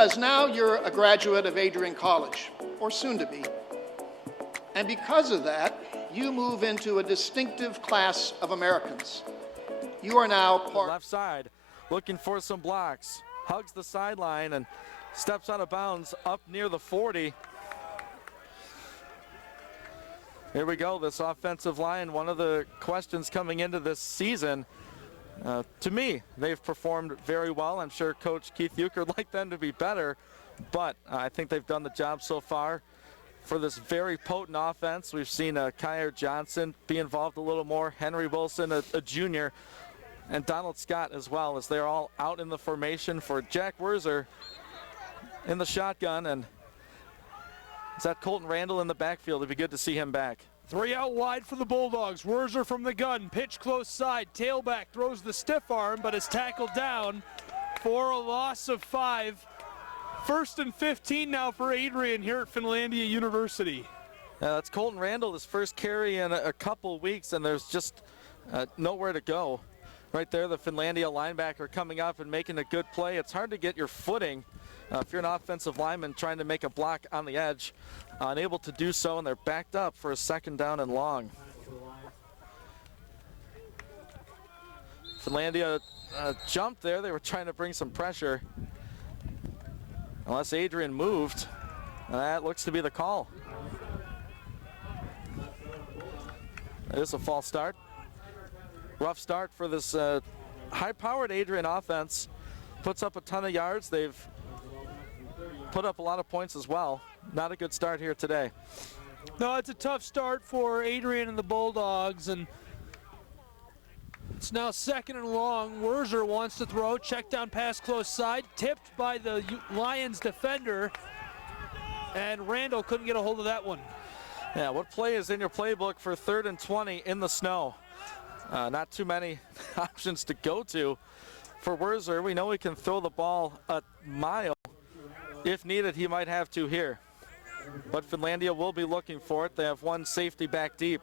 because now you're a graduate of Adrian College, or soon to be. And because of that, you move into a distinctive class of Americans. You are now part... Left side, looking for some blocks. Hugs the sideline and steps out of bounds up near the 40. Here we go, this offensive line, one of the questions coming into this season. To me, they've performed very well. I'm sure Coach Keith Euchre would like them to be better, but I think they've done the job so far. For this very potent offense, we've seen Kyer Johnson be involved a little more, Henry Wilson, a junior, and Donald Scott as well, as they're all out in the formation for Jack Werzer in the shotgun, and is that Colton Randall in the backfield? It'd be good to see him back. 3 out wide for the Bulldogs. Werzer from the gun, pitch close side, tailback throws the stiff arm, but is tackled down for a loss of 5. 1st and 15 now for Adrian here at Finlandia University. That's Colton Randall, his first carry in a couple weeks, and there's just nowhere to go. Right there, the Finlandia linebacker coming up and making a good play. It's hard to get your footing if you're an offensive lineman trying to make a block on the edge. Unable to do so, and they're backed up for a 2nd down and long. Finlandia jumped there. They were trying to bring some pressure. Unless Adrian moved, that looks to be the call. It is a false start. Rough start for this high-powered Adrian offense. Puts up a ton of yards. They've put up a lot of points as well. Not a good start here today. No, it's a tough start for Adrian and the Bulldogs, and it's now 2nd and long. Werzer wants to throw, check down pass close side, tipped by the Lions defender, and Randall couldn't get a hold of that one. Yeah, what play is in your playbook for 3rd and 20 in the snow? Not too many options to go to for Werzer. We know he can throw the ball a mile. If needed, he might have to here. But Finlandia will be looking for it. They have one safety back deep.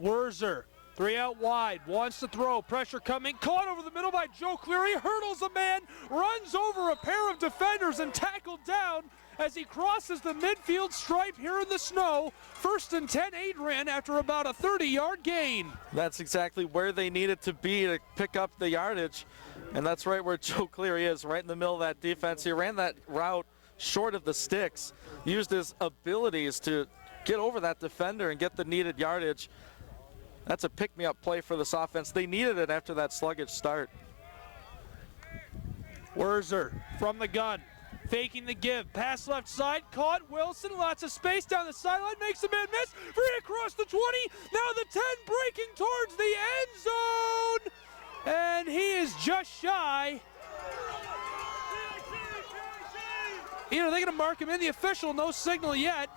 Werzer, 3 out wide, wants to throw, pressure coming, caught over the middle by Joe Cleary, hurdles a man, runs over a pair of defenders and tackled down as he crosses the midfield stripe here in the snow. 1st and 10 Adrian after about a 30-yard gain. That's exactly where they needed to be to pick up the yardage, and that's right where Joe Cleary is, right in the middle of that defense. He ran that route short of the sticks, used his abilities to get over that defender and get the needed yardage. That's a pick-me-up play for this offense. They needed it after that sluggish start. Werzer from the gun, faking the give, pass left side, caught Wilson, lots of space down the sideline, makes the man miss, free across the 20, now the 10 breaking towards the end zone, and he is just shy. You know, they're gonna mark him in, the official, no signal yet.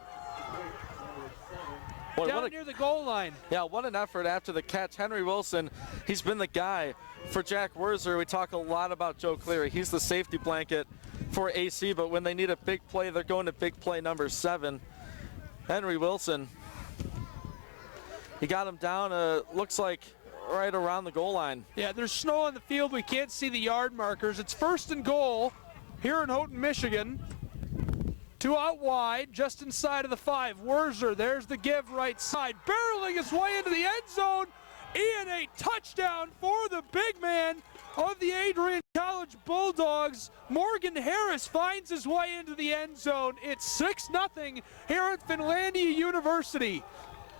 Boy, down near the goal line. Yeah, what an effort after the catch. Henry Wilson, he's been the guy for Jack Werzer. We talk a lot about Joe Cleary. He's the safety blanket for AC, but when they need a big play, they're going to big play number 7. Henry Wilson, he got him down, looks like right around the goal line. Yeah, there's snow on the field. We can't see the yard markers. It's 1st and goal here in Houghton, Michigan. 2 out wide, just inside of the 5. Werzer, there's the give right side, barreling his way into the end zone. And a touchdown for the big man of the Adrian College Bulldogs. Morgan Harris finds his way into the end zone. It's 6-0 here at Finlandia University.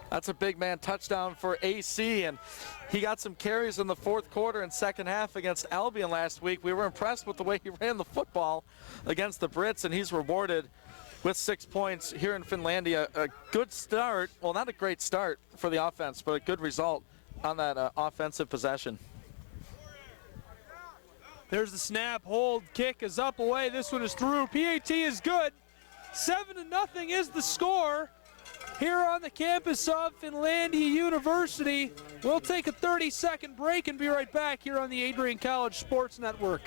That's a big man touchdown for AC, and he got some carries in the 4th quarter and 2nd half against Albion last week. We were impressed with the way he ran the football against the Brits, and he's rewarded with 6 points here in Finlandia. A good start, well, not a great start for the offense, but a good result on that offensive possession. There's the snap, hold, kick is up, away. This one is through. PAT is good. 7-0 is the score here on the campus of Finlandia University. We'll take a 30-second break and be right back here on the Adrian College Sports Network.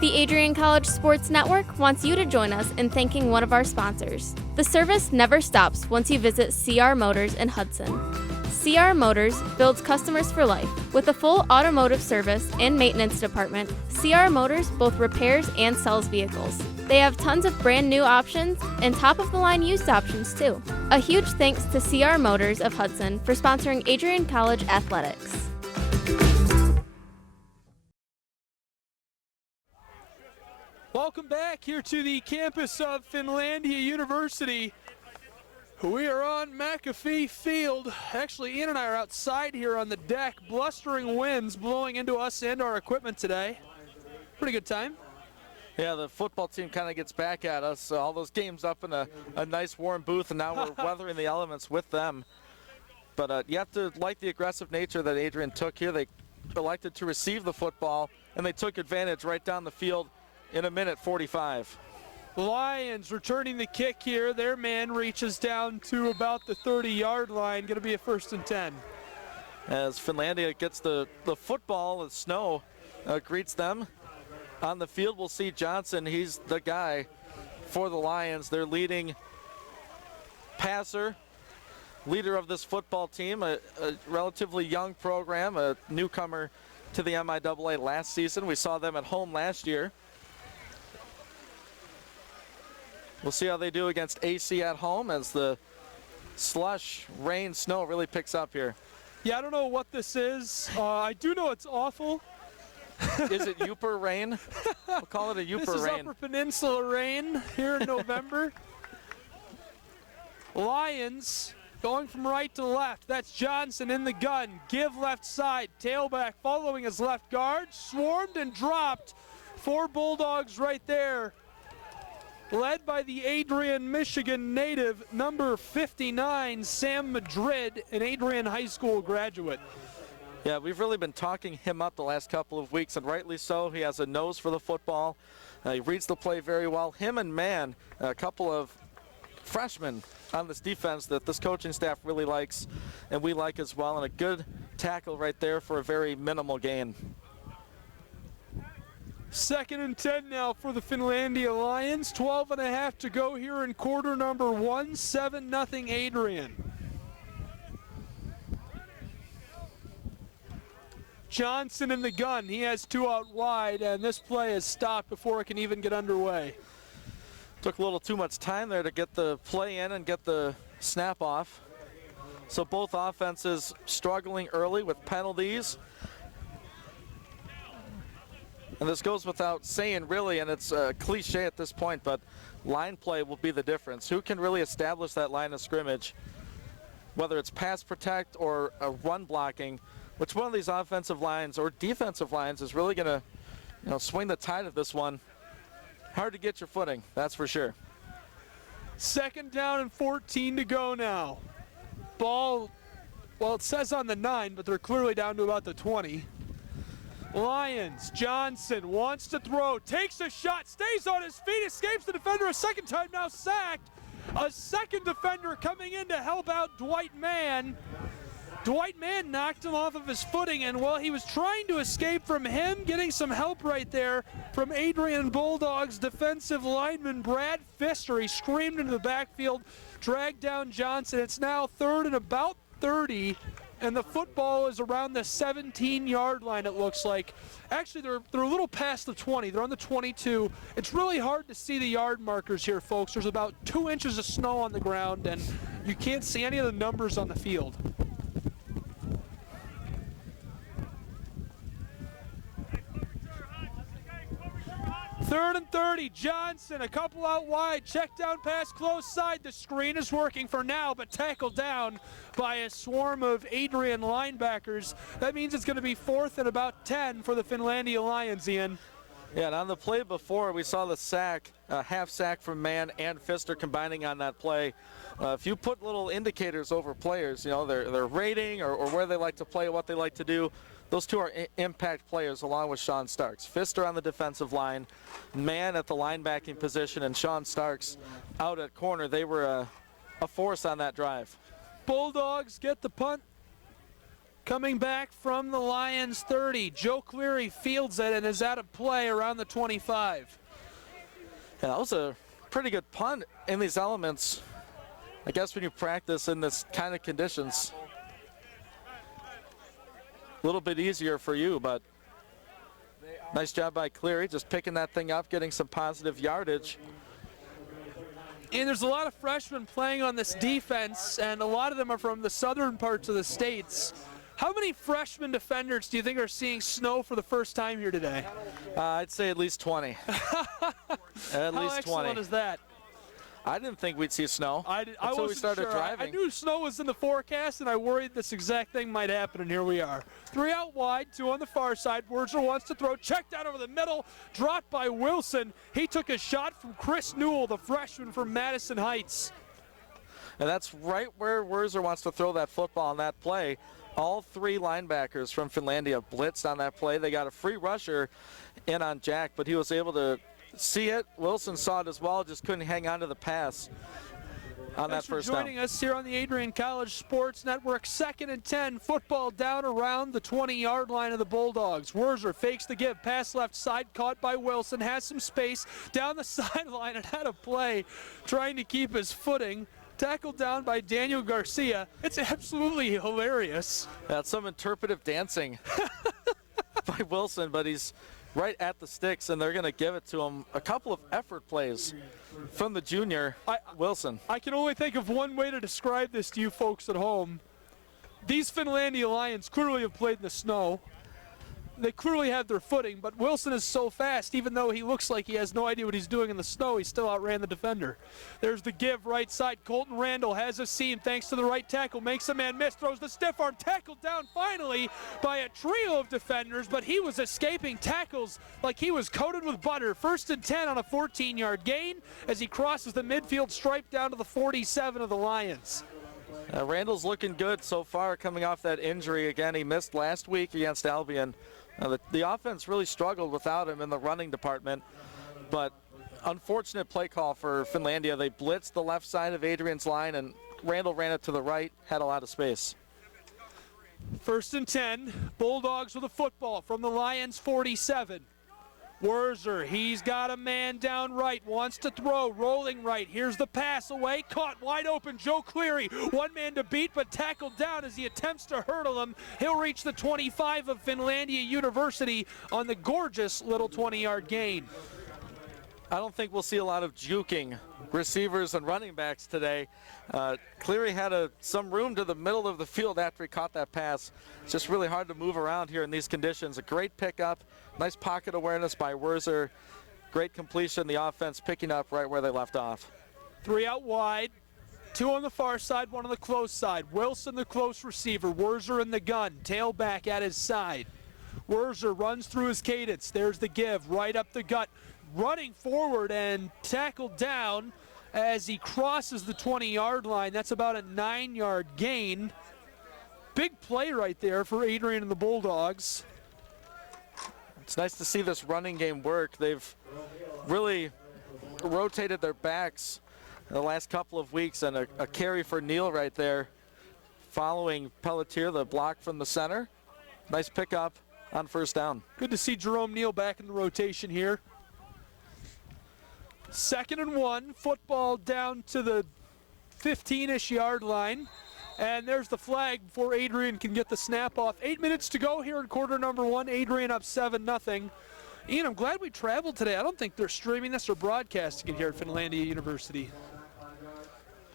The Adrian College Sports Network wants you to join us in thanking one of our sponsors. The service never stops once you visit CR Motors in Hudson. CR Motors builds customers for life. With a full automotive service and maintenance department, CR Motors both repairs and sells vehicles. They have tons of brand new options and top-of-the-line used options too. A huge thanks to CR Motors of Hudson for sponsoring Adrian College Athletics. Welcome back here to the campus of Finlandia University. We are on McAfee Field. Actually, Ian and I are outside here on the deck. Blustering winds blowing into us and our equipment today. Pretty good time. Yeah, the football team kind of gets back at us. All those games up in a nice warm booth, and now we're weathering the elements with them. But you have to like the aggressive nature that Adrian took here. They elected to receive the football, and they took advantage right down the field in a minute 45. Lions returning the kick here. Their man reaches down to about the 30-yard line. Going to be a 1st and 10. As Finlandia gets the football, the snow greets them. On the field, we'll see Johnson. He's the guy for the Lions. Their leading passer, leader of this football team, a relatively young program, a newcomer to the MIAA last season. We saw them at home last year. We'll see how they do against AC at home as the slush, rain, snow really picks up here. Yeah, I don't know what this is. I do know it's awful. Is it Yooper rain? We'll call it a Yooper This is rain. Upper Peninsula rain here in November. Lions going from right to left. That's Johnson in the gun. Give left side. Tailback following his left guard. Swarmed and dropped. 4 Bulldogs right there. Led by the Adrian, Michigan native, number 59, Sam Madrid, an Adrian High School graduate. Yeah, we've really been talking him up the last couple of weeks, and rightly so. He has a nose for the football. He reads the play very well. Him and Mann, a couple of freshmen on this defense that this coaching staff really likes, and we like as well, and a good tackle right there for a very minimal gain. 2nd and 10 now for the Finlandia Lions. 12.5 to go here in quarter number 1. 7-0 Adrian. Johnson in the gun. He has 2 out wide, and this play is stopped before it can even get underway. Took a little too much time there to get the play in and get the snap off. So both offenses struggling early with penalties. And this goes without saying, really, and it's a cliche at this point, but line play will be the difference. Who can really establish that line of scrimmage, whether it's pass protect or a run blocking, which one of these offensive lines or defensive lines is really going to swing the tide of this one. Hard to get your footing, that's for sure. 2nd down and 14 to go now. Ball, well, it says on the 9, but they're clearly down to about the 20. Lions, Johnson wants to throw, takes a shot, stays on his feet, escapes the defender a 2nd time, now sacked. A 2nd defender coming in to help out Dwight Mann. Dwight Mann knocked him off of his footing, and while he was trying to escape from him, getting some help right there from Adrian Bulldogs defensive lineman Brad Pfister. He screamed into the backfield, dragged down Johnson. It's now 3rd and about 30. And the football is around the 17-yard line, it looks like. Actually, they're a little past the 20. They're on the 22. It's really hard to see the yard markers here, folks. There's about 2 inches of snow on the ground, and you can't see any of the numbers on the field. 3rd and 30, Johnson, a couple out wide, check down pass close side. The screen is working for now, but tackled down by a swarm of Adrian linebackers. That means it's going to be 4th and about 10 for the Finlandia Lions, Ian. Yeah, and on the play before, we saw the sack, half sack from Mann and Pfister combining on that play. If you put little indicators over players, their rating or where they like to play, what they like to do, those two are impact players along with Sean Starks. Pfister on the defensive line, Mann at the linebacking position, and Sean Starks out at corner. They were a force on that drive. Bulldogs get the punt. Coming back from the Lions 30, Joe Cleary fields it and is out of play around the 25. Yeah, that was a pretty good punt in these elements. I guess when you practice in this kind of conditions. a little bit easier for you, but nice job by Cleary, just picking that thing up, getting some positive yardage. And there's a lot of freshmen playing on this defense, and a lot of them are from the southern parts of the states. How many freshman defenders do you think are seeing snow for the first time here today? I'd say at least 20. At How least 20. excellent is that? I didn't think we'd see snow I until we wasn't started sure. driving. I knew snow was in the forecast, and I worried this exact thing might happen, and here we are. 3 out wide, 2 on the far side. Wurzer wants to throw, checked down over the middle, dropped by Wilson. He took a shot from Chris Newell, the freshman from Madison Heights. And that's right where Wurzer wants to throw that football on that play. All 3 linebackers from Finlandia blitzed on that play. They got a free rusher in on Jack, but he was able to see it. Wilson saw it as well, just couldn't hang on to the pass on that first down. Thanks for joining us here on the Adrian College Sports Network. 2nd and 10, football down around the 20-yard line of the Bulldogs. Wurzer fakes the give, pass left side, caught by Wilson, has some space down the sideline and had a play trying to keep his footing. Tackled down by Daniel Garcia. It's absolutely hilarious. That's some interpretive dancing by Wilson, but he's right at the sticks, and they're going to give it to him. A couple of effort plays from the junior, Wilson. I can only think of one way to describe this to you folks at home. These Finlandia Lions clearly have played in the snow. They clearly have their footing, but Wilson is so fast, even though he looks like he has no idea what he's doing in the snow, he still outran the defender. There's the give, right side. Colton Randall has a seam thanks to the right tackle, makes a man miss, throws the stiff arm, tackled down finally by a trio of defenders, but he was escaping tackles like he was coated with butter. 1st and 10 on a 14-yard gain as he crosses the midfield stripe down to the 47 of the Lions. Randall's looking good so far coming off that injury. Again, he missed last week against Albion. The offense really struggled without him in the running department, but unfortunate play call for Finlandia. They blitzed the left side of Adrian's line, and Randall ran it to the right, had a lot of space. 1st and 10, Bulldogs with a football from the Lions 47. Wurzer, he's got a man down right, wants to throw, rolling right. Here's the pass away, caught wide open, Joe Cleary. One man to beat, but tackled down as he attempts to hurdle him. He'll reach the 25 of Finlandia University on the gorgeous little 20-yard gain. I don't think we'll see a lot of juking receivers and running backs today. Cleary had some room to the middle of the field after he caught that pass. It's just really hard to move around here in these conditions. A great pickup, nice pocket awareness by Wurzer. Great completion, the offense picking up right where they left off. 3 out wide, 2 on the far side, 1 on the close side. Wilson the close receiver, Wurzer in the gun, tailback at his side. Wurzer runs through his cadence. There's the give, right up the gut. Running forward and tackled down as he crosses the 20-yard line. That's about a 9-yard gain. Big play right there for Adrian and the Bulldogs. It's nice to see this running game work. They've really rotated their backs in the last couple of weeks, and a carry for Neal right there following Pelletier, the block from the center. Nice pickup on 1st down. Good to see Jerome Neal back in the rotation here. 2nd and 1, football down to the 15-ish yard line. And there's the flag before Adrian can get the snap off. 8 minutes to go here in quarter number 1. Adrian up 7-0. Ian, I'm glad we traveled today. I don't think they're streaming this or broadcasting it here at Finlandia University.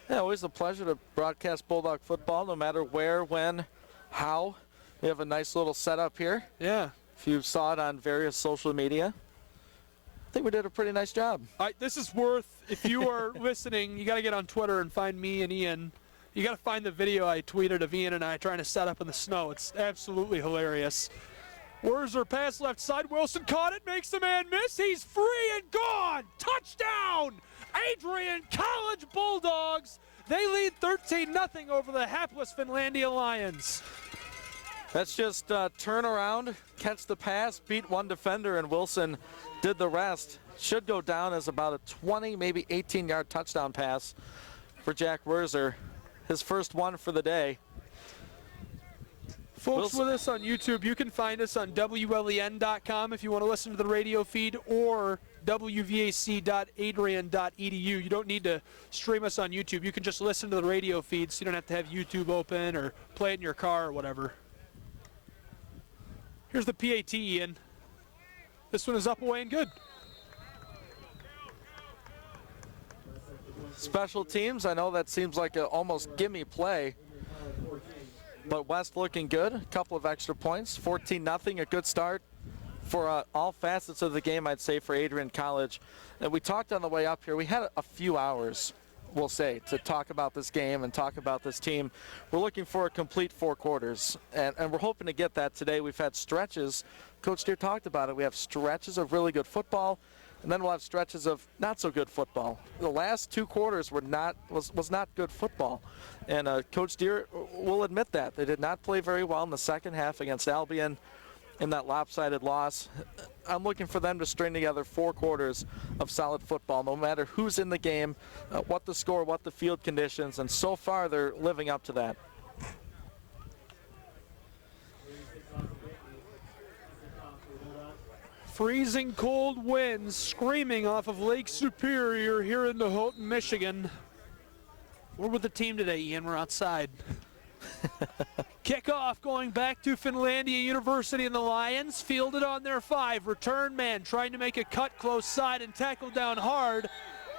Yeah, always a pleasure to broadcast Bulldog football, no matter where, when, how. We have a nice little setup here. Yeah. If you saw it on various social media, I think we did a pretty nice job. This is worth, if you are listening, you got to get on Twitter and find me and Ian. You got to find the video I tweeted of Ian and I trying to set up in the snow. It's absolutely hilarious. Wurzer pass left side. Wilson caught it, makes the man miss. He's free and gone. Touchdown! Adrian College Bulldogs. They lead 13-0 over the hapless Finlandia Lions. That's just turn around, catch the pass, beat one defender, and Wilson did the rest. Should go down as about a 20, maybe 18-yard touchdown pass for Jack Wurzer. His first one for the day. Folks with us on YouTube, you can find us on WLEN.com if you want to listen to the radio feed, or wvac.adrian.edu. You don't need to stream us on YouTube. You can just listen to the radio feed, so you don't have to have YouTube open or play it in your car or whatever. Here's the PAT, Ian. This one is up, away, and good. Special teams, I know that seems like a almost gimme play, but West looking good. A couple of extra points, 14-0, a good start for all facets of the game, I'd say, for Adrian College. And we talked on the way up here. We had a few hours, we'll say, to talk about this game and talk about this team. We're looking for a complete 4 quarters, and we're hoping to get that today. We've had stretches. Coach Deere talked about it. We have stretches of really good football, and then we'll have stretches of not so good football. The last 2 quarters was not good football, and Coach Deere will admit that. They did not play very well in the second half against Albion in that lopsided loss. I'm looking for them to string together 4 quarters of solid football, no matter who's in the game, what the score, what the field conditions, and so far they're living up to that. Freezing cold winds screaming off of Lake Superior here in Houghton, Michigan. We're with the team today, Ian. We're outside. Kickoff going back to Finlandia University, and the Lions fielded on their 5. Return man trying to make a cut close side and tackled down hard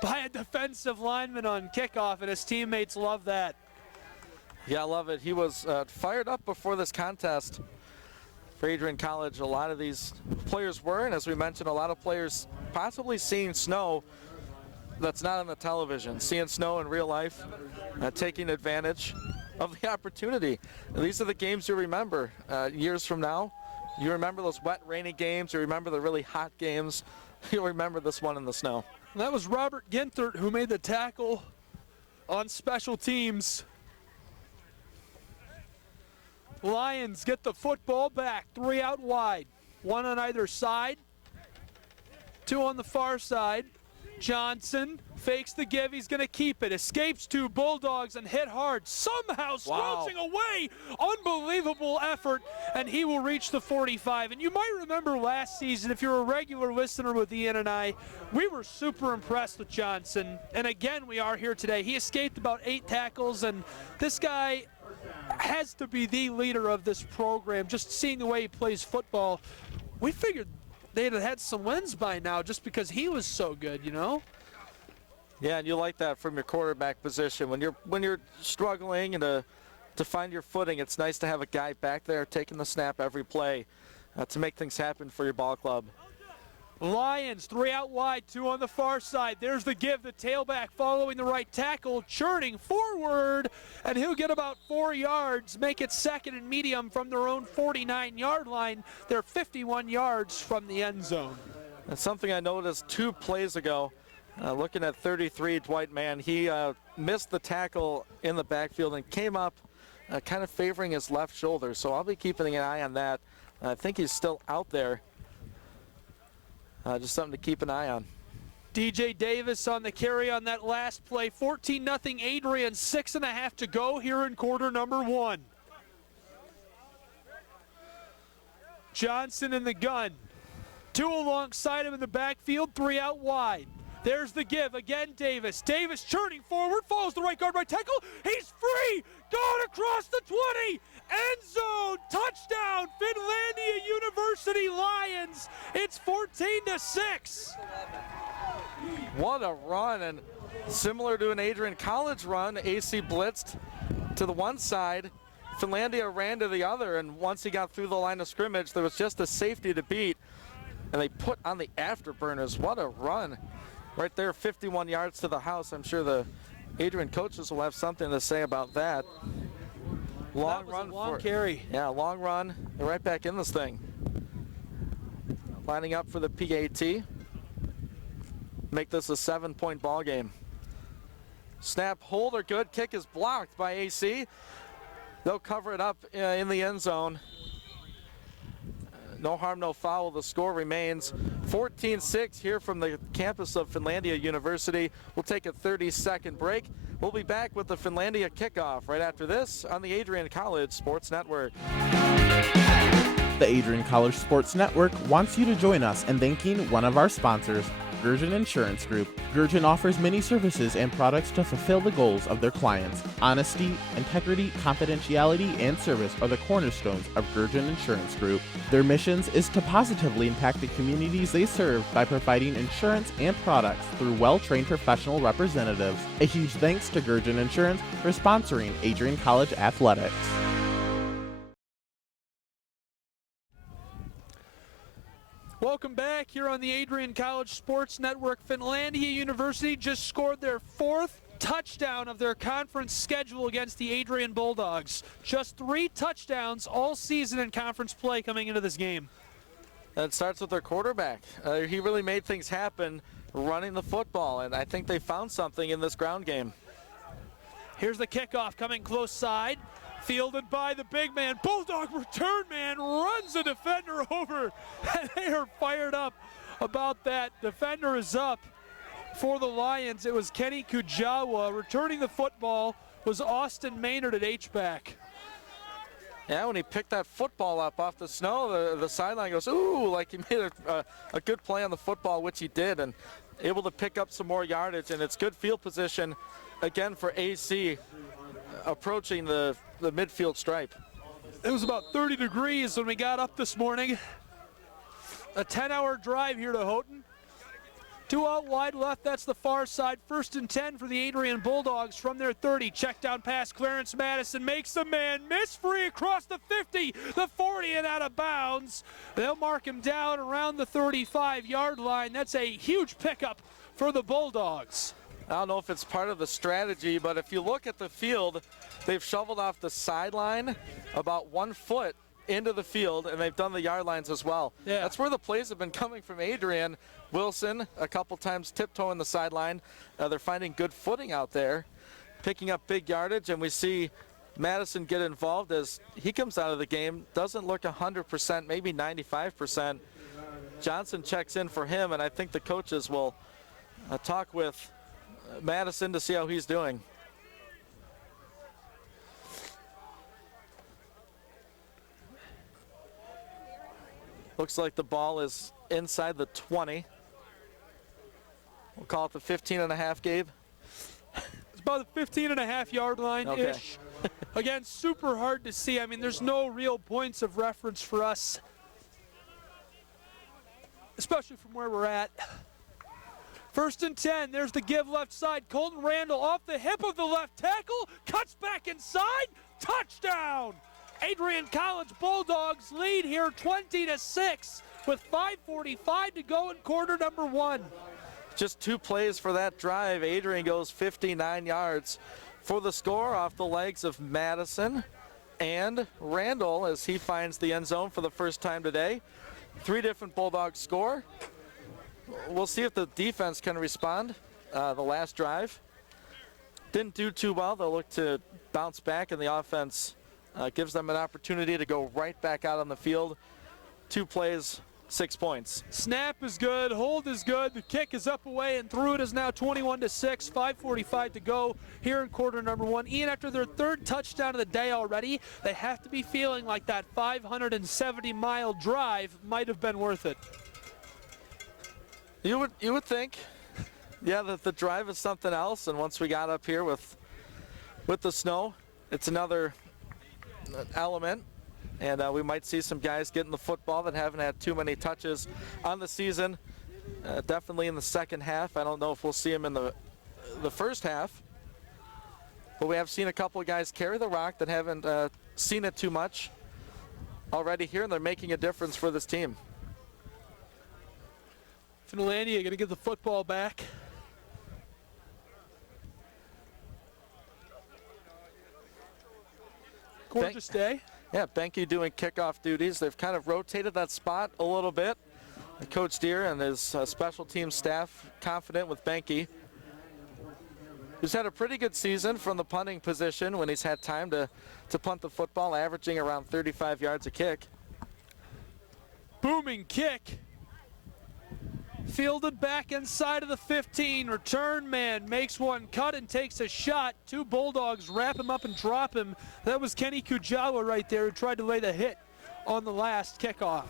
by a defensive lineman on kickoff, and his teammates love that. Yeah, I love it. He was fired up before this contest for Adrian College. A lot of these players were, and as we mentioned, a lot of players possibly seeing snow that's not on the television, seeing snow in real life, taking advantage of the opportunity. And these are the games you remember years from now. You remember those wet, rainy games. You remember the really hot games. You'll remember this one in the snow. That was Robert Ginthert who made the tackle on special teams. Lions get the football back. 3 out wide. 1 on either side. 2 on the far side. Johnson fakes the give. He's going to keep it. Escapes 2 Bulldogs and hit hard. Somehow slouching away. Unbelievable effort. And he will reach the 45. And you might remember last season, if you're a regular listener with Ian and I, we were super impressed with Johnson. And again, we are here today. He escaped about 8 tackles. And this guy has to be the leader of this program. Just seeing the way he plays football, we figured they'd have had some wins by now just because he was so good, you know? Yeah, and you like that from your quarterback position. When you're struggling and to find your footing, it's nice to have a guy back there taking the snap every play to make things happen for your ball club. Lions 3 out wide, 2 on the far side. There's the give, the tailback following the right tackle, churning forward, and he'll get about 4 yards, make it second and medium from their own 49-yard line. They're 51 yards from the end zone. That's something I noticed 2 plays ago. Looking at 33, Dwight Mann, he missed the tackle in the backfield and came up kind of favoring his left shoulder. So I'll be keeping an eye on that. I think he's still out there. Just something to keep an eye on. DJ Davis on the carry on that last play. 14-0 Adrian, 6.5 to go here in quarter number 1. Johnson in the gun. 2 alongside him in the backfield, 3 out wide. There's the give, again Davis. Davis churning forward, follows the right guard, right tackle. He's free, going across the 20. End zone, touchdown, Finlandia University Lions. It's 14-6. What a run, and similar to an Adrian College run, AC blitzed to the one side. Finlandia ran to the other, and once he got through the line of scrimmage, there was just a safety to beat, and they put on the afterburners. What a run. Right there, 51 yards to the house. I'm sure the Adrian coaches will have something to say about that. Long run, long carry. Yeah, long run. They're right back in this thing. Lining up for the PAT. Make this a 7-point ball game. Snap, hold are good. Kick is blocked by AC. They'll cover it up in the end zone. No harm, no foul. The score remains 14-6 here from the campus of Finlandia University. We'll take a 30-second break. We'll be back with the Finlandia kickoff right after this on the Adrian College Sports Network. The Adrian College Sports Network wants you to join us in thanking one of our sponsors. Gurgen Insurance Group. Gurgen offers many services and products to fulfill the goals of their clients. Honesty, integrity, confidentiality, and service are the cornerstones of Gurgen Insurance Group. Their missions is to positively impact the communities they serve by providing insurance and products through well-trained professional representatives. A huge thanks to Gurgen Insurance for sponsoring Adrian College Athletics. Welcome back here on the Adrian College Sports Network. Finlandia University just scored their 4th touchdown of their conference schedule against the Adrian Bulldogs. Just 3 touchdowns all season in conference play coming into this game. It starts with their quarterback. He really made things happen running the football, and I think they found something in this ground game. Here's the kickoff coming close side. Fielded by the big man. Bulldog return man runs the defender over. And they are fired up about that. Defender is up for the Lions. It was Kenny Kujawa. Returning the football was Austin Maynard at H-back. Yeah, when he picked that football up off the snow, the sideline goes, ooh, like he made a good play on the football, which he did, and able to pick up some more yardage. And it's good field position, again, for AC approaching the midfield stripe. It was about 30 degrees when we got up this morning. A 10-hour drive here to Houghton. 2 out wide left, that's the far side. 1st and 10 for the Adrian Bulldogs from their 30. Check down pass, Clarence Madison makes the man miss, free across the 50, the 40, and out of bounds. They'll mark him down around the 35-yard line. That's a huge pickup for the Bulldogs. I don't know if it's part of the strategy, but if you look at the field, they've shoveled off the sideline about 1 foot into the field, and they've done the yard lines as well. Yeah. That's where the plays have been coming from Adrian. Wilson a couple times tiptoeing the sideline. They're finding good footing out there, picking up big yardage, and we see Madison get involved as he comes out of the game. Doesn't look 100%, maybe 95%. Johnson checks in for him, and I think the coaches will talk with Madison to see how he's doing. Looks like the ball is inside the 20. We'll call it the 15.5, Gabe. It's about the 15.5-yard line-ish. Okay. Again, super hard to see. I mean, there's no real points of reference for us, especially from where we're at. 1st and 10, there's the give left side. Colton Randall off the hip of the left tackle, cuts back inside, touchdown! Adrian College Bulldogs lead here 20-6 with 5:45 to go in quarter number 1. Just 2 plays for that drive. Adrian goes 59 yards for the score off the legs of Madison and Randall as he finds the end zone for the first time today. 3 different Bulldogs score. We'll see if the defense can respond. The last drive didn't do too well. They'll look to bounce back, and the offense gives them an opportunity to go right back out on the field. 2 plays, 6 points. Snap is good, hold is good, the kick is up, away, and through. It is now 21-6, 5:45 to go here in quarter number 1. Ian, after their 3rd touchdown of the day already, they have to be feeling like that 570-mile drive might have been worth it. You would think, yeah, that the drive is something else, and once we got up here with the snow, it's another element, and we might see some guys getting the football that haven't had too many touches on the season. Definitely in the second half. I don't know if we'll see them in the first half, but we have seen a couple of guys carry the rock that haven't seen it too much already here, and they're making a difference for this team. Finlandia going to get the football back. Gorgeous day. Yeah, Benke doing kickoff duties. They've kind of rotated that spot a little bit. Coach Deere and his special team staff confident with Benke, who's had a pretty good season from the punting position when he's had time to punt the football, averaging around 35 yards a kick. Booming kick. Fielded back inside of the 15. Return man makes one cut and takes a shot. 2 Bulldogs wrap him up and drop him. That was Kenny Kujawa right there who tried to lay the hit on the last kickoff.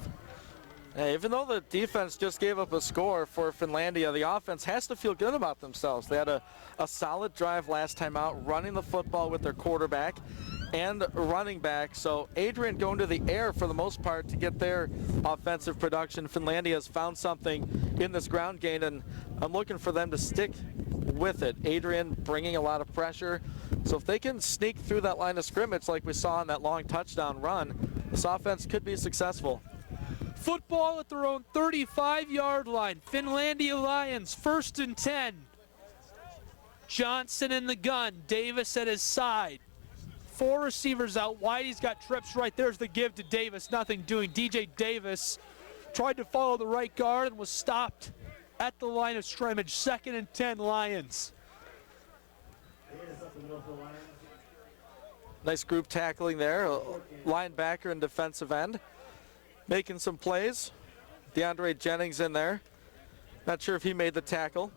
Hey, even though the defense just gave up a score for Finlandia, the offense has to feel good about themselves. They had a solid drive last time out, running the football with their quarterback and running back. So Adrian going to the air for the most part to get their offensive production. Finlandia has found something in this ground game, and I'm looking for them to stick with it. Adrian bringing a lot of pressure. So if they can sneak through that line of scrimmage like we saw on that long touchdown run, this offense could be successful. Football at their own 35-yard line. Finlandia Lions, 1st and 10. Johnson in the gun, Davis at his side. 4 receivers out wide. He's got trips right. There's the give to Davis. Nothing doing. DJ Davis tried to follow the right guard and was stopped at the line of scrimmage. 2nd and 10 Lions. Nice group tackling there. Linebacker and defensive end making some plays. DeAndre Jennings in there. Not sure if he made the tackle.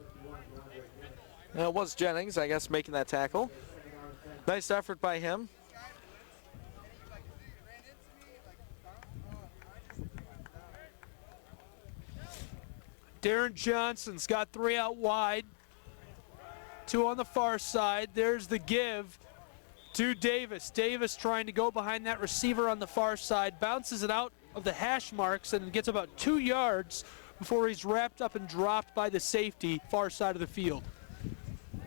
It was Jennings, I guess, making that tackle. Nice effort by him. Darren Johnson's got 3 out wide. 2 on the far side. There's the give to Davis. Davis trying to go behind that receiver on the far side. Bounces it out of the hash marks and gets about 2 yards before he's wrapped up and dropped by the safety far side of the field.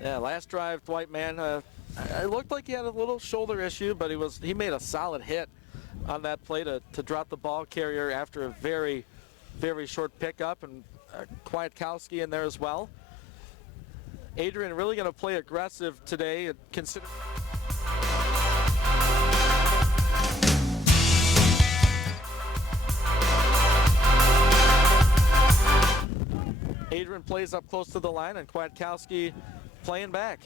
Yeah, last drive, Dwight Mann, it looked like he had a little shoulder issue, but he made a solid hit on that play to drop the ball carrier after a very, very short pickup, and Kwiatkowski in there as well. Adrian really going to play aggressive today. Consider. Adrian plays up close to the line, and Kwiatkowski playing back.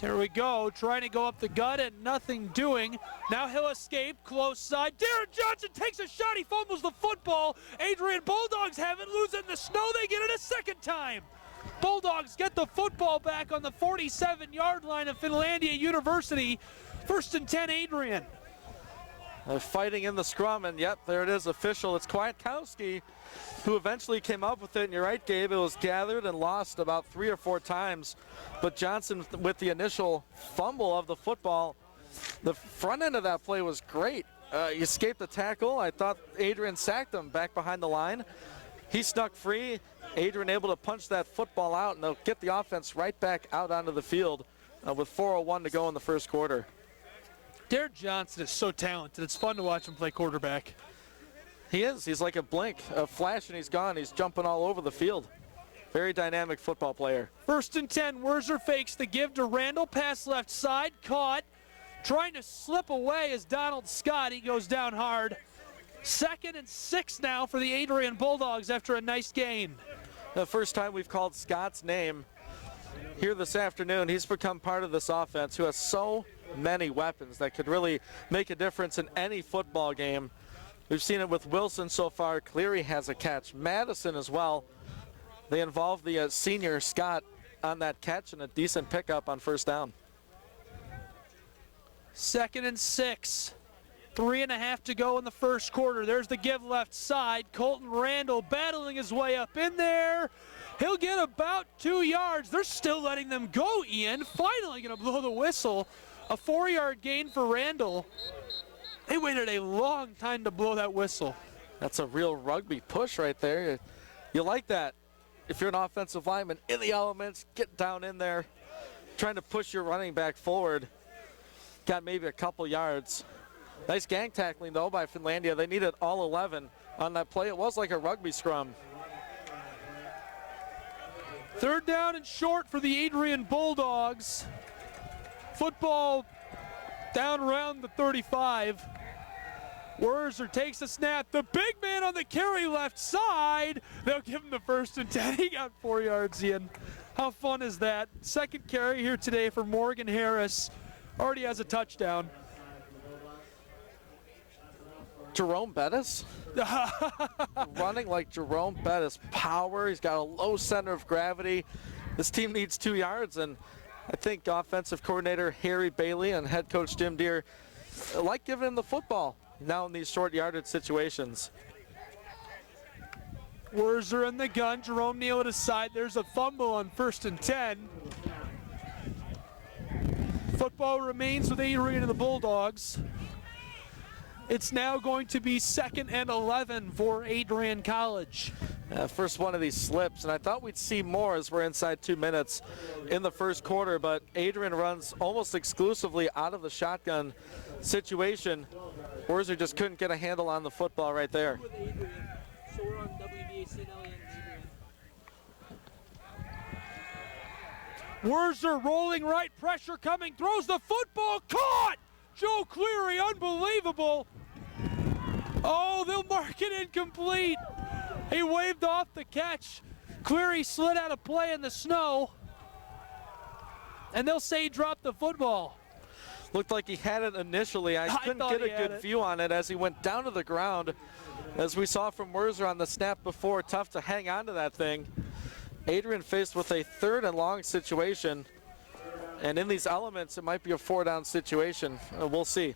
Here we go, trying to go up the gut and nothing doing. Now he'll escape, close side. Darren Johnson takes a shot, he fumbles the football. Adrian Bulldogs have it, lose it in the snow, they get it a second time. Bulldogs get the football back on the 47-yard line of Finlandia University. 1st and 10, Adrian. They're fighting in the scrum, and yep, there it is, official. It's Kwiatkowski who eventually came up with it. And you're right, Gabe, it was gathered and lost about 3 or 4 times. But Johnson, with the initial fumble of the football, the front end of that play was great. He escaped the tackle. I thought Adrian sacked him back behind the line. He snuck free. Adrian able to punch that football out, and they'll get the offense right back out onto the field with 4:01 to go in the first quarter. Darren Johnson is so talented. It's fun to watch him play quarterback. He is. He's like a blink, a flash, and he's gone. He's jumping all over the field. Very dynamic football player. 1st and 10, Werzer fakes the give to Randall, pass left side, caught. Trying to slip away is Donald Scott. He goes down hard. 2nd and 6 now for the Adrian Bulldogs after a nice gain. The first time we've called Scott's name here this afternoon. He's become part of this offense who has so many weapons that could really make a difference in any football game. We've seen it with Wilson so far. Cleary has a catch. Madison as well. They involved the senior Scott on that catch and a decent pickup on 1st down. 2nd and 6. 3.5 to go in the first quarter. There's the give left side. Colton Randall battling his way up in there. He'll get about 2 yards. They're still letting them go, Ian. Finally going to blow the whistle. A 4-yard gain for Randall. They waited a long time to blow that whistle. That's a real rugby push right there. You like that. If you're an offensive lineman in the elements, get down in there, trying to push your running back forward. Got maybe a couple yards. Nice gang tackling, though, by Finlandia. They needed all 11 on that play. It was like a rugby scrum. 3rd down and short for the Adrian Bulldogs. Football down around the 35. Werzer takes a snap. The big man on the carry left side. They'll give him the 1st and 10. He got 4 yards in. How fun is that? 2nd carry here today for Morgan Harris. Already has a touchdown. Jerome Bettis running like Jerome Bettis. Power. He's got a low center of gravity. This team needs 2 yards, and I think offensive coordinator Harry Bailey and head coach Jim Deere like giving him the football now in these short yardage situations. Wurzer in the gun. Jerome Neal at his side. There's a fumble on 1st and 10. Football remains with Adrian and the Bulldogs. It's now going to be 2nd and 11 for Adrian College. First one of these slips, and I thought we'd see more as we're inside 2 minutes in the first quarter, but Adrian runs almost exclusively out of the shotgun situation. Wurzer just couldn't get a handle on the football right there. Wurzer rolling right, pressure coming, throws the football, caught! Joe Cleary, unbelievable. Oh, they'll mark it incomplete. He waved off the catch. Cleary slid out of play in the snow, and they'll say he dropped the football. Looked like he had it initially. I couldn't get a good view on it as he went down to the ground. As we saw from Wurzer on the snap before, tough to hang on to that thing. Adrian faced with a 3rd and long situation, and in these elements, it might be a 4-down situation. We'll see.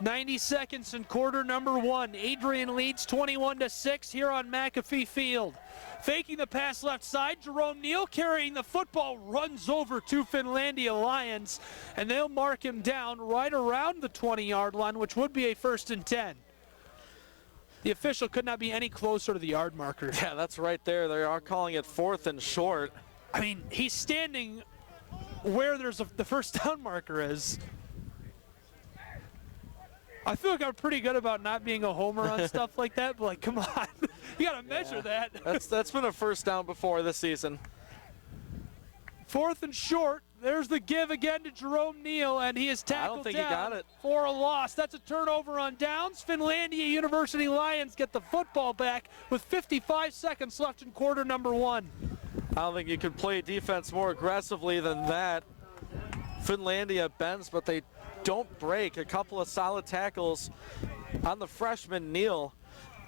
90 seconds in quarter number 1. Adrian leads 21-6 here on McAfee Field. Faking the pass left side, Jerome Neal carrying the football, runs over 2 Finlandia Lions, and they'll mark him down right around the 20-yard line, which would be a 1st and 10. The official could not be any closer to the yard marker. Yeah, that's right there. They are calling it 4th and short. I mean, he's standing where the first down marker is. I feel like I'm pretty good about not being a homer on stuff like that, but like, come on, you gotta measure that. That's been a 1st down before this season. 4th and short. There's the give again to Jerome Neal, and he is tackled I don't think down he got it. For a loss. That's a turnover on downs. Finlandia University Lions get the football back with 55 seconds left in quarter number 1. I don't think you could play defense more aggressively than that. Finlandia bends, but they don't break. A couple of solid tackles on the freshman Neal,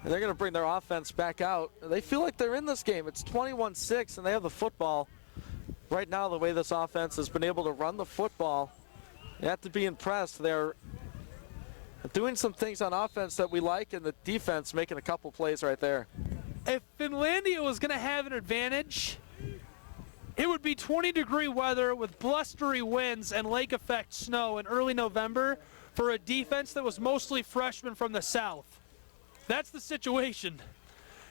and they're going to bring their offense back out. They feel like they're in this game. It's 21-6, and they have the football. Right now, the way this offense has been able to run the football, you have to be impressed. They're doing some things on offense that we like, and the defense making a couple plays right there. If Finlandia was going to have an advantage, it would be 20-degree weather with blustery winds and lake effect snow in early November for a defense that was mostly freshmen from the south. That's the situation.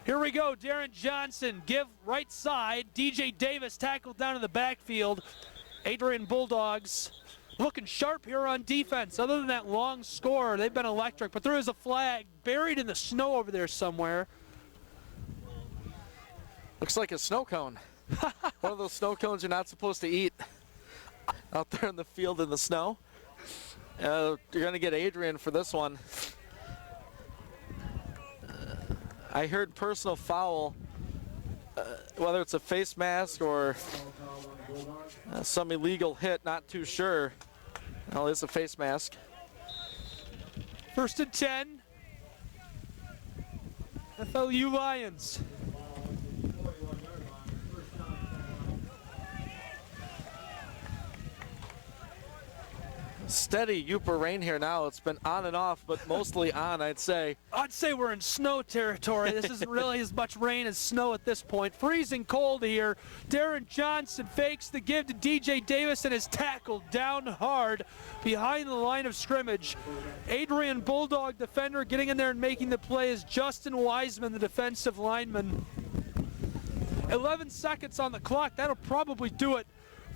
Here we go, Darren Johnson, give right side. DJ Davis tackled down in the backfield. Adrian Bulldogs looking sharp here on defense. Other than that long score, they've been electric, but there is a flag buried in the snow over there somewhere. Looks like a snow cone. One of those snow cones you're not supposed to eat out there in the field in the snow. You're going to get Adrian for this one. I heard personal foul, whether it's a face mask or some illegal hit, not too sure. Well, it's a face mask. 1st and 10. FLU Lions. Steady Yooper rain here now. It's been on and off, but mostly on, I'd say. I'd say we're in snow territory. This isn't really as much rain as snow at this point. Freezing cold here. Darren Johnson fakes the give to DJ Davis and is tackled down hard behind the line of scrimmage. Adrian Bulldog defender getting in there and making the play is Justin Wiseman, the defensive lineman. 11 seconds on the clock. That'll probably do it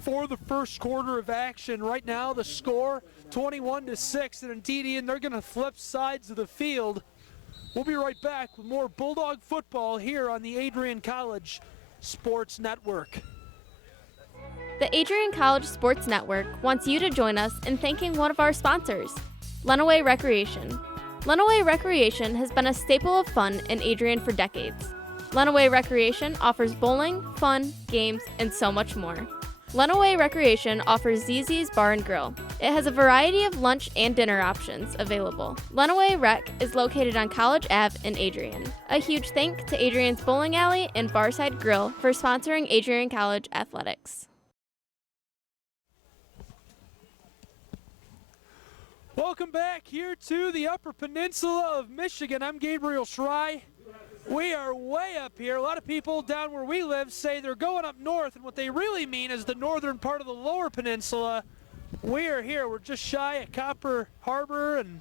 for the first quarter of action. Right now the score 21-6, and indeed they're going to flip sides of the field. We'll be right back with more Bulldog football here on the Adrian College Sports Network. The Adrian College Sports Network wants you to join us in thanking one of our sponsors, Lenawee Recreation. Lenawee Recreation has been a staple of fun in Adrian for decades. Lenawee Recreation offers bowling, fun, games, and so much more. Lenawee Recreation offers ZZ's Bar and Grill. It has a variety of lunch and dinner options available. Lenawee Rec is located on College Ave in Adrian. A huge thank to Adrian's Bowling Alley and Barside Grill for sponsoring Adrian College athletics. Welcome back here to the Upper Peninsula of Michigan. I'm Gabriel Schrei. We are way up here. A lot of people down where we live say they're going up north, and what they really mean is the northern part of the lower peninsula. We are here. We're just shy of Copper Harbor and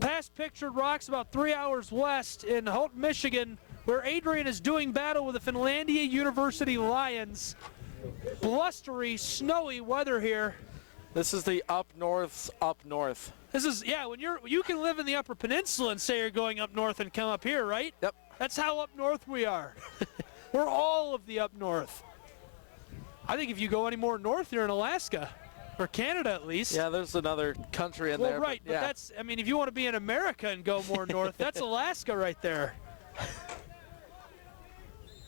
past Pictured Rocks, about 3 hours west in Houghton, Michigan, where Adrian is doing battle with the Finlandia University Lions. Blustery, snowy weather here. This is the up north. This is, yeah, when you can live in the Upper Peninsula and say you're going up north and come up here, right? Yep. That's how up north we are. We're all of the up north. I think if you go any more north, you're in Alaska. Or Canada, at least. Yeah, there's another country in there. Well, right, but yeah. that's, I mean, if you want to be in America and go more north, that's Alaska right there.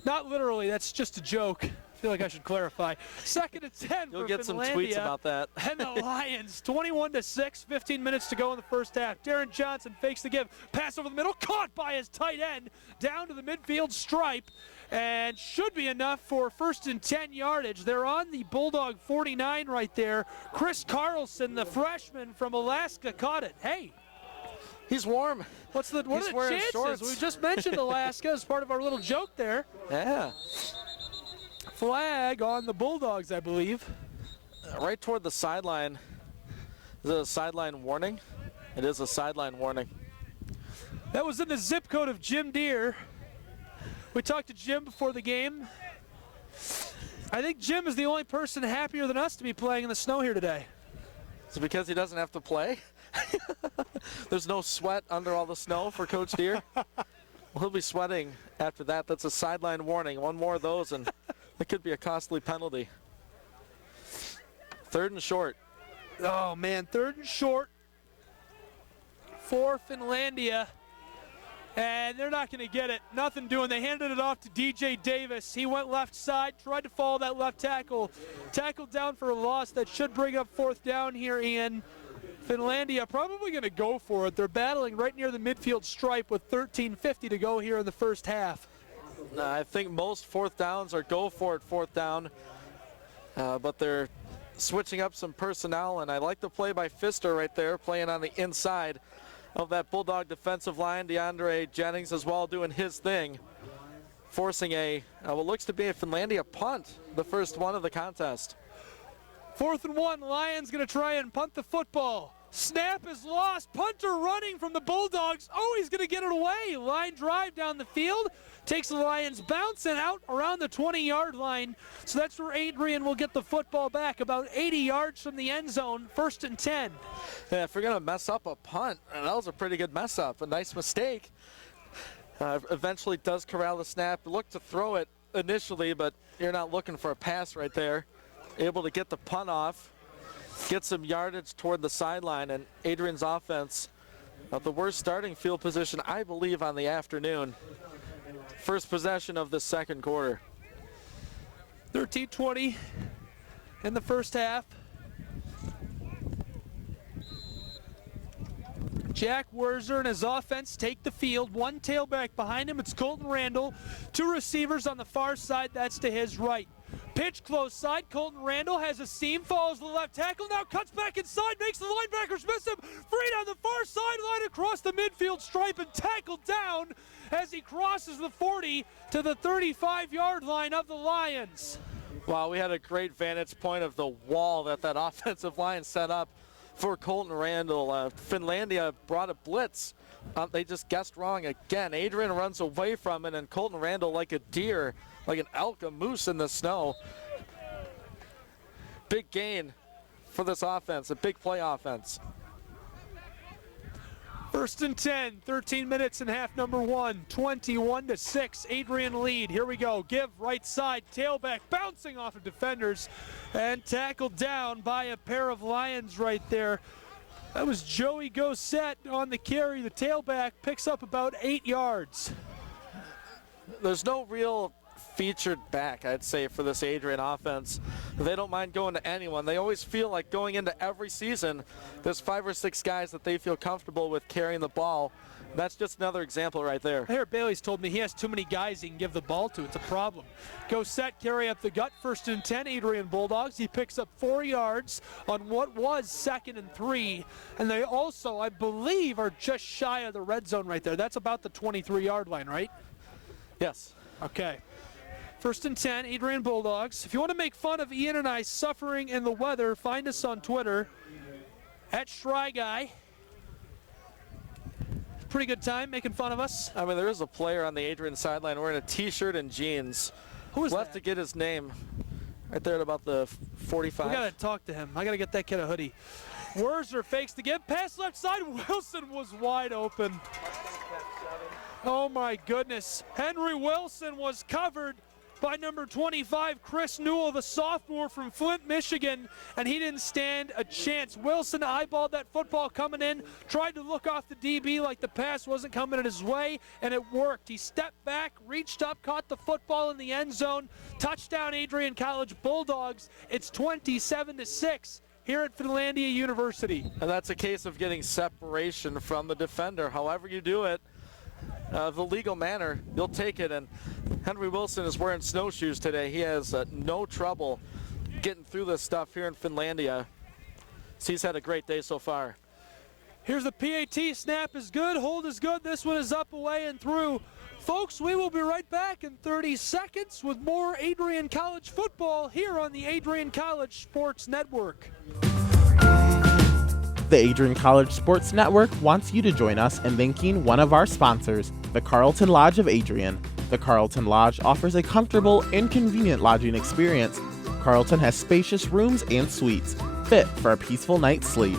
Not literally, that's just a joke. I feel like I should clarify. 2nd and 10 You'll for get some Finlandia tweets about that. and the Lions, 21-6, 15 minutes to go in the first half. Darren Johnson fakes the give, pass over the middle, caught by his tight end, down to the midfield stripe, and should be enough for 1st and 10 yardage. They're on the Bulldog 49 right there. Chris Carlson, the freshman from Alaska, caught it. Hey, He's warm. what are He's the wearing chances? shorts. We just mentioned Alaska as part of our little joke there. Yeah. Flag on the Bulldogs, I believe. Right toward the sideline. Is it a sideline warning? It is a sideline warning. That was in the zip code of Jim Deere. We talked to Jim before the game. I think Jim is the only person happier than us to be playing in the snow here today. Is it because he doesn't have to play? There's no sweat under all the snow for Coach Deere? Well, he'll be sweating after that. That's a sideline warning. One more of those, and it could be a costly penalty. 3rd and short. Oh, man, 3rd and short for Finlandia. And they're not going to get it. Nothing doing. They handed it off to DJ Davis. He went left side, tried to follow that left tackle. Tackled down for a loss. That should bring up 4th down here, Ian. Finlandia probably going to go for it. They're battling right near the midfield stripe with 13:50 to go here in the first half. I think most 4th downs are go for it 4th down. But they're switching up some personnel, and I like the play by Pfister right there, playing on the inside of that Bulldog defensive line. DeAndre Jennings as well doing his thing, forcing what looks to be a Finlandia punt, the first one of the contest. 4th and 1, Lions going to try and punt the football. Snap is lost, punter running from the Bulldogs. Oh, he's going to get it away. Line drive down the field, takes the Lions bouncing out around the 20-yard line. So that's where Adrian will get the football back, about 80 yards from the end zone, 1st and 10. Yeah, if you're going to mess up a punt, that was a pretty good mess up, a nice mistake. Eventually does corral the snap. Look to throw it initially, but you're not looking for a pass right there. Able to get the punt off, get some yardage toward the sideline, and Adrian's offense, the worst starting field position, I believe, on the afternoon. First possession of the second quarter. 13:20 in the first half. Jack Werzer and his offense take the field. One tailback behind him. It's Colton Randall. 2 receivers on the far side. That's to his right. Pitch close side. Colton Randall has a seam, follows the left tackle, now cuts back inside, makes the linebackers miss him. Freed on the far sideline across the midfield stripe and tackled down as he crosses the 40 to the 35-yard line of the Lions. Wow, we had a great vantage point of the wall that offensive line set up for Colton Randall. Finlandia brought a blitz. They just guessed wrong again. Adrian runs away from it, and Colton Randall, like a deer, like an elk, a moose in the snow. Big gain for this offense, a big play offense. 1st and 10, 13 minutes in half number 1, 21-6, Adrian lead. Here we go, give right side, tailback bouncing off of defenders and tackled down by a pair of Lions right there. That was Joey Gossett on the carry. The tailback picks up about 8 yards. There's no real featured back, I'd say, for this Adrian offense. They don't mind going to anyone. They always feel like going into every season, there's 5 or 6 guys that they feel comfortable with carrying the ball. That's just another example right there. I hear Bailey's told me he has too many guys he can give the ball to. It's a problem. Gossett carry up the gut, 1st and 10, Adrian Bulldogs. He picks up 4 yards on what was 2nd and 3. And they also, I believe, are just shy of the red zone right there. That's about the 23-yard line, right? Yes. Okay. 1st and 10, Adrian Bulldogs. If you want to make fun of Ian and I suffering in the weather, find us on Twitter at StryGuy. Pretty good time making fun of us. I mean, there is a player on the Adrian sideline wearing a T-shirt and jeans. Who is we'll have that? to get his name right there at about the 45. We got to talk to him. I got to get that kid a hoodie. Wurzer fakes the give. Pass left side. Wilson was wide open. Oh, my goodness. Henry Wilson was covered by number 25, Chris Newell, the sophomore from Flint, Michigan, and he didn't stand a chance. Wilson eyeballed that football coming in, tried to look off the DB like the pass wasn't coming in his way, and it worked. He stepped back, reached up, caught the football in the end zone. Touchdown, Adrian College Bulldogs. It's 27-6 here at Finlandia University. And that's a case of getting separation from the defender. However you do it, the legal manner, you'll take it. And Henry Wilson is wearing snowshoes today. He has no trouble getting through this stuff here in Finlandia. So he's had a great day so far. Here's the PAT. Snap is good. Hold is good. This one is up, away, and through. Folks, we will be right back in 30 seconds with more Adrian College football here on the Adrian College Sports Network. The Adrian College Sports Network wants you to join us in thanking one of our sponsors, the Carlton Lodge of Adrian. The Carlton Lodge offers a comfortable and convenient lodging experience. Carlton has spacious rooms and suites, fit for a peaceful night's sleep.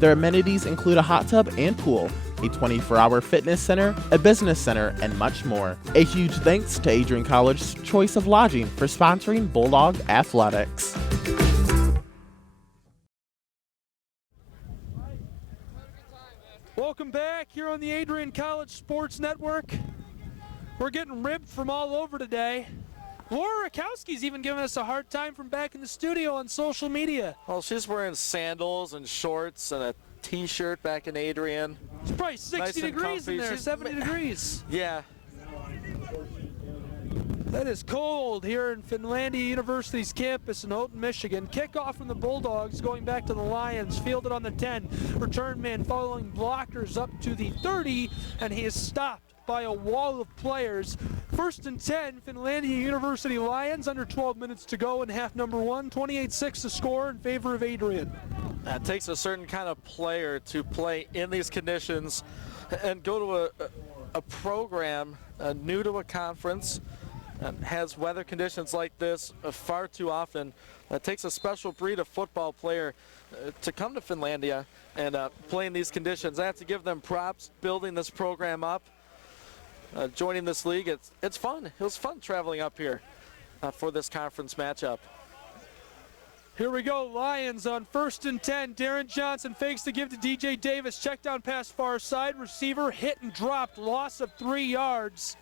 Their amenities include a hot tub and pool, a 24-hour fitness center, a business center, and much more. A huge thanks to Adrian College's choice of lodging for sponsoring Bulldog Athletics. Welcome back here on the Adrian College Sports Network. We're getting ribbed from all over today. Laura Rakowski's even giving us a hard time from back in the studio on social media. Well, she's wearing sandals and shorts and a T-shirt back in Adrian. It's probably 60 Nice and degrees in comfy. there, She's 70 degrees. Yeah. That is cold here in Finlandia University's campus in Houghton, Michigan. Kickoff from the Bulldogs going back to the Lions. Fielded on the 10. Return man following blockers up to the 30, and he is stopped by a wall of players. 1st and 10, Finlandia University Lions, under 12 minutes to go in half number 1. 28-6 to score in favor of Adrian. It takes a certain kind of player to play in these conditions and go to a program new to a conference and has weather conditions like this far too often. It takes a special breed of football player to come to Finlandia and play in these conditions. I have to give them props building this program up. Joining this league, it's fun. It was fun traveling up here for this conference matchup. Here we go, Lions on 1st and 10. Darren Johnson fakes to give to DJ Davis. Check down pass far side. Receiver hit and dropped. Loss of 3 yards.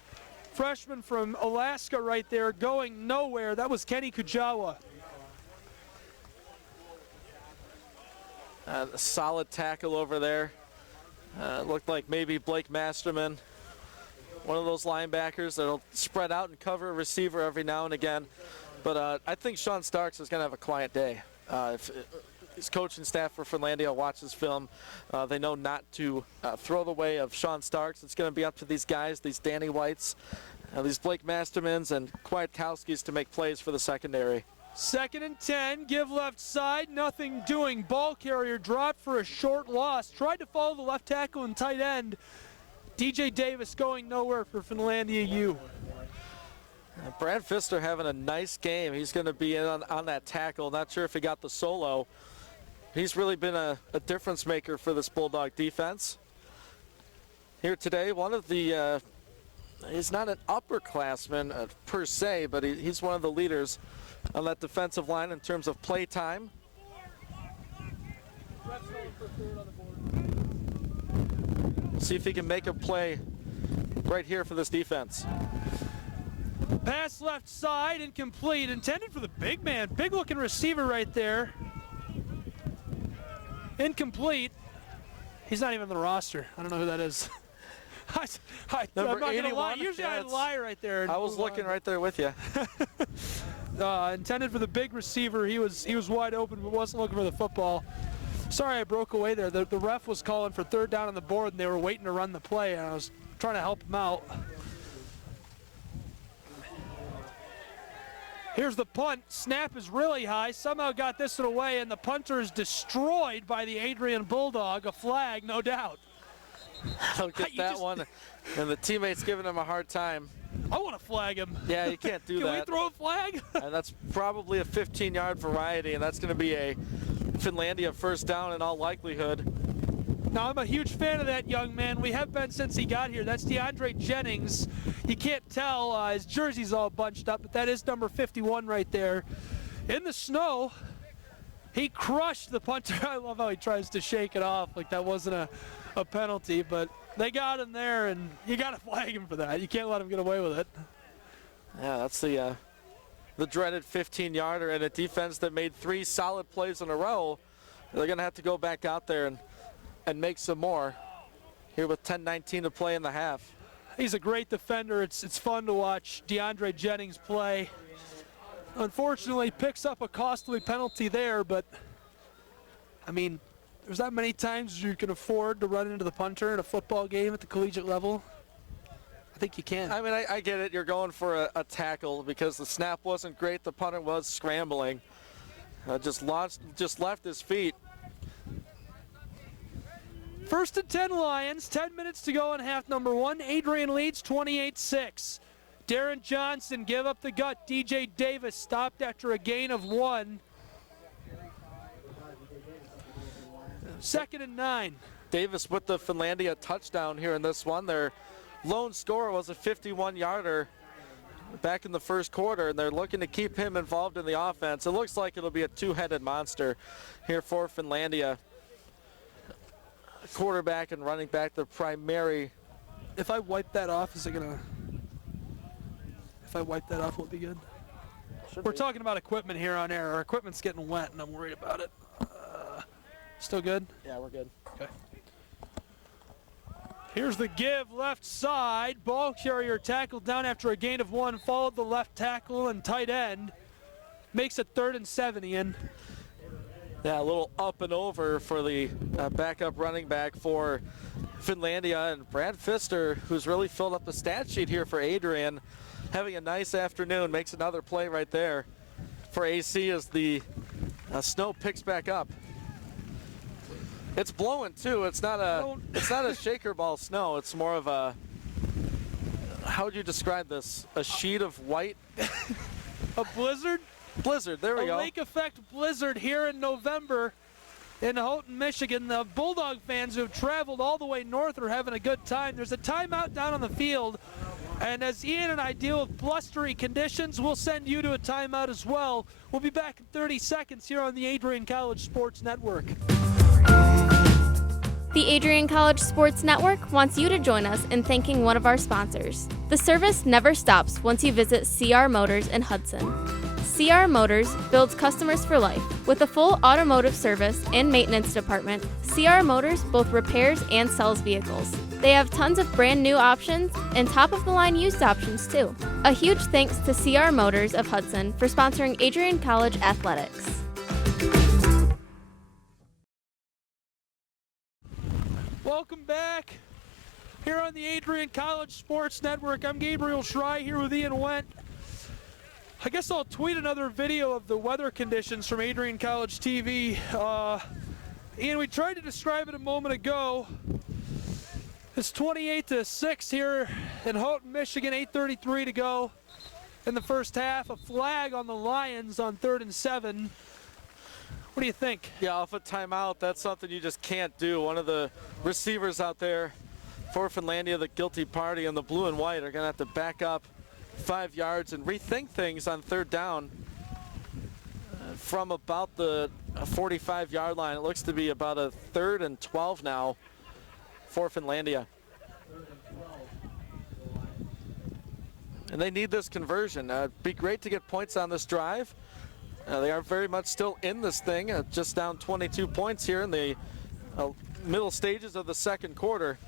Freshman from Alaska right there going nowhere. That was Kenny Kujawa. A solid tackle over there. Looked like maybe Blake Masterman, one of those linebackers that'll spread out and cover a receiver every now and again. But I think Sean Starks is going to have a quiet day. If his coaching staff for Finlandia watches film, they know not to throw the way of Sean Starks. It's going to be up to these guys, these Danny Whites, these Blake Mastermans and Kwiatkowskis to make plays for the secondary. 2nd and 10, give left side, nothing doing. Ball carrier dropped for a short loss. Tried to follow the left tackle and tight end. DJ Davis going nowhere for Finlandia U. Brad Pfister having a nice game. He's going to be in on that tackle. Not sure if he got the solo. He's really been a difference maker for this Bulldog defense. Here today, one of the, he's not an upperclassman per se, but he's one of the leaders on that defensive line in terms of play time. See if he can make a play right here for this defense. Pass left side, incomplete. Intended for the big man. Big looking receiver right there. Incomplete. He's not even on the roster. I don't know who that is. I'm not going to lie. Usually I'd lie right there. I was looking right there with you. Intended for the big receiver. He was wide open but wasn't looking for the football. Sorry I broke away there. The ref was calling for 3rd down on the board and they were waiting to run the play and I was trying to help him out. Here's the punt. Snap is really high. Somehow got this one away, and the punter is destroyed by the Adrian Bulldog. A flag, no doubt. I'll get that one. And the teammate's giving him a hard time. I want to flag him. Yeah, you can't do Can that. we throw a flag? And that's probably a 15-yard variety, and that's going to be a Finlandia first down in all likelihood. Now, I'm a huge fan of that young man. We have been since he got here. That's DeAndre Jennings. You can't tell. His jersey's all bunched up, but that is number 51 right there. In the snow, he crushed the punter. I love how he tries to shake it off like that wasn't a penalty, but they got him there, and you got to flag him for that. You can't let him get away with it. Yeah, that's the dreaded 15-yarder, and a defense that made 3 solid plays in a row. They're going to have to go back out there and make some more here with 10:19 to play in the half. He's a great defender. It's fun to watch DeAndre Jennings play. Unfortunately, picks up a costly penalty there, but I mean, there's not many times you can afford to run into the punter in a football game at the collegiate level. I think you can. I mean, I get it. You're going for a tackle because the snap wasn't great. The punter was scrambling. Just left his feet. First and 10 Lions, 10 minutes to go in half number 1. Adrian leads 28-6. Darren Johnson give up the gut. DJ Davis stopped after a gain of 1. 2nd and 9. Davis with the Finlandia touchdown here in this one. Their lone scorer was a 51-yarder back in the first quarter, and they're looking to keep him involved in the offense. It looks like it'll be a two-headed monster here for Finlandia. Quarterback and running back, the primary. If I wipe that off, is it gonna? If I wipe that off, will it be good? We're talking about equipment here on air. Our equipment's getting wet, and I'm worried about it. Still good? Yeah, we're good. Okay. Here's the give, left side. Ball carrier tackled down after a gain of 1. Followed the left tackle and tight end. Makes it 3rd and 7, Ian. Yeah, a little up and over for the backup running back for Finlandia. And Brad Pfister, who's really filled up the stat sheet here for Adrian, having a nice afternoon, makes another play right there for AC as the snow picks back up. It's blowing too. It's not a shaker ball snow. It's more of a, how would you describe this? A sheet of white? A blizzard? Blizzard, there we go. A lake effect blizzard here in November in Houghton, Michigan. The Bulldog fans who have traveled all the way north are having a good time. There's a timeout down on the field, and as Ian and I deal with blustery conditions, we'll send you to a timeout as well. We'll be back in 30 seconds here on the Adrian College Sports Network. The Adrian College Sports Network wants you to join us in thanking one of our sponsors. The service never stops once you visit CR Motors in Hudson. CR Motors builds customers for life. With a full automotive service and maintenance department, CR Motors both repairs and sells vehicles. They have tons of brand new options and top-of-the-line used options too. A huge thanks to CR Motors of Hudson for sponsoring Adrian College Athletics. Welcome back here on the Adrian College Sports Network. I'm Gabriel Schrei here with Ian Wendt. I guess I'll tweet another video of the weather conditions from Adrian College TV. Ian, we tried to describe it a moment ago. It's 28-6 here in Houghton, Michigan, 8:33 to go in the first half. A flag on the Lions on 3rd and 7. What do you think? Yeah, off a timeout, that's something you just can't do. One of the receivers out there for Finlandia, the guilty party, and the blue and white are going to have to back up 5 yards and rethink things on 3rd down from about the 45-yard line. It looks to be about a 3rd and 12 now for Finlandia. And they need this conversion. It'd be great to get points on this drive. They are very much still in this thing, just down 22 points here in the middle stages of the second quarter.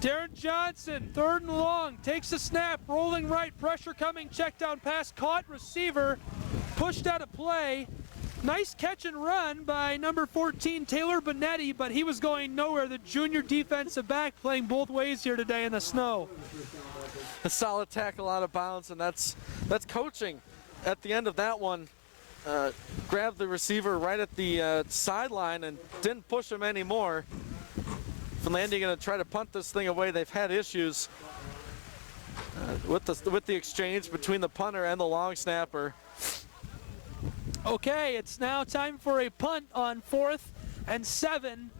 Darren Johnson, 3rd and long, takes a snap, rolling right, pressure coming, check down pass, caught, receiver, pushed out of play. Nice catch and run by number 14, Taylor Bonetti, but he was going nowhere. The junior defensive back playing both ways here today in the snow. A solid tackle out of bounds, and that's coaching. At the end of that one, grabbed the receiver right at the sideline and didn't push him anymore. Finlandia going to try to punt this thing away. They've had issues with the exchange between the punter and the long snapper. Okay, it's now time for a punt on 4th and 7.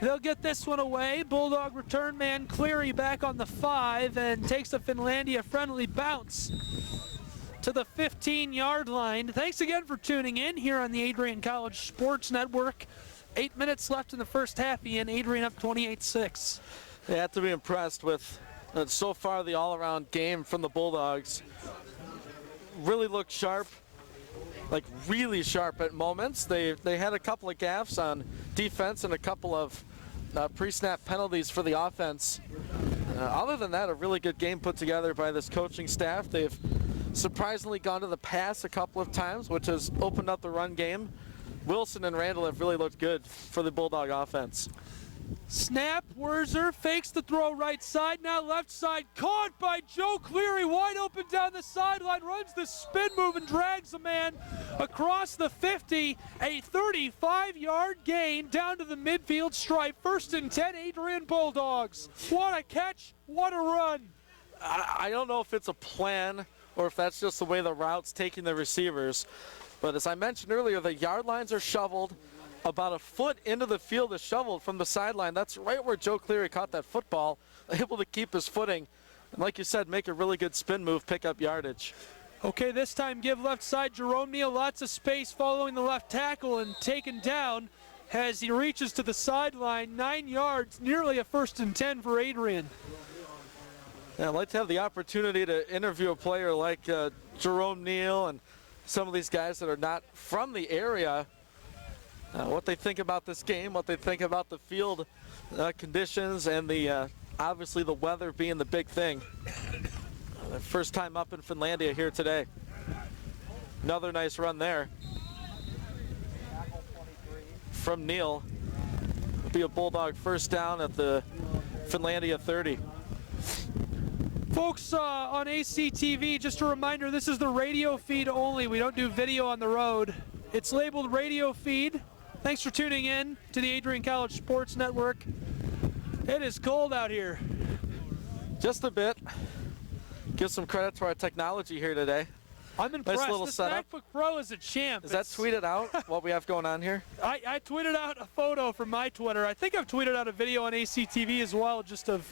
They'll get this one away. Bulldog return man Cleary back on the 5 and takes a Finlandia friendly bounce to the 15-yard line. Thanks again for tuning in here on the Adrian College Sports Network. 8 minutes left in the first half, Ian. Adrian up 28-6. They have to be impressed with so far the all-around game from the Bulldogs. Really look sharp, like really sharp at moments. They had a couple of gaffes on defense and a couple of pre-snap penalties for the offense. Other than that, a really good game put together by this coaching staff. They've surprisingly gone to the pass a couple of times, which has opened up the run game. Wilson and Randall have really looked good for the Bulldog offense. Snap, Werzer fakes the throw right side, now left side, caught by Joe Cleary, wide open down the sideline, runs the spin move and drags a man across the 50, a 35-yard gain down to the midfield stripe. 1st and 10, Adrian Bulldogs. What a catch, what a run. I don't know if it's a plan or if that's just the way the route's taking the receivers, but as I mentioned earlier, the yard lines are shoveled. About a foot into the field is shoveled from the sideline. That's right where Joe Cleary caught that football, able to keep his footing. And like you said, make a really good spin move, pick up yardage. Okay, this time give left side Jerome Neal lots of space following the left tackle and taken down as he reaches to the sideline. 9 yards, nearly a 1st and 10 for Adrian. Yeah, I'd like to have the opportunity to interview a player like Jerome Neal and some of these guys that are not from the area. What they think about this game, what they think about the field conditions, and the obviously the weather being the big thing. Their first time up in Finlandia here today. Another nice run there from Neal. It'll be a Bulldog first down at the Finlandia 30. Folks on ACTV, just a reminder, this is the radio feed only. We don't do video on the road. It's labeled radio feed. Thanks for tuning in to the Adrian College Sports Network. It is cold out here. Just a bit. Give some credit to our technology here today. I'm impressed. Nice little this setup. MacBook Pro is a champ. Is that tweeted out, what we have going on here? I tweeted out a photo from my Twitter. I think I've tweeted out a video on ACTV as well, just of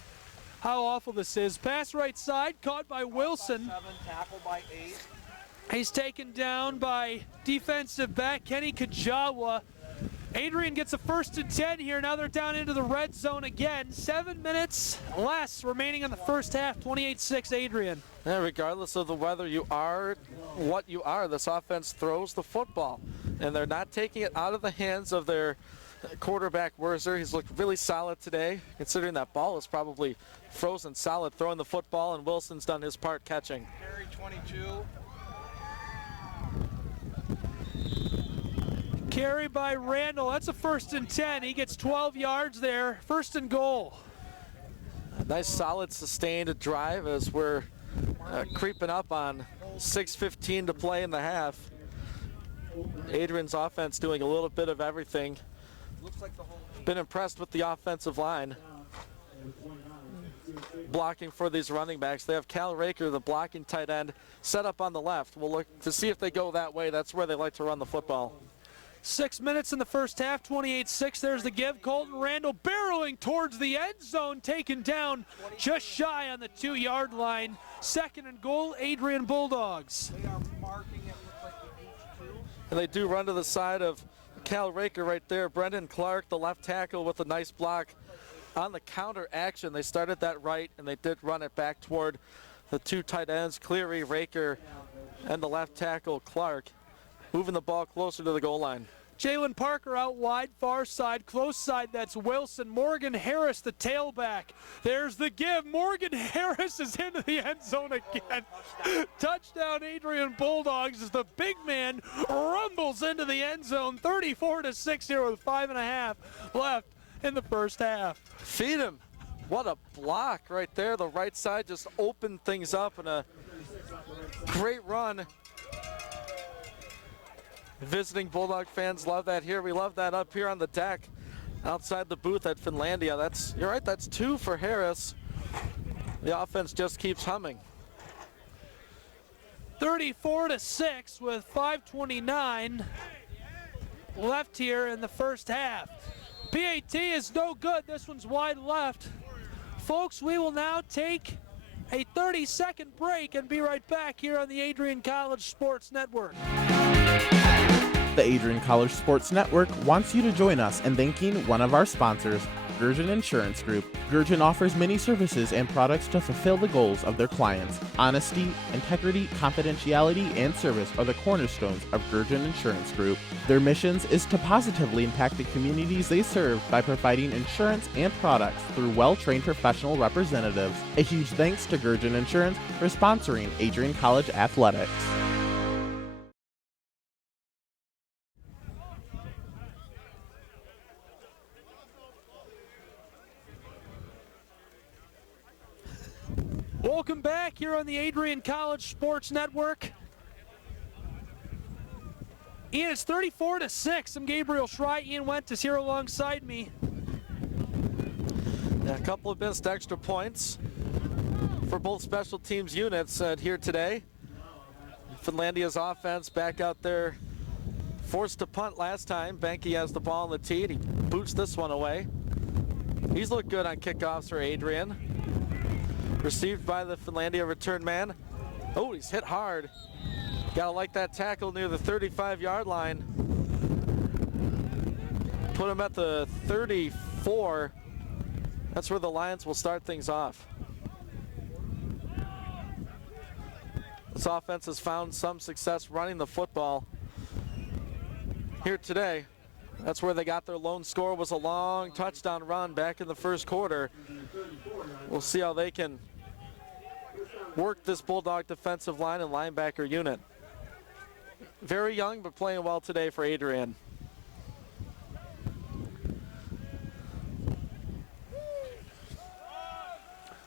how awful this is. Pass right side, caught by Wilson. 7, tackle by 8. He's taken down by defensive back Kenny Kajawa. Adrian gets a 1st and 10 here. Now they're down into the red zone again. 7 minutes less remaining in the first half. 28-6 Adrian. Yeah, regardless of the weather, you are what you are. This offense throws the football, and they're not taking it out of the hands of their quarterback Werzer. He's looked really solid today, considering that ball is probably frozen solid throwing the football, and Wilson's done his part catching. Carry 22. Carry by Randall. That's a 1st and 10. He gets 12 yards there. 1st and goal. A nice, solid, sustained drive as we're creeping up on 6:15 to play in the half. Adrian's offense doing a little bit of everything. Been impressed with the offensive line. Blocking for these running backs. They have Cal Raker, the blocking tight end, set up on the left. We'll look to see if they go that way. That's where they like to run the football. 6 minutes in the first half, 28-6. There's the give. Colton Randall barreling towards the end zone, taken down just shy on the 2-yard line. 2nd and goal, Adrian Bulldogs. They are marking it, looks like we each 2. And they do run to the side of Cal Raker right there. Brendan Clark, the left tackle, with a nice block on the counter action. They started that right, and they did run it back toward the 2 tight ends, Cleary, Raker, and the left tackle, Clark, moving the ball closer to the goal line. Jalen Parker out wide, far side, close side, that's Wilson. Morgan Harris, the tailback. There's the give. Morgan Harris is into the end zone again. Touchdown, Adrian Bulldogs, as the big man rumbles into the end zone. 34-6 here with 5.5 left in the first half. Feed him. What a block right there. The right side just opened things up, and a great run. Visiting Bulldog fans love that here. We love that up here on the deck outside the booth at Finlandia. You're right, that's 2 for Harris. The offense just keeps humming. 34-6 with 5:29 left here in the first half. PAT is no good. This one's wide left. Folks, we will now take a 30-second break and be right back here on the Adrian College Sports Network. The Adrian College Sports Network wants you to join us in thanking one of our sponsors, Gurgen Insurance Group. Gurgen offers many services and products to fulfill the goals of their clients. Honesty, integrity, confidentiality, and service are the cornerstones of Gurgen Insurance Group. Their missions is to positively impact the communities they serve by providing insurance and products through well-trained professional representatives. A huge thanks to Gurgen Insurance for sponsoring Adrian College Athletics. Welcome back here on the Adrian College Sports Network. Ian, it's 34-6. I'm Gabriel Schrei. Ian Went is here alongside me. Yeah, a couple of missed extra points for both special teams units here today. Finlandia's offense back out there, forced to punt last time. Benke has the ball on the tee, and he boots this one away. He's looked good on kickoffs for Adrian. Received by the Finlandia return man. Oh, he's hit hard. Gotta like that tackle near the 35-yard line. Put him at the 34. That's where the Lions will start things off. This offense has found some success running the football here today. That's where they got their lone score, was a long touchdown run back in the first quarter. We'll see how they can work this Bulldog defensive line and linebacker unit. Very young, but playing well today for Adrian.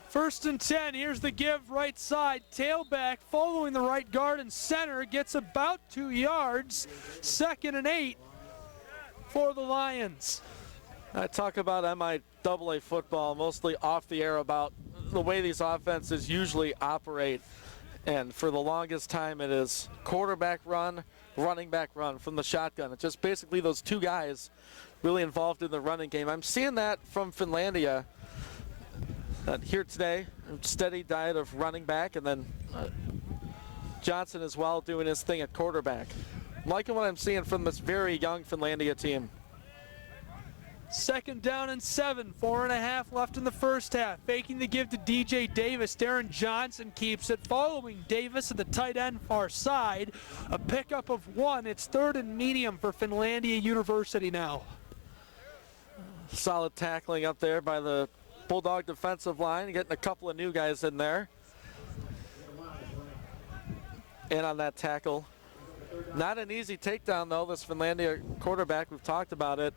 First and 10, here's the give right side. Tailback following the right guard and center, gets about 2 yards. 2nd and 8 for the Lions. I talk about MIAA football mostly off the air about the way these offenses usually operate. And for the longest time, it is quarterback run, running back run from the shotgun. It's just basically those two guys really involved in the running game. I'm seeing that from Finlandia here today. A steady diet of running back, and then Johnson as well doing his thing at quarterback. I'm liking what I'm seeing from this very young Finlandia team. 2nd down and 7, 4.5 left in the first half. Faking the give to DJ Davis. Darren Johnson keeps it, following Davis at the tight end far side. A pickup of 1. It's 3rd and medium for Finlandia University now. Solid tackling up there by the Bulldog defensive line, getting a couple of new guys in there. And on that tackle. Not an easy takedown, though, this Finlandia quarterback. We've talked about it.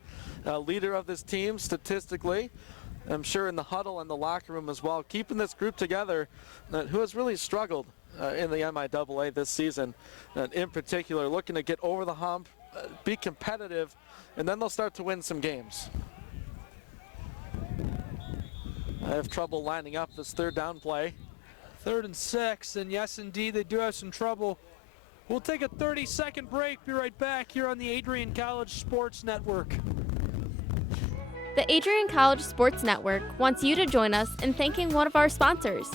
Leader of this team statistically. I'm sure in the huddle and the locker room as well. Keeping this group together, who has really struggled in the MIAA this season. In particular, looking to get over the hump, be competitive, and then they'll start to win some games. I have trouble lining up this 3rd down play. 3rd and 6, and yes, indeed, they do have some trouble. We'll take a 30-second break. Be right back here on the Adrian College Sports Network. The Adrian College Sports Network wants you to join us in thanking one of our sponsors,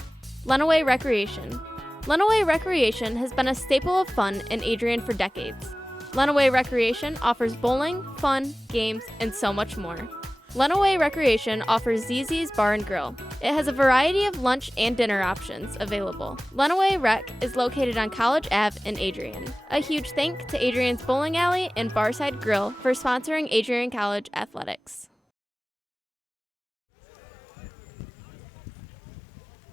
Lenawee Recreation. Lenawee Recreation has been a staple of fun in Adrian for decades. Lenawee Recreation offers bowling, fun, games, and so much more. Lenawee Recreation offers ZZ's Bar and Grill. It has a variety of lunch and dinner options available. Lenawee Rec is located on College Ave in Adrian. A huge thank to Adrian's Bowling Alley and Barside Grill for sponsoring Adrian College Athletics.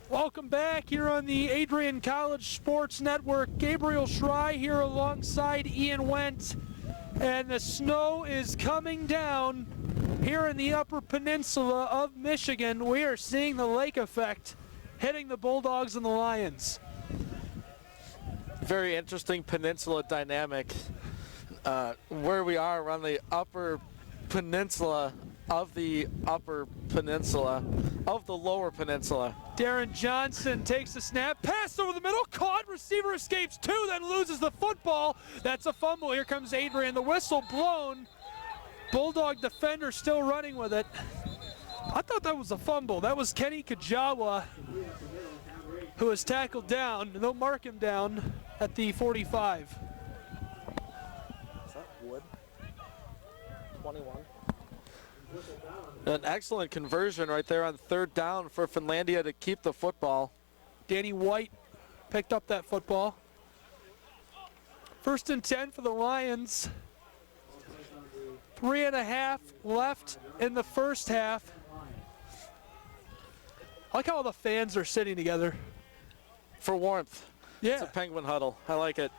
Welcome back here on the Adrian College Sports Network. Gabriel Schrei here alongside Ian Went. And the snow is coming down Here in the Upper Peninsula of Michigan, we are seeing the lake effect hitting the Bulldogs and the Lions. Very interesting peninsula dynamic. Where we are around the Upper Peninsula of the Upper Peninsula of the Lower Peninsula. Darren Johnson takes the snap, pass over the middle, caught, receiver escapes two, then loses the football. That's a fumble. Here comes Adrian, the whistle blown. Bulldog defender still running with it. I thought that was a fumble. That was Kenny Kajawa who was tackled down. They'll mark him down at the 45. Is that Wood? 21. An excellent conversion right there on third down for Finlandia to keep the football. Danny White picked up that football. 1st and 10 for the Lions. 3.5 left in the first half. I like how all the fans are sitting together. For warmth. Yeah. It's a Penguin huddle. I like it.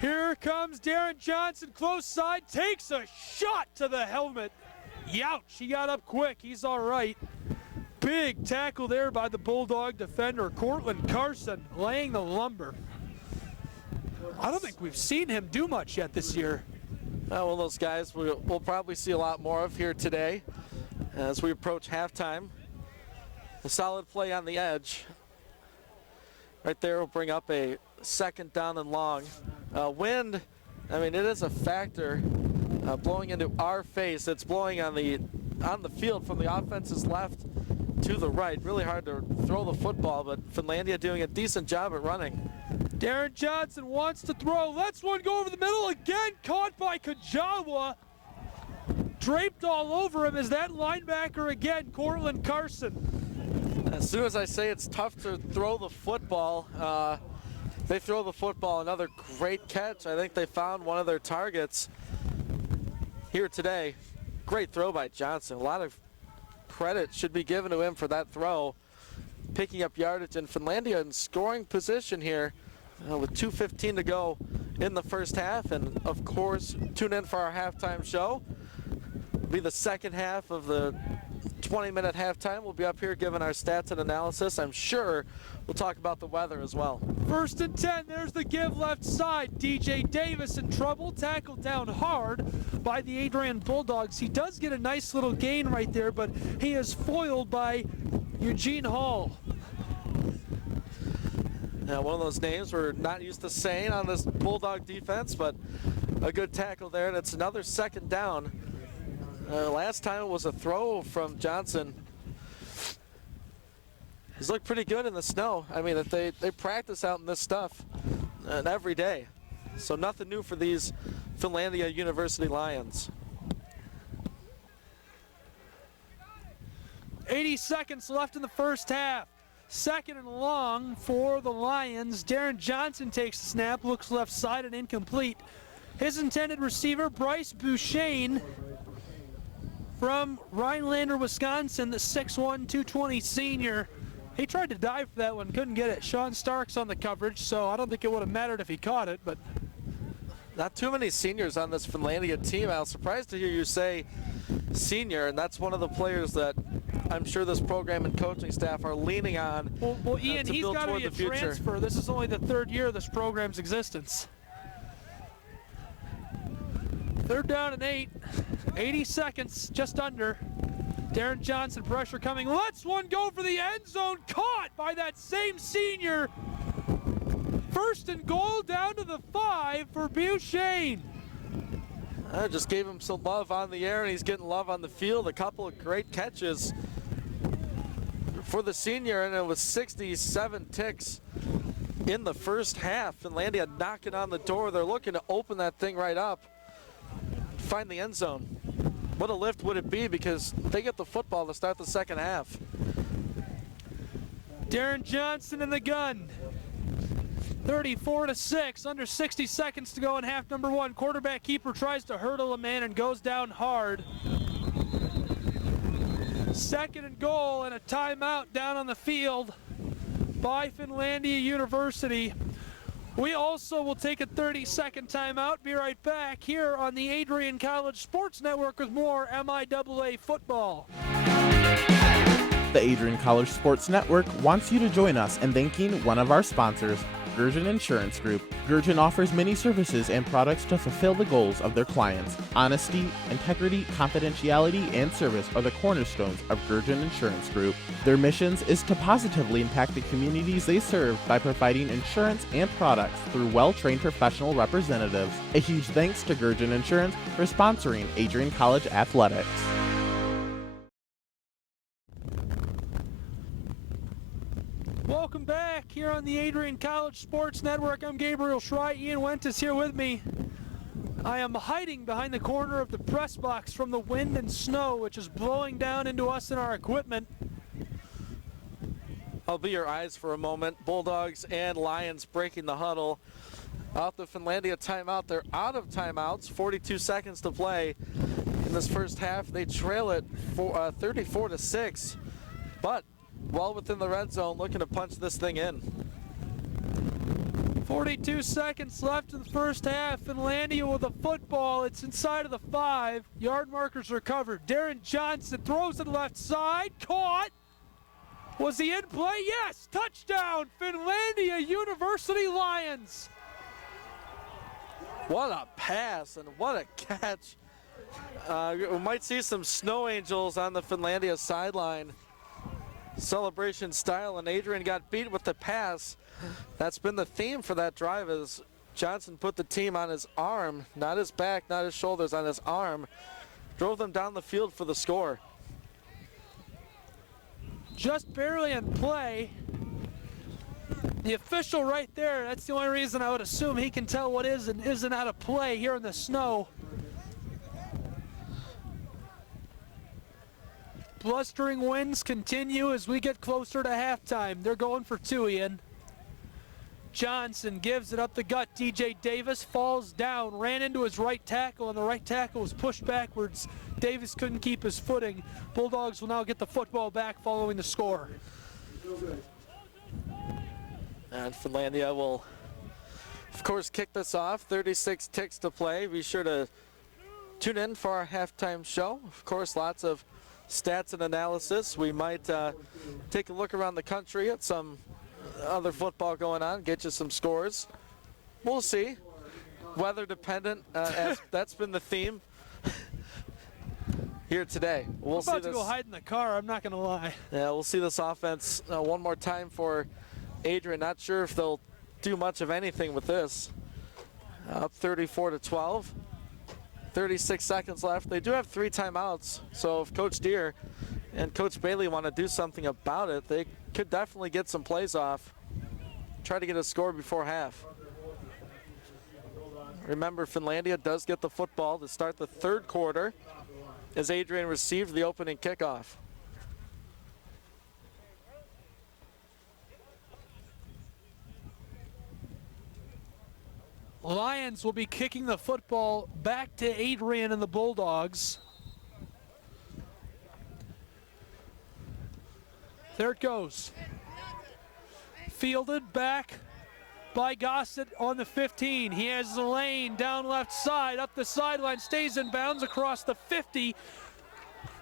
Here comes Darren Johnson, close side, takes a shot to the helmet. Youch, he got up quick, he's all right. Big tackle there by the Bulldog defender, Cortland Carson, laying the lumber. I don't think we've seen him do much yet this year. One of those guys we'll probably see a lot more of here today as we approach halftime. A solid play on the edge. Right there will bring up a 2nd down and long. Wind, I mean, it is a factor blowing into our face. It's blowing on the field from the offense's left to the right. Really hard to throw the football, but Finlandia doing a decent job at running. Darren Johnson wants to throw, lets one go over the middle again, caught by Kajawa. Draped all over him is that linebacker again, Cortland Carson. As soon as I say it's tough to throw the football, they throw the football. Another great catch. I think they found one of their targets here today. Great throw by Johnson. A lot of credit should be given to him for that throw. Picking up yardage in Finlandia in scoring position here with 2:15 to go in the first half. And of course, tune in for our halftime show. It'll be the second half of the 20-minute halftime. We'll be up here giving our stats and analysis. I'm sure we'll talk about the weather as well. 1st and 10, there's the give left side. DJ Davis in trouble, tackled down hard by the Adrian Bulldogs. He does get a nice little gain right there, but he is foiled by Eugene Hall. Now, one of those names we're not used to saying on this Bulldog defense, but a good tackle there, and it's another 2nd down. Last time it was a throw from Johnson. He's looked pretty good in the snow. I mean, they practice out in this stuff every day. So nothing new for these Finlandia University Lions. 80 seconds left in the first half. 2nd and long for the Lions. Darren Johnson takes the snap, looks left side and incomplete. His intended receiver, Bryce Bouchane, from Rhinelander, Wisconsin, the 6'1", 220 senior. He tried to dive for that one, couldn't get it. Sean Starks on the coverage, so I don't think it would have mattered if he caught it, but not too many seniors on this Finlandia team. I was surprised to hear you say senior, and that's one of the players that I'm sure this program and coaching staff are leaning on. Well, Ian, he's got to be a transfer. This is only the 3rd year of this program's existence. 3rd down and 8. 80 seconds, just under. Darren Johnson, pressure coming. Lets one go for the end zone. Caught by that same senior. 1st and goal down to the 5 for Bouchane. I just gave him some love on the air, and he's getting love on the field. A couple of great catches for the senior, and it was 67 ticks in the first half. Finlandia knocking on the door. They're looking to open that thing right up, find the end zone. What a lift would it be, because they get the football to start the second half. Darren Johnson in the gun. 34-6, under 60 seconds to go in half number 1. Quarterback keeper tries to hurdle a man and goes down hard. 2nd and goal and a timeout down on the field by Finlandia University. We also will take a 30-second timeout. Be right back here on the Adrian College Sports Network with more MIAA football. The Adrian College Sports Network wants you to join us in thanking one of our sponsors, Gurgen Insurance Group. Gurgen offers many services and products to fulfill the goals of their clients. Honesty, integrity, confidentiality, and service are the cornerstones of Gurgen Insurance Group. Their missions is to positively impact the communities they serve by providing insurance and products through well-trained professional representatives. A huge thanks to Gurgen Insurance for sponsoring Adrian College Athletics. Welcome back here on the Adrian College Sports Network. I'm Gabriel Schrei. Ian Went is here with me. I am hiding behind the corner of the press box from the wind and snow, which is blowing down into us and our equipment. I'll be your eyes for a moment. Bulldogs and Lions breaking the huddle. Out the Finlandia timeout. They're out of timeouts. 42 seconds to play in this first half. They trail it 34-6, but well within the red zone, looking to punch this thing in. 42 seconds left in the first half. Finlandia with the football. It's inside of the 5. Yard markers are covered. Darren Johnson throws it left side. Caught. Was he in play? Yes. Touchdown, Finlandia University Lions. What a pass and what a catch. We might see some snow angels on the Finlandia sideline. Celebration style, and Adrian got beat with the pass. That's been the theme for that drive, as Johnson put the team on his arm, not his back, not his shoulders, on his arm. Drove them down the field for the score. Just barely in play. The official right there, that's the only reason I would assume he can tell what is and isn't out of play here in the snow. Blustering winds continue as we get closer to halftime. They're going for 2, Ian. Johnson gives it up the gut. DJ Davis falls down, ran into his right tackle, and the right tackle was pushed backwards. Davis couldn't keep his footing. Bulldogs will now get the football back following the score. And Finlandia will, of course, kick this off. 36 ticks to play. Be sure to tune in for our halftime show. Of course, lots of stats and analysis. We might take a look around the country at some other football going on, get you some scores. We'll see. Weather dependent, as that's been the theme here today. I'm about to go hide in the car, I'm not going to lie. Yeah, we'll see this offense one more time for Adrian. Not sure if they'll do much of anything with this. Up 34-12. 36 seconds left. They do have 3 timeouts, so if Coach Deere and Coach Bailey want to do something about it, they could definitely get some plays off. Try to get a score before half. Remember, Finlandia does get the football to start the third quarter as Adrian received the opening kickoff. Lions will be kicking the football back to Adrian and the Bulldogs. There it goes. Fielded back by Gossett on the 15. He has the lane down left side, up the sideline, stays in bounds across the 50.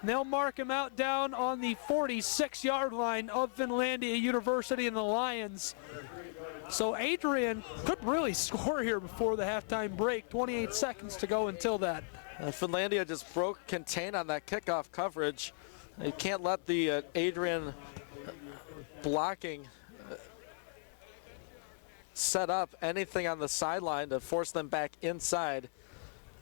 They'll mark him out down on the 46-yard line of Finlandia University, and the Lions. So Adrian could really score here before the halftime break. 28 seconds to go until that. Finlandia just broke contain on that kickoff coverage. You can't let the Adrian blocking set up anything on the sideline to force them back inside.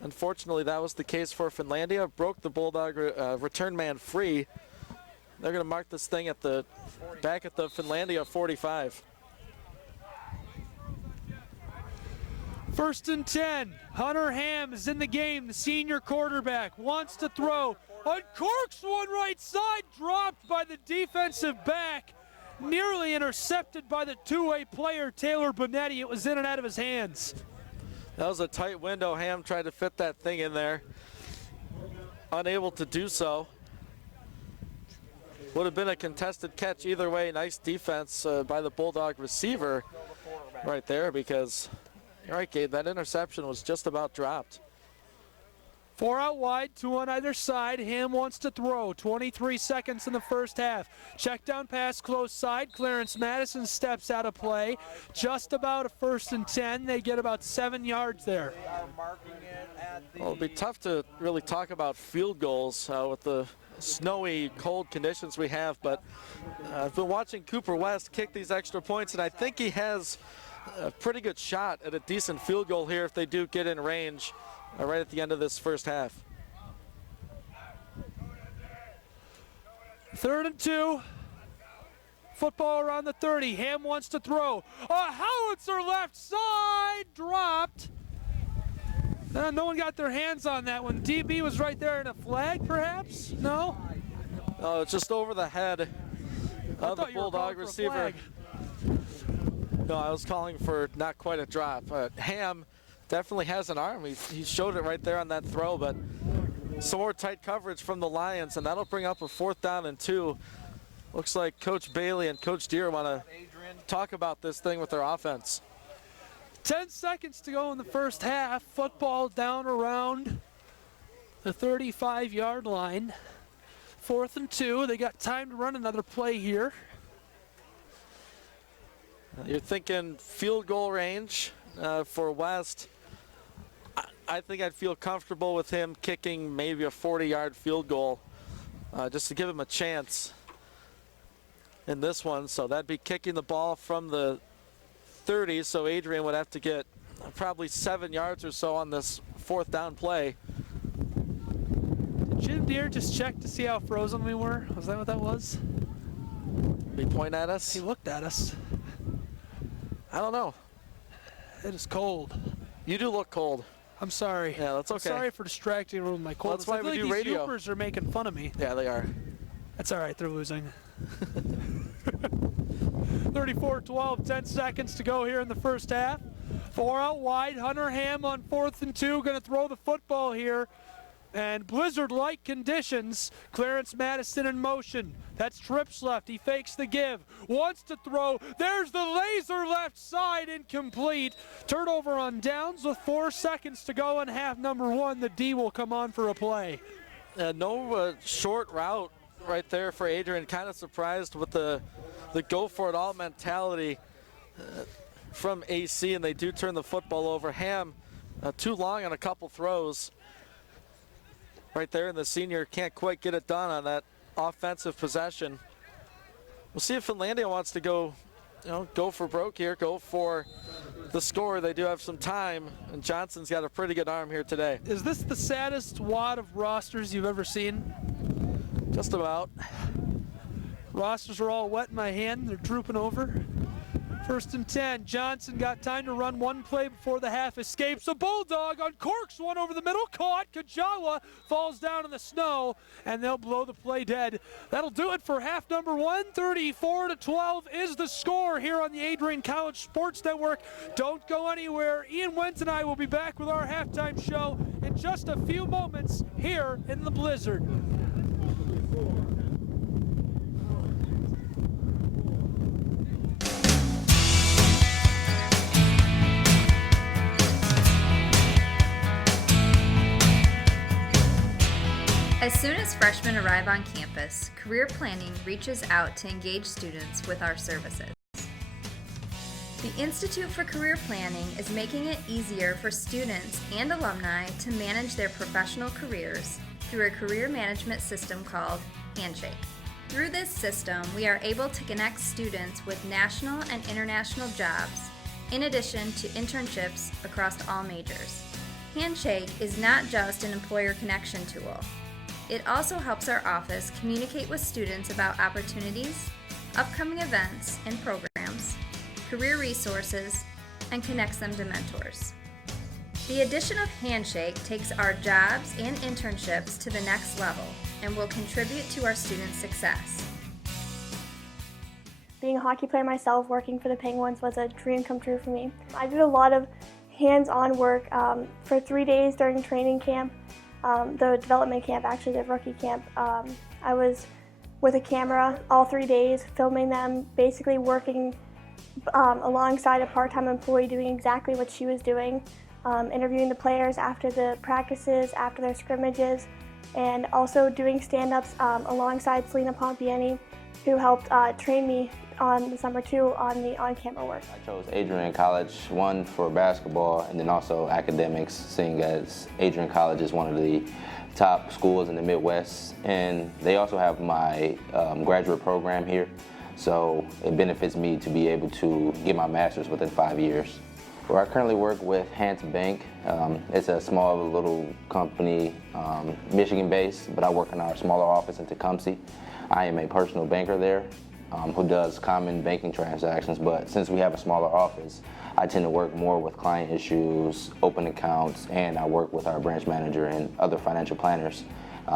Unfortunately, that was the case for Finlandia. Broke the Bulldog return man free. They're going to mark this thing at the back at the Finlandia 45. 1st and 10. Hunter Ham is in the game. The senior quarterback wants to throw. Uncorks one right side, dropped by the defensive back. Nearly intercepted by the two-way player, Taylor Bonetti. It was in and out of his hands. That was a tight window. Ham tried to fit that thing in there. Unable to do so. Would have been a contested catch either way. Nice defense by the Bulldog receiver. right there, because you're right, Gabe, that interception was just about dropped. 4 out wide, 2 on either side. Ham wants to throw. 23 seconds in the first half. Check down pass close side. Clarence Madison steps out of play. Just about a 1st and 10. They get about 7 yards there. They are marking it at the. Well, it'll be tough to really talk about field goals with the snowy, cold conditions we have, but I've been watching Cooper West kick these extra points, and I think he has a pretty good shot at a decent field goal here if they do get in range right at the end of this first half. 3rd and 2. Football around the 30. Ham wants to throw. A howitzer left side, dropped. No one got their hands on that one. DB was right there in a flag, perhaps? No? Oh, it's just over the head of the Bulldog receiver. No, I was calling for not quite a drop. Ham definitely has an arm. He showed it right there on that throw, but some more tight coverage from the Lions, and that'll bring up a 4th down and 2. Looks like Coach Bailey and Coach Deere want to talk about this thing with their offense. 10 seconds to go in the first half. Football down around the 35-yard line. 4th and 2. They got time to run another play here. You're thinking field goal range for West. I think I'd feel comfortable with him kicking maybe a 40-yard field goal just to give him a chance in this one. So that'd be kicking the ball from the 30, so Adrian would have to get probably 7 yards or so on this 4th down play. Did Jim Deere just check to see how frozen we were? Was that what that was? Did he point at us? He looked at us. I don't know. It is cold. You do look cold. I'm sorry. Yeah, that's okay. I'm sorry for distracting everyone with my cold. That's why I feel we like do these radio. Yoopers are making fun of me. Yeah, they are. That's all right. They're losing. 34-12, 10 seconds to go here in the first half. 4 out wide. Hunter Ham on 4th and 2. Going to throw the football here. And blizzard-like conditions. Clarence Madison in motion. That's trips left. He fakes the give. Wants to throw. There's the laser left side, incomplete. Turnover on downs with 4 seconds to go in half number 1. The D will come on for a play. No short route right there for Adrian. Kind of surprised with the go for it all mentality from AC, and they do turn the football over. Ham too long on a couple throws right there, and the senior can't quite get it done on that offensive possession. We'll see if Finlandia wants to go for broke here, go for the score. They do have some time, and Johnson's got a pretty good arm here today. Is this the saddest wad of rosters you've ever seen? Just about. Rosters are all wet in my hand. They're drooping over. 1st and 10. Johnson got time to run one play before the half escapes. A Bulldog uncorks one over the middle. Caught. Kajawa falls down in the snow, and they'll blow the play dead. That'll do it for half number 1. 34-12 is the score here on the Adrian College Sports Network. Don't go anywhere. Ian Wentz and I will be back with our halftime show in just a few moments here in the blizzard. As soon as freshmen arrive on campus, Career Planning reaches out to engage students with our services. The Institute for Career Planning is making it easier for students and alumni to manage their professional careers through a career management system called Handshake. Through this system, we are able to connect students with national and international jobs, in addition to internships across all majors. Handshake is not just an employer connection tool. It also helps our office communicate with students about opportunities, upcoming events and programs, career resources, and connects them to mentors. The addition of Handshake takes our jobs and internships to the next level and will contribute to our students' success. Being a hockey player myself, working for the Penguins was a dream come true for me. I did a lot of hands-on work for 3 days during training camp. The development camp, actually the rookie camp, I was with a camera all 3 days, filming them, basically working alongside a part-time employee doing exactly what she was doing, interviewing the players after the practices, after their scrimmages, and also doing stand-ups alongside Selena Pompiani, who helped train me on the summer too on the on-camera work. I chose Adrian College, one for basketball and then also academics, seeing as Adrian College is one of the top schools in the Midwest, and they also have my graduate program here, so it benefits me to be able to get my master's within 5 years. Well, I currently work with Hans Bank. It's a small little company, Michigan-based, but I work in our smaller office in Tecumseh. I am a personal banker there who does common banking transactions, but since we have a smaller office, I tend to work more with client issues, open accounts, and I work with our branch manager and other financial planners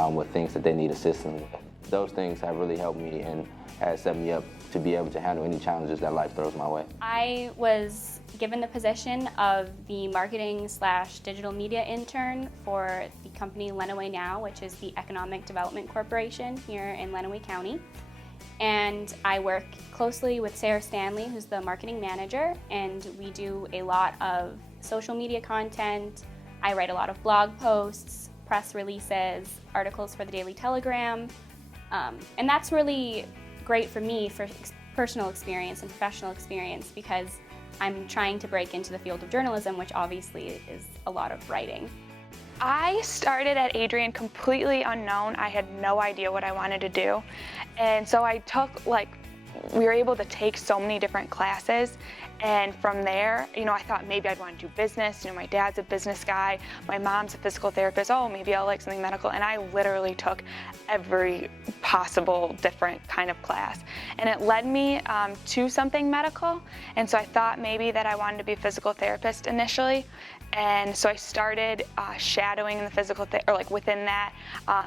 with things that they need assistance with. Those things have really helped me and has set me up to be able to handle any challenges that life throws my way. I was given the position of the marketing/digital media intern for the company Lenawee Now, which is the Economic Development Corporation here in Lenawee County. And I work closely with Sarah Stanley, who's the marketing manager, and we do a lot of social media content. I write a lot of blog posts, press releases, articles for the Daily Telegram, and that's really great for me for personal experience and professional experience because I'm trying to break into the field of journalism, which obviously is a lot of writing. I started at Adrian completely unknown. I had no idea what I wanted to do. And so I took, we were able to take so many different classes. And from there, I thought maybe I'd want to do business. My dad's a business guy. My mom's a physical therapist. Oh, maybe I'll like something medical. And I literally took every possible different kind of class. And it led me to something medical. And so I thought maybe that I wanted to be a physical therapist initially. And so I started shadowing in the physical, within that,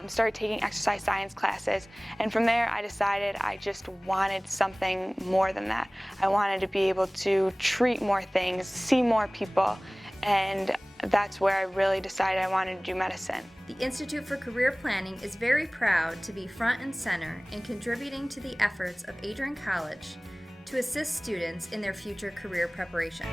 started taking exercise science classes. And from there, I decided I just wanted something more than that. I wanted to be able to treat more things, see more people, and that's where I really decided I wanted to do medicine. The Institute for Career Planning is very proud to be front and center in contributing to the efforts of Adrian College to assist students in their future career preparation.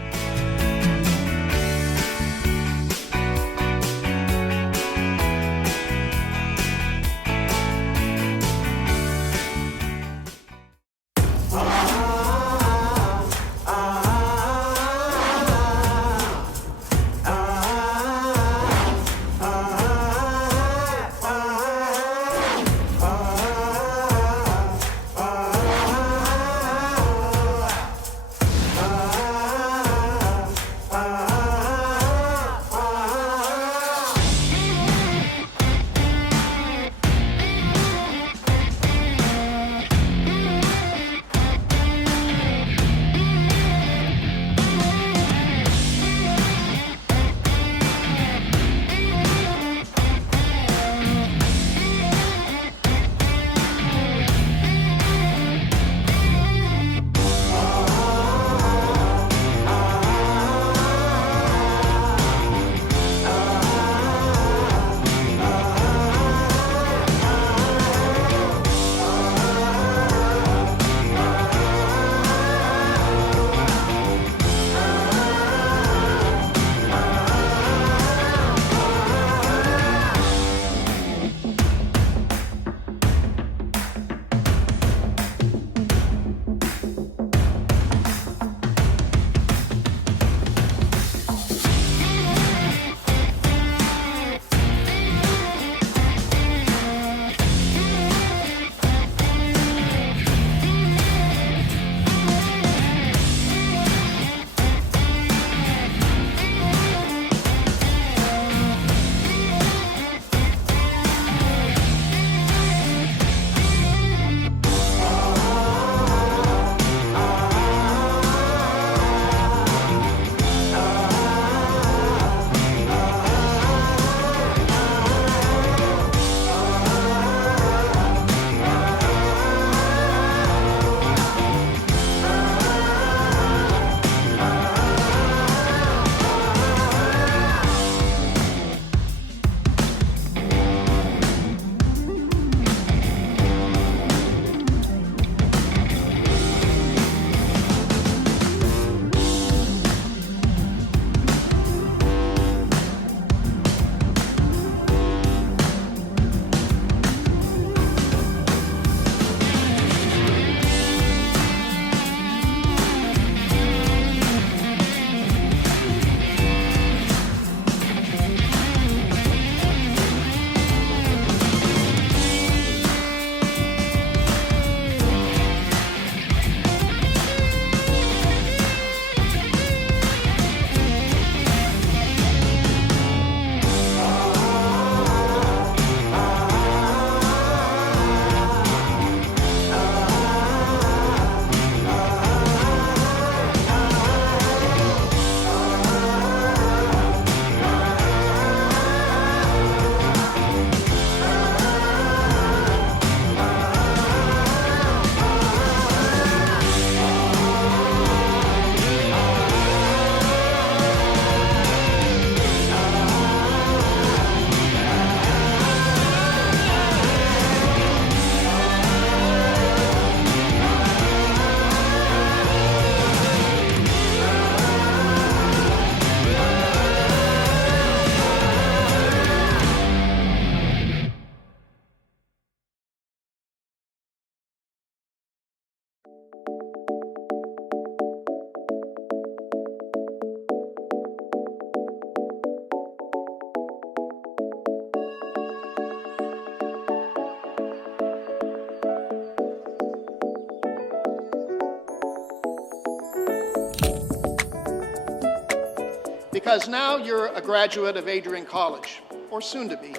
Because now you're a graduate of Adrian College, or soon to be.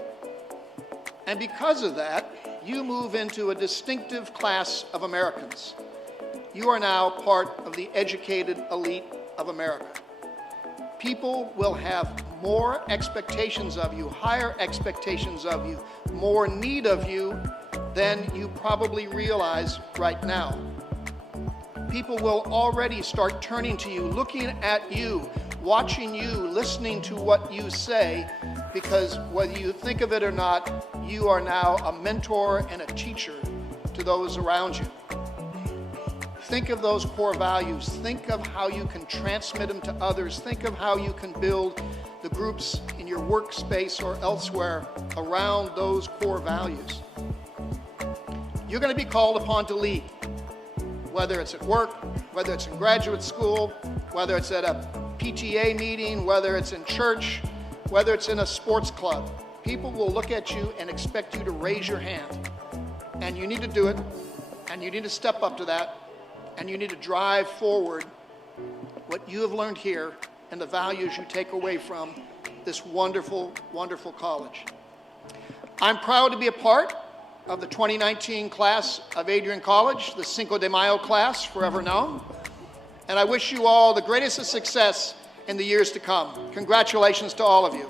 And because of that, you move into a distinctive class of Americans. You are now part of the educated elite of America. People will have more expectations of you, higher expectations of you, more need of you than you probably realize right now. People will already start turning to you, looking at you, watching you, listening to what you say, because whether you think of it or not, you are now a mentor and a teacher to those around you. Think of those core values. Think of how you can transmit them to others. Think of how you can build the groups in your workspace or elsewhere around those core values. You're going to be called upon to lead, whether it's at work, whether it's in graduate school, whether it's at a PTA meeting, whether it's in church, whether it's in a sports club. People will look at you and expect you to raise your hand. And you need to do it, and you need to step up to that, and you need to drive forward what you have learned here and the values you take away from this wonderful, wonderful college. I'm proud to be a part of the 2019 class of Adrian College, the Cinco de Mayo class, forever known. And I wish you all the greatest of success in the years to come. Congratulations to all of you.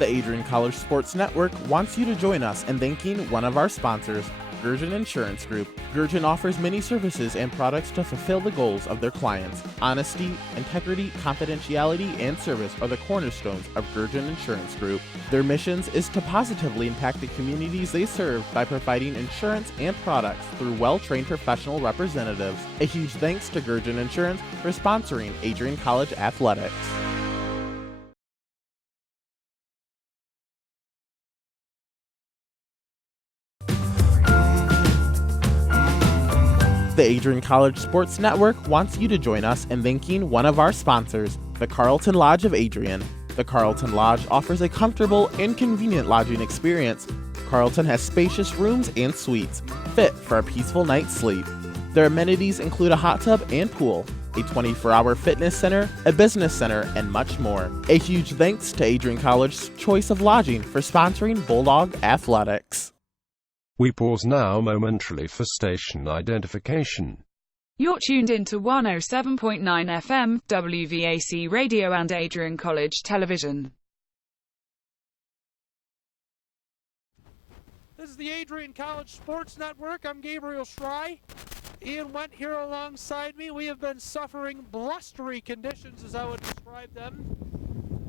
The Adrian College Sports Network wants you to join us in thanking one of our sponsors, Gurgen Insurance Group. Gurgen offers many services and products to fulfill the goals of their clients. Honesty, integrity, confidentiality, and service are the cornerstones of Gurgen Insurance Group. Their missions is to positively impact the communities they serve by providing insurance and products through well-trained professional representatives. A huge thanks to Gurgen Insurance for sponsoring Adrian College Athletics. The Adrian College Sports Network wants you to join us in thanking one of our sponsors, the Carlton Lodge of Adrian. The Carlton Lodge offers a comfortable and convenient lodging experience. Carlton has spacious rooms and suites, fit for a peaceful night's sleep. Their amenities include a hot tub and pool, a 24-hour fitness center, a business center, and much more. A huge thanks to Adrian College's choice of lodging for sponsoring Bulldog Athletics. We pause now momentarily for station identification. You're tuned into 107.9 FM, WVAC Radio and Adrian College Television. This is the Adrian College Sports Network. I'm Gabriel Schrei. Ian Went here alongside me. We have been suffering blustery conditions, as I would describe them.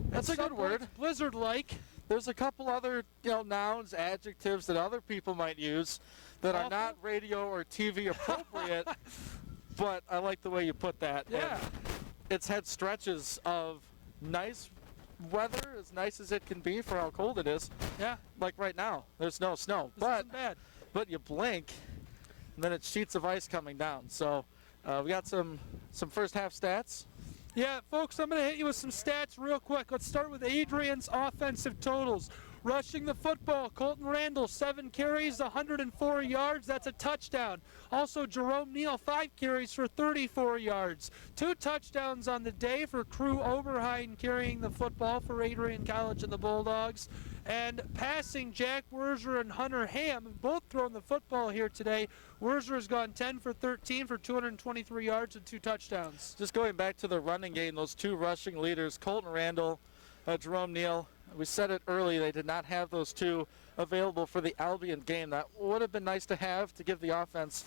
That's a good word. Blizzard-like. There's a couple other, nouns, adjectives that other people might use that are not radio or TV appropriate, but I like the way you put that. Yeah. And it's had stretches of nice weather, as nice as it can be for how cold it is. Yeah. Like right now, there's no snow. This isn't bad. But you blink, and then it's sheets of ice coming down. So we got some first half stats. Yeah, folks, I'm going to hit you with some stats real quick. Let's start with Adrian's offensive totals. Rushing the football, Colton Randall, 7 carries, 104 yards. That's a touchdown. Also, Jerome Neal, 5 carries for 34 yards. 2 touchdowns on the day for Crew Oberheim carrying the football for Adrian College and the Bulldogs. And passing, Jack Werzer and Hunter Ham have both thrown the football here today. Werzer has gone 10 for 13 for 223 yards and 2 touchdowns. Just going back to the running game, those 2 rushing leaders, Colton Randall, Jerome Neal. We said it early, they did not have those 2 available for the Albion game. That would have been nice to have to give the offense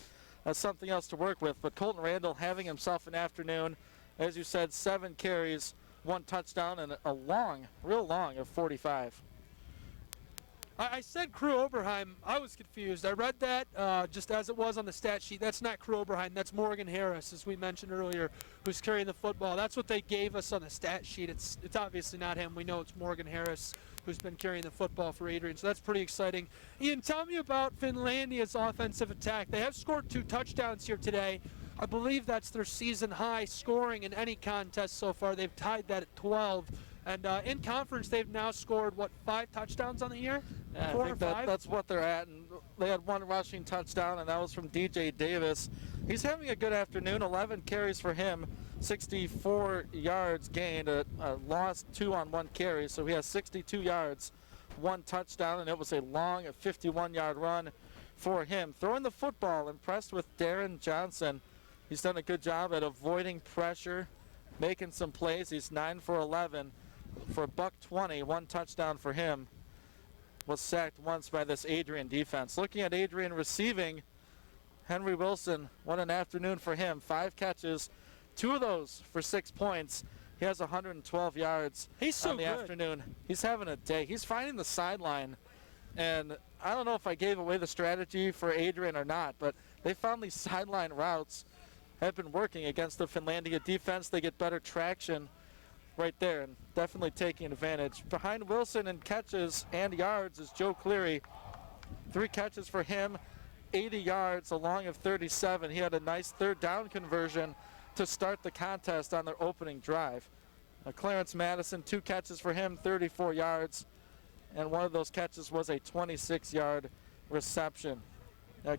something else to work with. But Colton Randall having himself an afternoon, as you said, 7 carries, 1 touchdown, and a real long of 45. I said Crew Oberheim. I was confused. I read that just as it was on the stat sheet. That's not Crew Oberheim. That's Morgan Harris, as we mentioned earlier, who's carrying the football. That's what they gave us on the stat sheet. It's obviously not him. We know it's Morgan Harris who's been carrying the football for Adrian. So that's pretty exciting. Ian, tell me about Finlandia's offensive attack. They have scored 2 touchdowns here today. I believe that's their season high scoring in any contest so far. They've tied that at 12. And in conference, they've now scored, 5 touchdowns on the year? Yeah, 4 I think or 5? that's what they're at. And they had 1 rushing touchdown, and that was from DJ Davis. He's having a good afternoon. 11 carries for him, 64 yards gained, lost 2 on 1 carry. So he has 62 yards, 1 touchdown, and it was a long 51-yard run for him. Throwing the football, impressed with Darren Johnson. He's done a good job at avoiding pressure, making some plays. He's 9 for 11 for $120, 1 touchdown for him. Was sacked once by this Adrian defense. Looking at Adrian receiving, Henry Wilson, what an afternoon for him. 5 catches, 2 of those for 6 points. He has 112 yards on the afternoon. He's having a day. He's finding the sideline, and I don't know if I gave away the strategy for Adrian or not, but they found these sideline routes have been working against the Finlandia defense. They get better traction right there and definitely taking advantage. Behind Wilson in catches and yards is Joe Cleary. 3 catches for him, 80 yards, a long of 37. He had a nice 3rd down conversion to start the contest on their opening drive. Clarence Madison, 2 catches for him, 34 yards, and one of those catches was a 26-yard reception.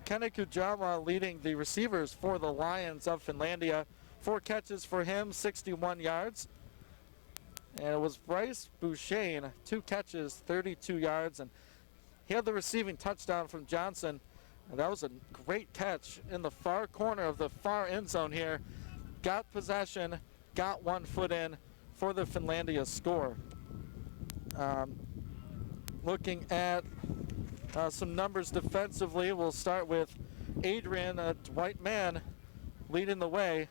Kenny Kujama leading the receivers for the Lions of Finlandia. 4 catches for him, 61 yards. And it was Bryce Bouchane, 2 catches, 32 yards, and he had the receiving touchdown from Johnson. And that was a great catch in the far corner of the far end zone here. Got possession, got 1 foot in for the Finlandia score. looking at some numbers defensively. We'll start with Adrian, a white man, leading the way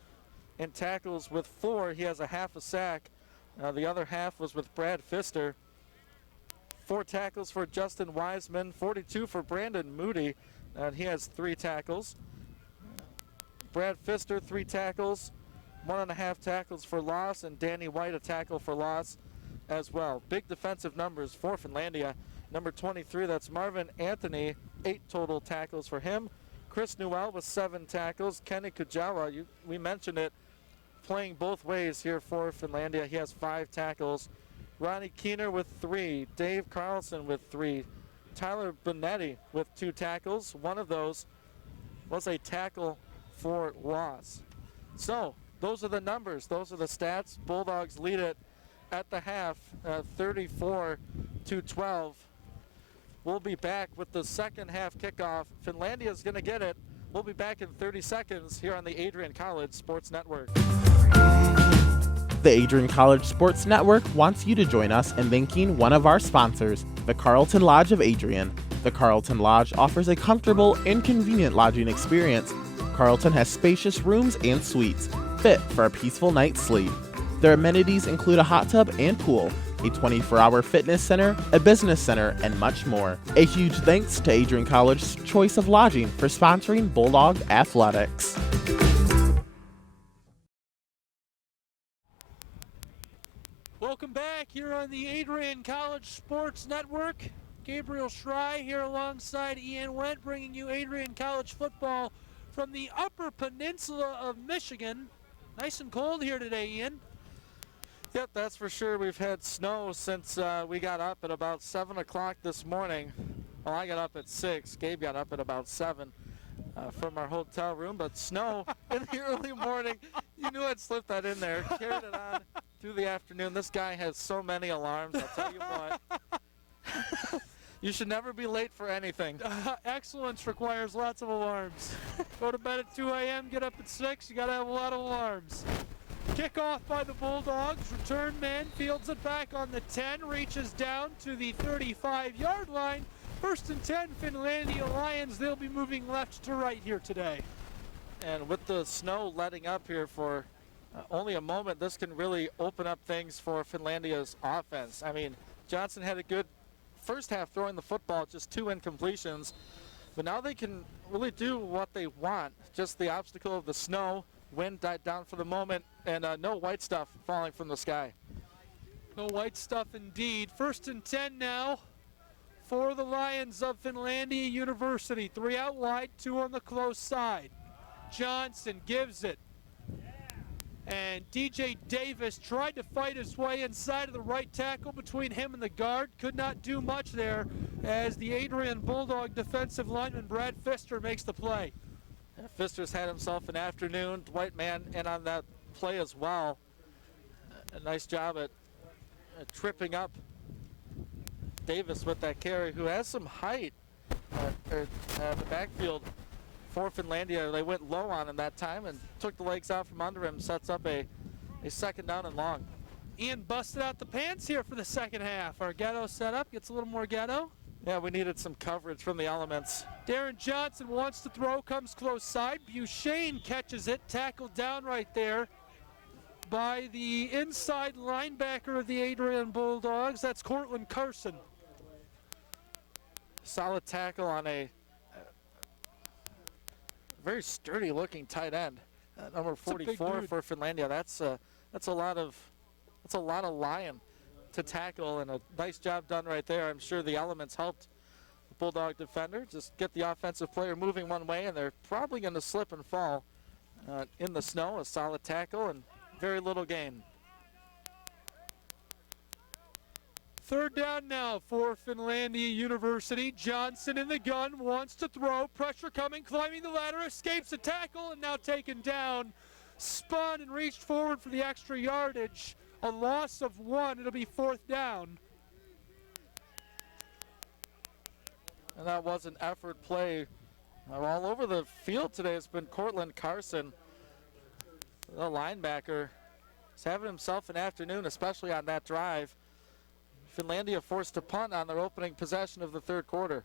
in tackles with 4. He has a half a sack. The other half was with Brad Pfister. 4 tackles for Justin Wiseman, 42 for Brandon Moody, and he has 3 tackles. Brad Pfister, 3 tackles, 1.5 tackles for loss, and Danny White, a tackle for loss as well. Big defensive numbers for Finlandia. Number 23, that's Marvin Anthony, 8 total tackles for him. Chris Newell with 7 tackles. Kenny Kujawa, we mentioned it, playing both ways here for Finlandia. He has 5 tackles. Ronnie Keener with 3. Dave Carlson with 3. Tyler Bonetti with 2 tackles. One of those was a tackle for loss. So those are the numbers. Those are the stats. Bulldogs lead it at the half, 34-12. We'll be back with the second half kickoff. Finlandia is going to get it. We'll be back in 30 seconds here on the Adrian College Sports Network. The Adrian College Sports Network wants you to join us in thanking one of our sponsors, the Carlton Lodge of Adrian. The Carlton Lodge offers a comfortable and convenient lodging experience. Carlton has spacious rooms and suites, fit for a peaceful night's sleep. Their amenities include a hot tub and pool, a 24-hour fitness center, a business center, and much more. A huge thanks to Adrian College's choice of lodging for sponsoring Bulldog Athletics. Welcome back here on the Adrian College Sports Network. Gabriel Schrei here alongside Ian Wendt, bringing you Adrian College football from the Upper Peninsula of Michigan. Nice and cold here today, Ian. Yep, that's for sure. We've had snow since we got up at about 7 o'clock this morning. Well, I got up at 6. Gabe got up at about 7 from our hotel room. But snow in the early morning, you knew I'd slip that in there. Carried it on through the afternoon. This guy has so many alarms, I'll tell you what. You should never be late for anything. Excellence requires lots of alarms. Go to bed at 2 a.m., get up at 6. You got to have a lot of alarms. Kickoff by the Bulldogs. Return man fields it back on the 10. Reaches down to the 35-yard line. 1st and 10, Finlandia Lions. They'll be moving left to right here today. And with the snow letting up here for only a moment, this can really open up things for Finlandia's offense. I mean, Johnson had a good first half throwing the football, just 2 incompletions. But now they can really do what they want. Just the obstacle of the snow. Wind died down for the moment, and no white stuff falling from the sky. No white stuff indeed. 1st and 10 now for the Lions of Finlandia University. 3 out wide, 2 on the close side. Johnson gives it. And DJ Davis tried to fight his way inside of the right tackle between him and the guard. Could not do much there as the Adrian Bulldog defensive lineman Brad Pfister makes the play. Pfister's had himself an afternoon. White man in on that play as well. A nice job at tripping up Davis with that carry, who has some height at the backfield for Finlandia. They went low on him that time and took the legs out from under him, sets up a 2nd down and long. Ian busted out the pants here for the second half. Our ghetto setup gets a little more ghetto. Yeah, we needed some coverage from the elements. Darren Johnson wants to throw, comes close side. Buchaine catches it, tackled down right there by the inside linebacker of the Adrian Bulldogs. That's Cortland Carson. Solid tackle on a very sturdy looking tight end. Number 44 for Finlandia. That's a lot of lion to tackle, and a nice job done right there. I'm sure the elements helped the Bulldog defender just get the offensive player moving one way, and they're probably going to slip and fall in the snow. A solid tackle and very little gain. 3rd down now for Finlandia University. Johnson in the gun, wants to throw. Pressure coming, climbing the ladder, escapes a tackle, and now taken down. Spun and reached forward for the extra yardage. A loss of 1. It'll be 4th down. And that was an effort play. All over the field today has been Cortland Carson, the linebacker. He's having himself an afternoon, especially on that drive. Finlandia forced to punt on their opening possession of the third quarter.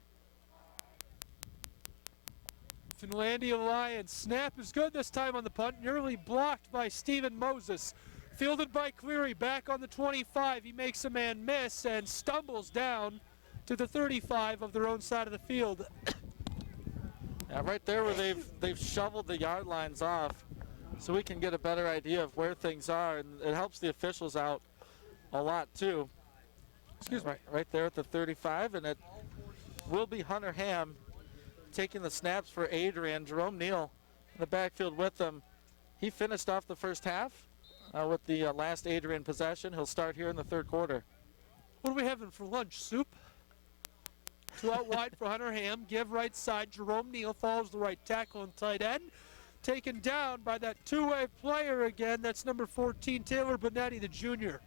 Finlandia Lions. Snap is good this time on the punt. Nearly blocked by Steven Moses. Fielded by Cleary back on the 25. He makes a man miss and stumbles down to the 35 of their own side of the field. Yeah, right there where they've shoveled the yard lines off so we can get a better idea of where things are, and it helps the officials out a lot too. Excuse me. Right there at the 35, and it will be Hunter Ham taking the snaps for Adrian. Jerome Neal in the backfield with them. He finished off the first half with the last Adrian possession. He'll start here in the third quarter. What are we having for lunch? Soup? Two out wide for Hunter Ham. Give right side. Jerome Neal follows the right tackle and tight end. Taken down by that two-way player again. That's number 14, Taylor Bonetti, the junior.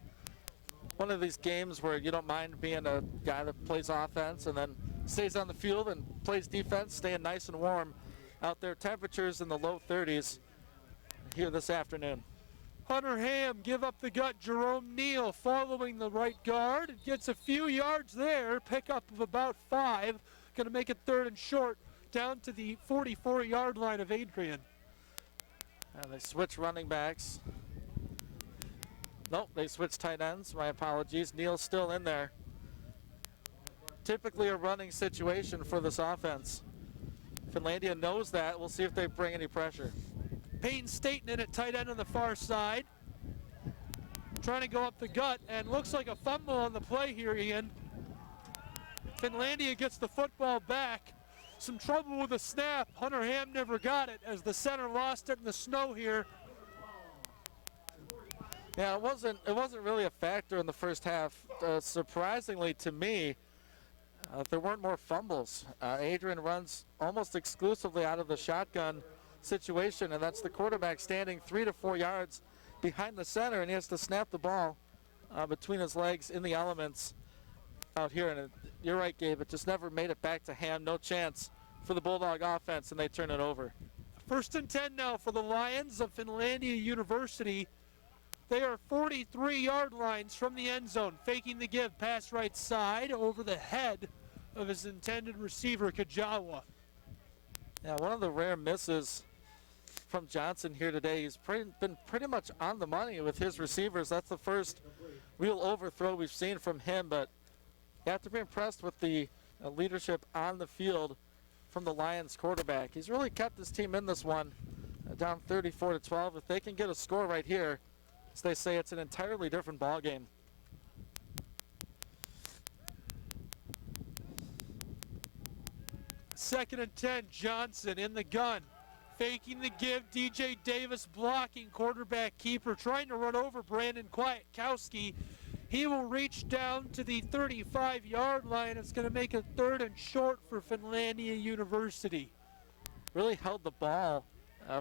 One of these games where you don't mind being a guy that plays offense and then stays on the field and plays defense, staying nice and warm out there. Temperatures in the low 30s here this afternoon. Hunter Ham give up the gut. Jerome Neal following the right guard. It gets a few yards there. Pickup of about 5. Going to make it third and short down to the 44-yard line of Adrian. And they switch running backs. Nope, they switch tight ends. My apologies. Neal's still in there. Typically a running situation for this offense. Finlandia knows that. We'll see if they bring any pressure. Payne Staten in at tight end on the far side. Trying to go up the gut, and looks like a fumble on the play here, Ian. Finlandia gets the football back. Some trouble with the snap. Hunter Ham never got it as the center lost it in the snow here. Yeah, it wasn't really a factor in the first half. Surprisingly to me, there weren't more fumbles. Adrian runs almost exclusively out of the shotgun situation, and that's the quarterback standing 3 to 4 yards behind the center, and he has to snap the ball between his legs in the elements out here. And you're right, Gabe, it just never made it back to Ham. No chance for the Bulldog offense, and they turn it over. First and 10 now for the Lions of Finlandia University. They are 43-yard lines from the end zone. Faking the give, pass right side over the head of his intended receiver, Kajawa. Yeah, one of the rare misses from Johnson here today. He's been pretty much on the money with his receivers. That's the first real overthrow we've seen from him, but you have to be impressed with the leadership on the field from the Lions quarterback. He's really kept his team in this one, down 34-12. If they can get a score right here, as they say, it's an entirely different ball game. Second and 10, Johnson in the gun. Faking the give, DJ Davis blocking, quarterback keeper, trying to run over Brandon Kwiatkowski. He will reach down to the 35-yard line. It's going to make it third and short for Finlandia University. Really held the ball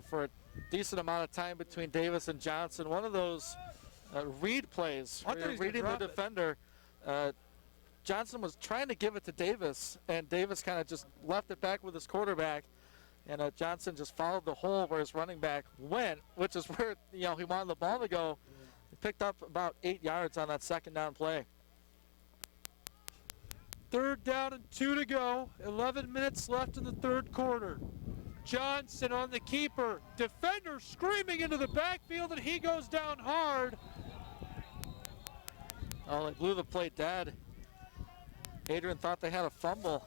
for a decent amount of time between Davis and Johnson. One of those read plays where you're reading the defender. Johnson was trying to give it to Davis, and Davis kind of just left it back with his quarterback, and Johnson just followed the hole where his running back went, which is where he wanted the ball to go. He picked up about 8 yards on that second down play. Third down and 2 to go. 11 minutes left in the third quarter. Johnson on the keeper. Defender screaming into the backfield, and he goes down hard. Oh, they blew the play dead. Adrian thought they had a fumble.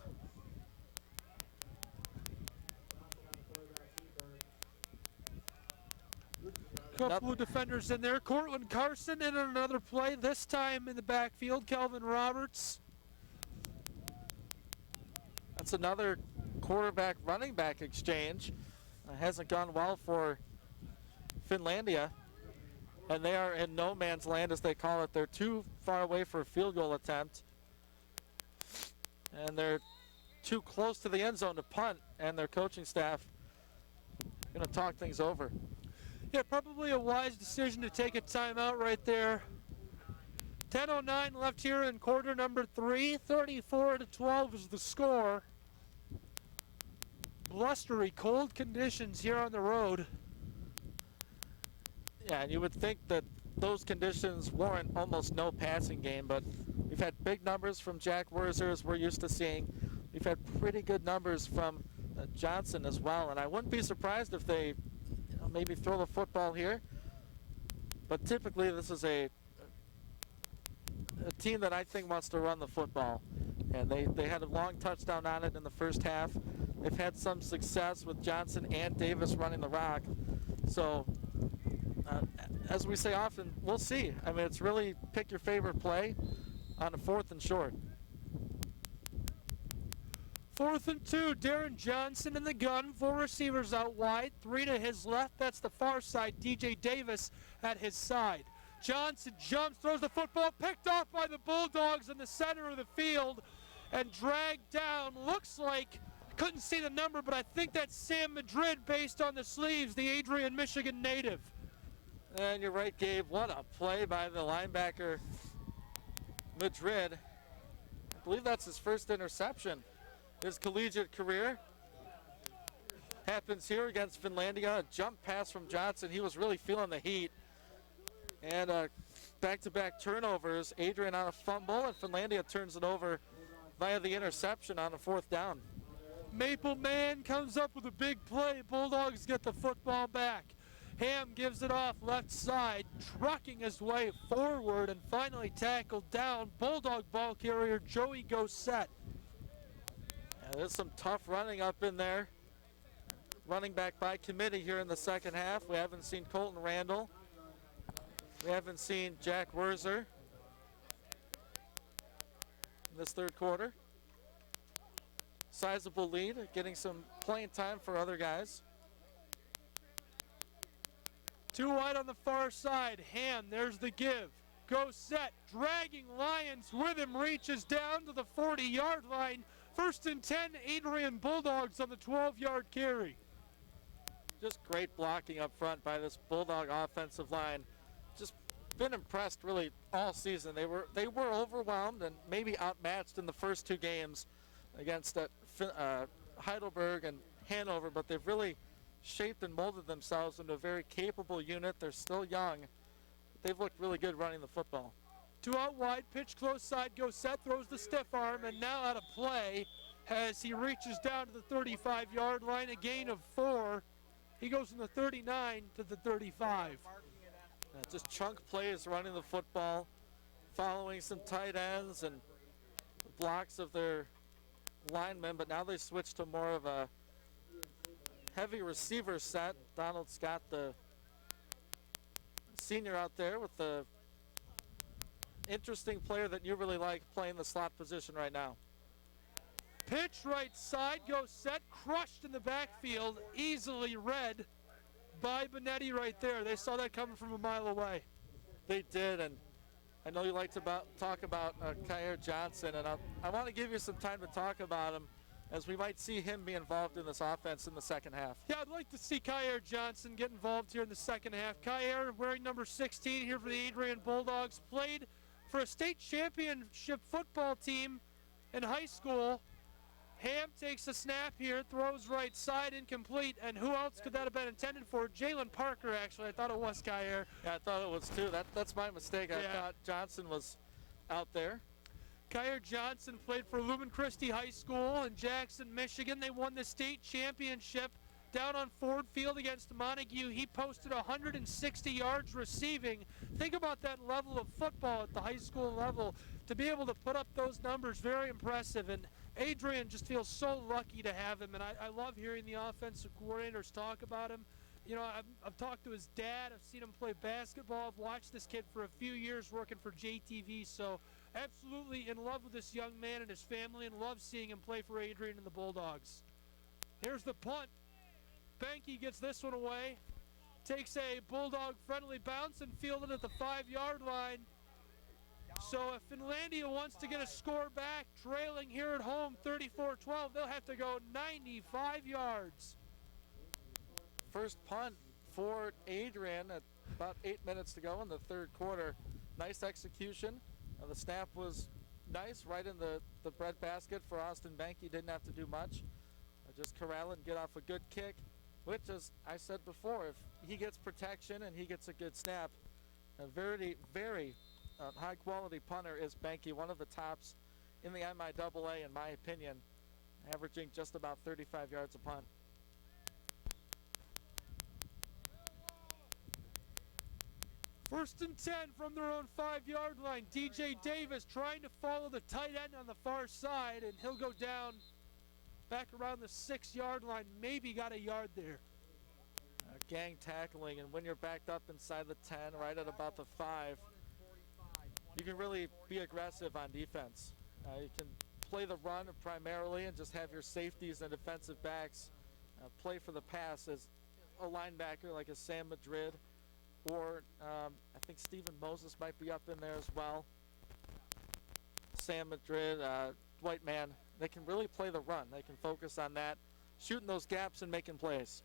Couple of defenders in there. Cortland Carson in on another play, this time in the backfield. Kelvin Roberts. That's another quarterback running back exchange. Hasn't gone well for Finlandia, and they are in no man's land, as they call it. They're too far away for a field goal attempt, and they're too close to the end zone to punt, and their coaching staff going to talk things over. Yeah, probably a wise decision to take a timeout right there. 10:09 left here in quarter number 3. 34-12 is the score. Blustery, cold conditions here on the road. Yeah, and you would think that those conditions warrant almost no passing game, but We've had big numbers from Jack Werzer, as we're used to seeing. We've had pretty good numbers from Johnson as well, and I wouldn't be surprised if they maybe throw the football here. But typically this is a team that I think wants to run the football. And they had a long touchdown on it in the first half. They've had some success with Johnson and Davis running the rock. So, as we say often, we'll see. I mean, it's really pick your favorite play on a 4th and short. 4th and 2, Darren Johnson in the gun, 4 receivers out wide, 3 to his left, that's the far side, DJ Davis at his side. Johnson jumps, throws the football, picked off by the Bulldogs in the center of the field and dragged down. Looks like, couldn't see the number, but I think that's Sam Madrid based on the sleeves, the Adrian, Michigan native. And you're right, Gabe, what a play by the linebacker, Madrid. I believe that's his first interception. His collegiate career happens here against Finlandia. A jump pass from Johnson. He was really feeling the heat. And back-to-back turnovers. Adrian on a fumble, and Finlandia turns it over via the interception on a 4th down. Maple Man comes up with a big play. Bulldogs get the football back. Ham gives it off left side, trucking his way forward and finally tackled down. Bulldog ball carrier Joey Gossett. There's some tough running up in there. Running back by committee here in the second half. We haven't seen Colton Randall. We haven't seen Jack Werzer in this 3rd quarter. Sizable lead, getting some playing time for other guys. 2 wide on the far side. Ham, there's the give. Gossett dragging Lions with him, reaches down to the 40-yard line. 1st and 10, Adrian Bulldogs on the 12-yard carry. Just great blocking up front by this Bulldog offensive line. Just been impressed really all season. They were overwhelmed and maybe outmatched in the first 2 games against Heidelberg and Hanover, but they've really shaped and molded themselves into a very capable unit. They're still young, but they've looked really good running the football. 2 out wide, pitch close side, Gossett throws the stiff arm, and now out of play as he reaches down to the 35-yard line, a gain of 4. He goes from the 39 to the 35. Just chunk plays running the football, following some tight ends and blocks of their linemen, but now they switch to more of a heavy receiver set. Donald Scott, the senior out there with the interesting player that you really like playing the slot position right now. Pitch right side, Gossett crushed in the backfield, easily read by Benetti right there. They saw that coming from a mile away. They did, and I know you like to talk about Kyer Johnson, and I want to give you some time to talk about him as we might see him be involved in this offense in the second half. Yeah, I'd like to see Kyer Johnson get involved here in the second half. Kyer, wearing number 16 here for the Adrian Bulldogs, played for a state championship football team in high school. Ham takes a snap here, throws right side, incomplete, and who else could that have been intended for? Jalen Parker, actually. I thought it was Kyer. Yeah, I thought it was too. That's my mistake. I thought Johnson was out there. Kyer Johnson played for Lumen Christi High School in Jackson, Michigan. They won the state championship down on Ford Field against Montague. He posted 160 yards receiving. Think about that level of football at the high school level. To be able to put up those numbers, very impressive. And Adrian just feels so lucky to have him. And I love hearing the offensive coordinators talk about him. You know, I've talked to his dad. I've seen him play basketball. I've watched this kid for a few years working for JTV. So absolutely in love with this young man and his family, and love seeing him play for Adrian and the Bulldogs. Here's the punt. Benke gets this one away. Takes a Bulldog-friendly bounce and fielded at the 5-yard line. So if Finlandia wants to get a score back, trailing here at home 34-12, they'll have to go 95 yards. First punt for Adrian at about 8 minutes to go in the 3rd quarter. Nice execution. The snap was nice, right in the breadbasket for Austin Benke. Didn't have to do much. Just corral it and get off a good kick, which, as I said before, if he gets protection and he gets a good snap, a very, very high-quality punter is Benke, one of the tops in the MIAA, in my opinion, averaging just about 35 yards a punt. First and 10 from their own 5-yard line. DJ Davis trying to follow the tight end on the far side, and he'll go down back around the 6-yard line. Maybe got a yard there. Gang tackling, and when you're backed up inside the 10, right at about the 5, you can really be aggressive on defense. You can play the run primarily and just have your safeties and defensive backs play for the pass as a linebacker like a Sam Madrid, or I think Stephen Moses might be up in there as well. Sam Madrid, Dwight Mann, they can really play the run. They can focus on that, shooting those gaps and making plays.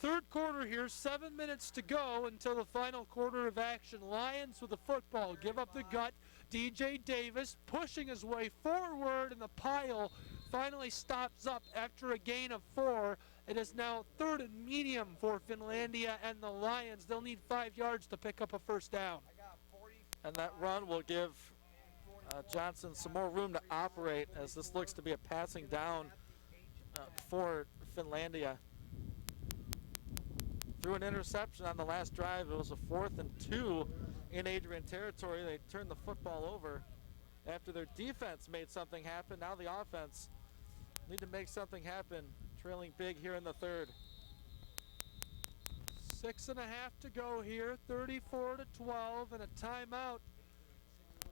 Third quarter here, 7 minutes to go until the final quarter of action. Lions with the football, give up the gut. DJ Davis pushing his way forward, and the pile finally stops up after a gain of 4. It is now 3rd and medium for Finlandia and the Lions. They'll need 5 yards to pick up a first down. And that run will give Johnson some more room to operate, as this looks to be a passing down for Finlandia. Threw an interception on the last drive. It was a 4th and 2 in Adrian territory. They turned the football over after their defense made something happen. Now the offense need to make something happen, trailing big here in the 3rd. 6.5 to go here, 34-12, and a timeout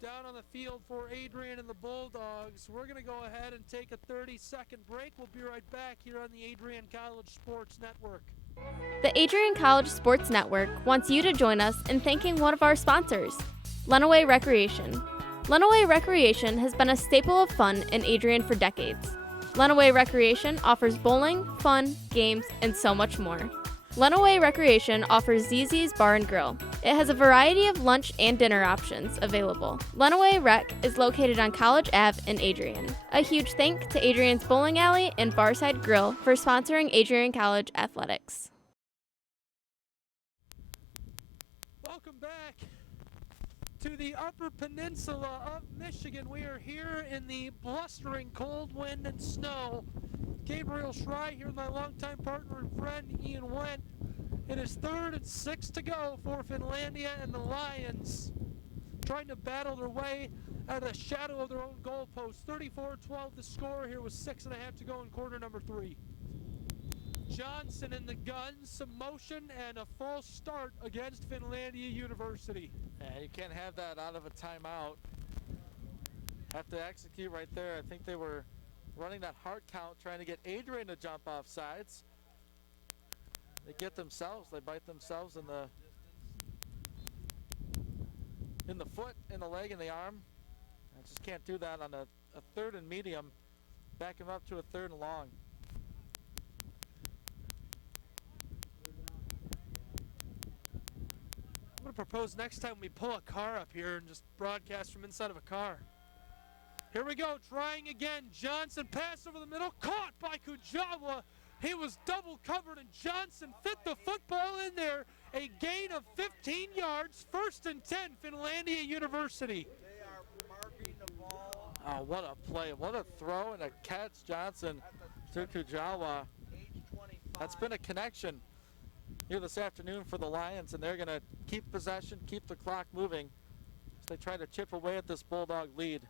down on the field for Adrian and the Bulldogs. We're going to go ahead and take a 30-second break. We'll be right back here on the Adrian College Sports Network. The Adrian College Sports Network wants you to join us in thanking one of our sponsors, Lenawee Recreation. Lenawee Recreation has been a staple of fun in Adrian for decades. Lenawee Recreation offers bowling, fun, games, and so much more. Lenawee Recreation offers ZZ's Bar and Grill. It has a variety of lunch and dinner options available. Lenawee Rec is located on College Ave in Adrian. A huge thank to Adrian's Bowling Alley and Barside Grill for sponsoring Adrian College Athletics. Welcome back to the Upper Peninsula of Michigan. We are here in the blustering cold wind and snow. Gabriel Schrei here with my longtime partner and friend Ian Wendt. It is 3rd and 6 to go for Finlandia, and the Lions trying to battle their way out of the shadow of their own goalpost. 34-12 the score here with 6.5 to go in quarter number 3. Johnson in the gun, some motion, and a false start against Finlandia University. Yeah, you can't have that out of a timeout. Have to execute right there. I think they were running that hard count, trying to get Adrian to jump off sides. They bite themselves in the foot, in the leg, in the arm. I just can't do that on a 3rd and medium. Back him up to a 3rd and long. I'm going to propose next time we pull a car up here and just broadcast from inside of a car. Here we go, trying again. Johnson pass over the middle, caught by Kujawa. He was double covered, and Johnson fit the football in there. A gain of 15 yards, 1st and 10, Finlandia University. They are marking the ball. Oh, what a play. What a throw and a catch, Johnson to Kujawa. That's been a connection here this afternoon for the Lions, and they're going to keep possession, keep the clock moving as they try to chip away at this Bulldog lead.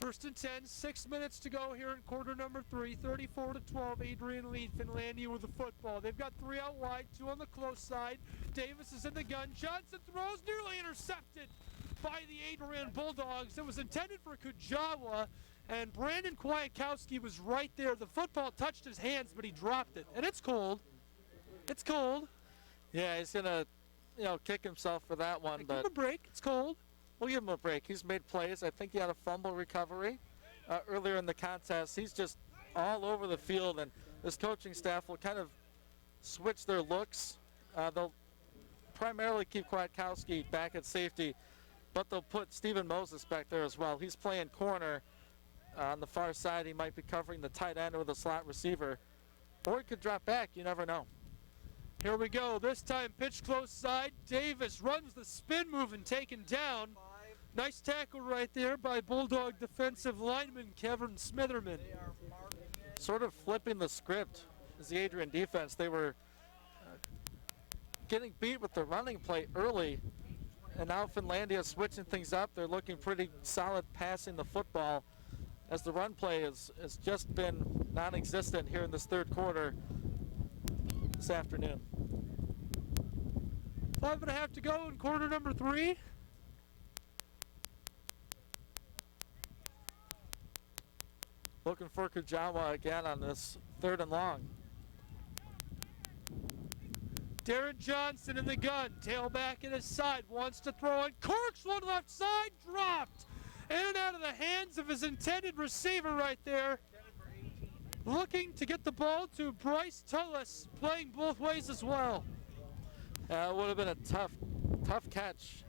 1st and 10, 6 minutes to go here in quarter number 3. 34-12, Adrian lead, Finlandia with the football. They've got 3 out wide, 2 on the close side. Davis is in the gun. Johnson throws, nearly intercepted by the Adrian Bulldogs. It was intended for Kujawa, and Brandon Kwiatkowski was right there. The football touched his hands, but he dropped it. And it's cold. It's cold. Yeah, he's going to, kick himself for that one. Give him a break. It's cold. We'll give him a break. He's made plays. I think he had a fumble recovery earlier in the contest. He's just all over the field, and this coaching staff will kind of switch their looks. They'll primarily keep Kwiatkowski back at safety, but they'll put Stephen Moses back there as well. He's playing corner on the far side. He might be covering the tight end or the slot receiver, or he could drop back. You never know. Here we go. This time pitch close side. Davis runs the spin move and taken down. Nice tackle right there by Bulldog defensive lineman Kevin Smitherman. Sort of flipping the script as the Adrian defense. They were getting beat with the running play early, and now Finlandia switching things up. They're looking pretty solid passing the football as the run play has just been non-existent here in this third quarter this afternoon. 5.5 to go in quarter number 3. Looking for Kujawa again on this 3rd and long. Darren Johnson in the gun, tailback at his side, wants to throw and corks one left side, dropped. In and out of the hands of his intended receiver right there. Looking to get the ball to Bryce Tullis, playing both ways as well. It would have been a tough catch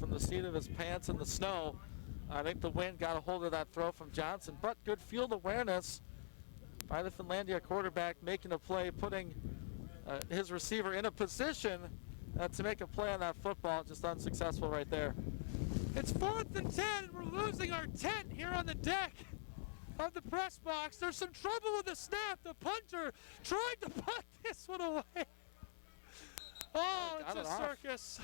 from the seat of his pants in the snow. I think the wind got a hold of that throw from Johnson, but good field awareness by the Finlandia quarterback, making a play, putting his receiver in a position to make a play on that football. Just unsuccessful right there. It's 4th and 10, and we're losing our tent here on the deck of the press box. There's some trouble with the snap. The punter tried to punt this one away. Oh, it's a circus.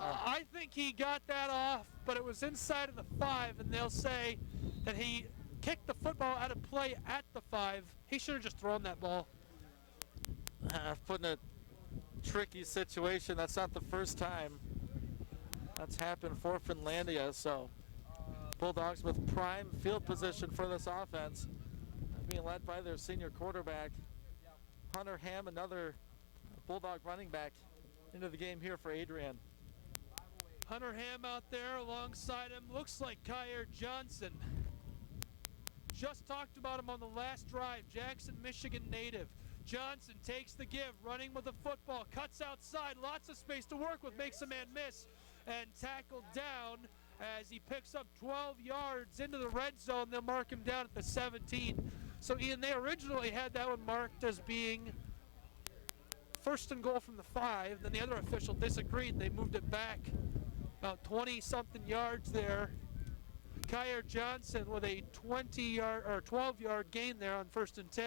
I think he got that off, but it was inside of the 5, and they'll say that he kicked the football out of play at the 5. He should have just thrown that ball. Put in a tricky situation. That's not the first time that's happened for Finlandia, so Bulldogs with prime field position for this offense, being led by their senior quarterback, Hunter Ham, another Bulldog running back into the game here for Adrian. Hunter Ham out there alongside him. Looks like Kyer Johnson. Just talked about him on the last drive. Jackson, Michigan native. Johnson takes the give, running with the football, cuts outside, lots of space to work with, makes a man miss, and tackled down as he picks up 12 yards into the red zone. They'll mark him down at the 17. So, Ian, they originally had that one marked as being 1st and goal from the 5. Then the other official disagreed. They moved it back about 20-something yards there. Kyer Johnson with a 20-yard or 12-yard gain there on 1st and 10.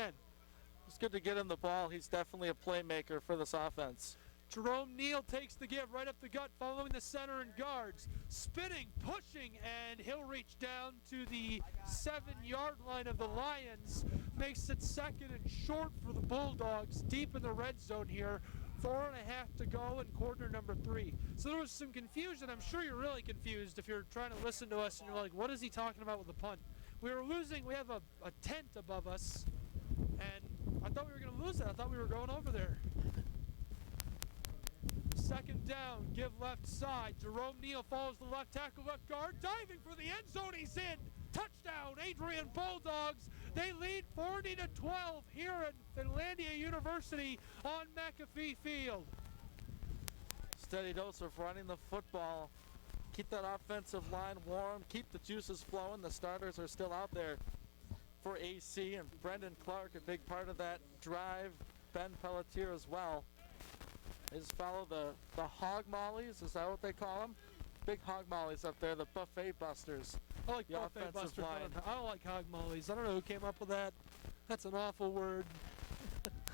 It's good to get him the ball. He's definitely a playmaker for this offense. Jerome Neal takes the give right up the gut, following the center and guards. Spinning, pushing, and he'll reach down to the 7-yard line of the Lions. Makes it 2nd and short for the Bulldogs, deep in the red zone here. 4.5 to go in quarter number 3. So there was some confusion. I'm sure you're really confused if you're trying to listen to us and you're like, what is he talking about with the punt? We were losing. We have a tent above us, and I thought we were going to lose it. I thought we were going over there. 2nd down, give left side. Jerome Neal follows the left tackle, left guard, diving for the end zone. He's in. Touchdown, Adrian Bulldogs. They lead 40-12 here at Finlandia University on McAfee Field. Steady dose of running the football. Keep that offensive line warm. Keep the juices flowing. The starters are still out there for AC, and Brendan Clark, a big part of that drive. Ben Pelletier as well. They just follow the hog mollies. Is that what they call them? Big hog mollies up there, the buffet busters. I like the buffet offensive busters. line. I don't like hog mollies. I don't know who came up with that. That's an awful word.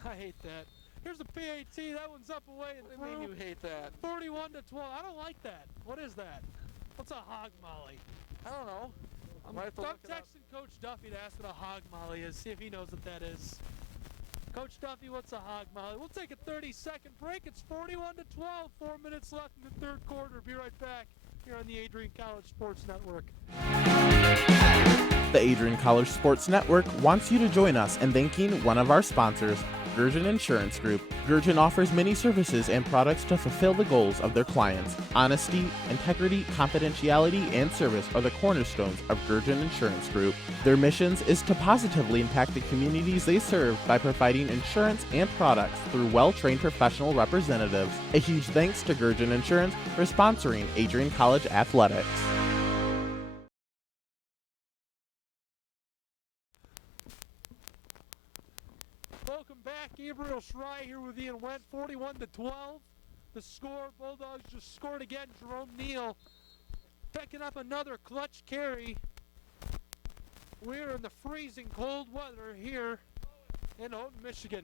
I hate that. Here's the PAT. That one's up away. What do you mean you hate that? 41-12. I don't like that. What is that? What's a hog molly? I don't know. I'm texting Coach Duffy to ask what a hog molly is. See if he knows what that is. Coach Duffy, what's a hog molly? We'll take a 30-second break. It's 41-12. 4 minutes left in the third quarter. Be right back here on the Adrian College Sports Network. The Adrian College Sports Network wants you to join us in thanking one of our sponsors, Gurgen Insurance Group. Gurgen offers many services and products to fulfill the goals of their clients. Honesty, integrity, confidentiality, and service are the cornerstones of Gurgen Insurance Group. Their missions is to positively impact the communities they serve by providing insurance and products through well-trained professional representatives. A huge thanks to Gurgen Insurance for sponsoring Adrian College Athletics. Gabriel Schrei here with Ian Went, 41-12. The score, Bulldogs just scored again. Jerome Neal picking up another clutch carry. We're in the freezing cold weather here in Houghton, Michigan.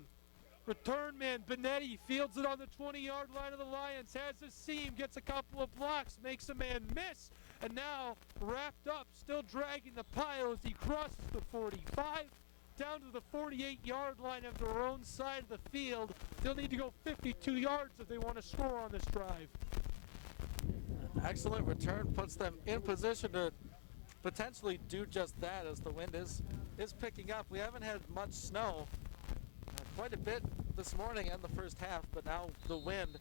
Return man Benetti fields it on the 20-yard line of the Lions, has a seam, gets a couple of blocks, makes a man miss, and now wrapped up, still dragging the pile as he crosses the 45, down to the 48-yard line of their own side of the field. They'll need to go 52 yards if they want to score on this drive. Excellent return, puts them in position to potentially do just that as the wind is picking up. We haven't had much snow, quite a bit this morning and the first half, but now the wind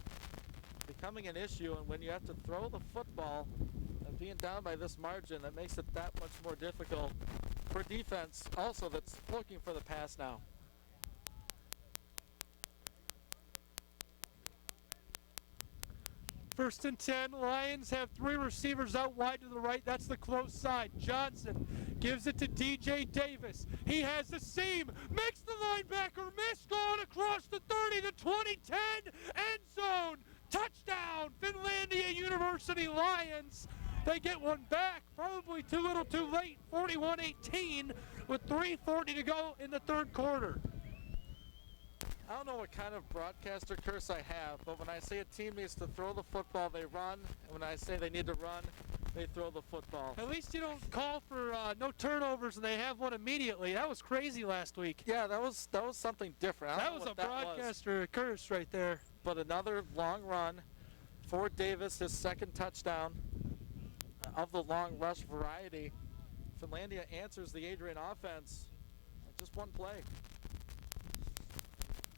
becoming an issue, and when you have to throw the football and being down by this margin, that makes it that much more difficult for defense also that's looking for the pass now. First and 10, Lions have 3 receivers out wide to the right. That's the close side. Johnson gives it to DJ Davis. He has the seam, makes the linebacker miss, going across the 30, the 20, 10, end zone. Touchdown, Finlandia University Lions. They get one back, probably too little too late, 41-18 with 3:40 to go in the third quarter. I don't know what kind of broadcaster curse I have, but when I say a team needs to throw the football, they run. And when I say they need to run, they throw the football. At least you don't call for no turnovers and they have one immediately. That was crazy last week. Yeah, that was something different. That was a broadcaster curse right there. But another long run for Davis, his second touchdown of the long rush variety. Finlandia answers the Adrian offense. Just one play.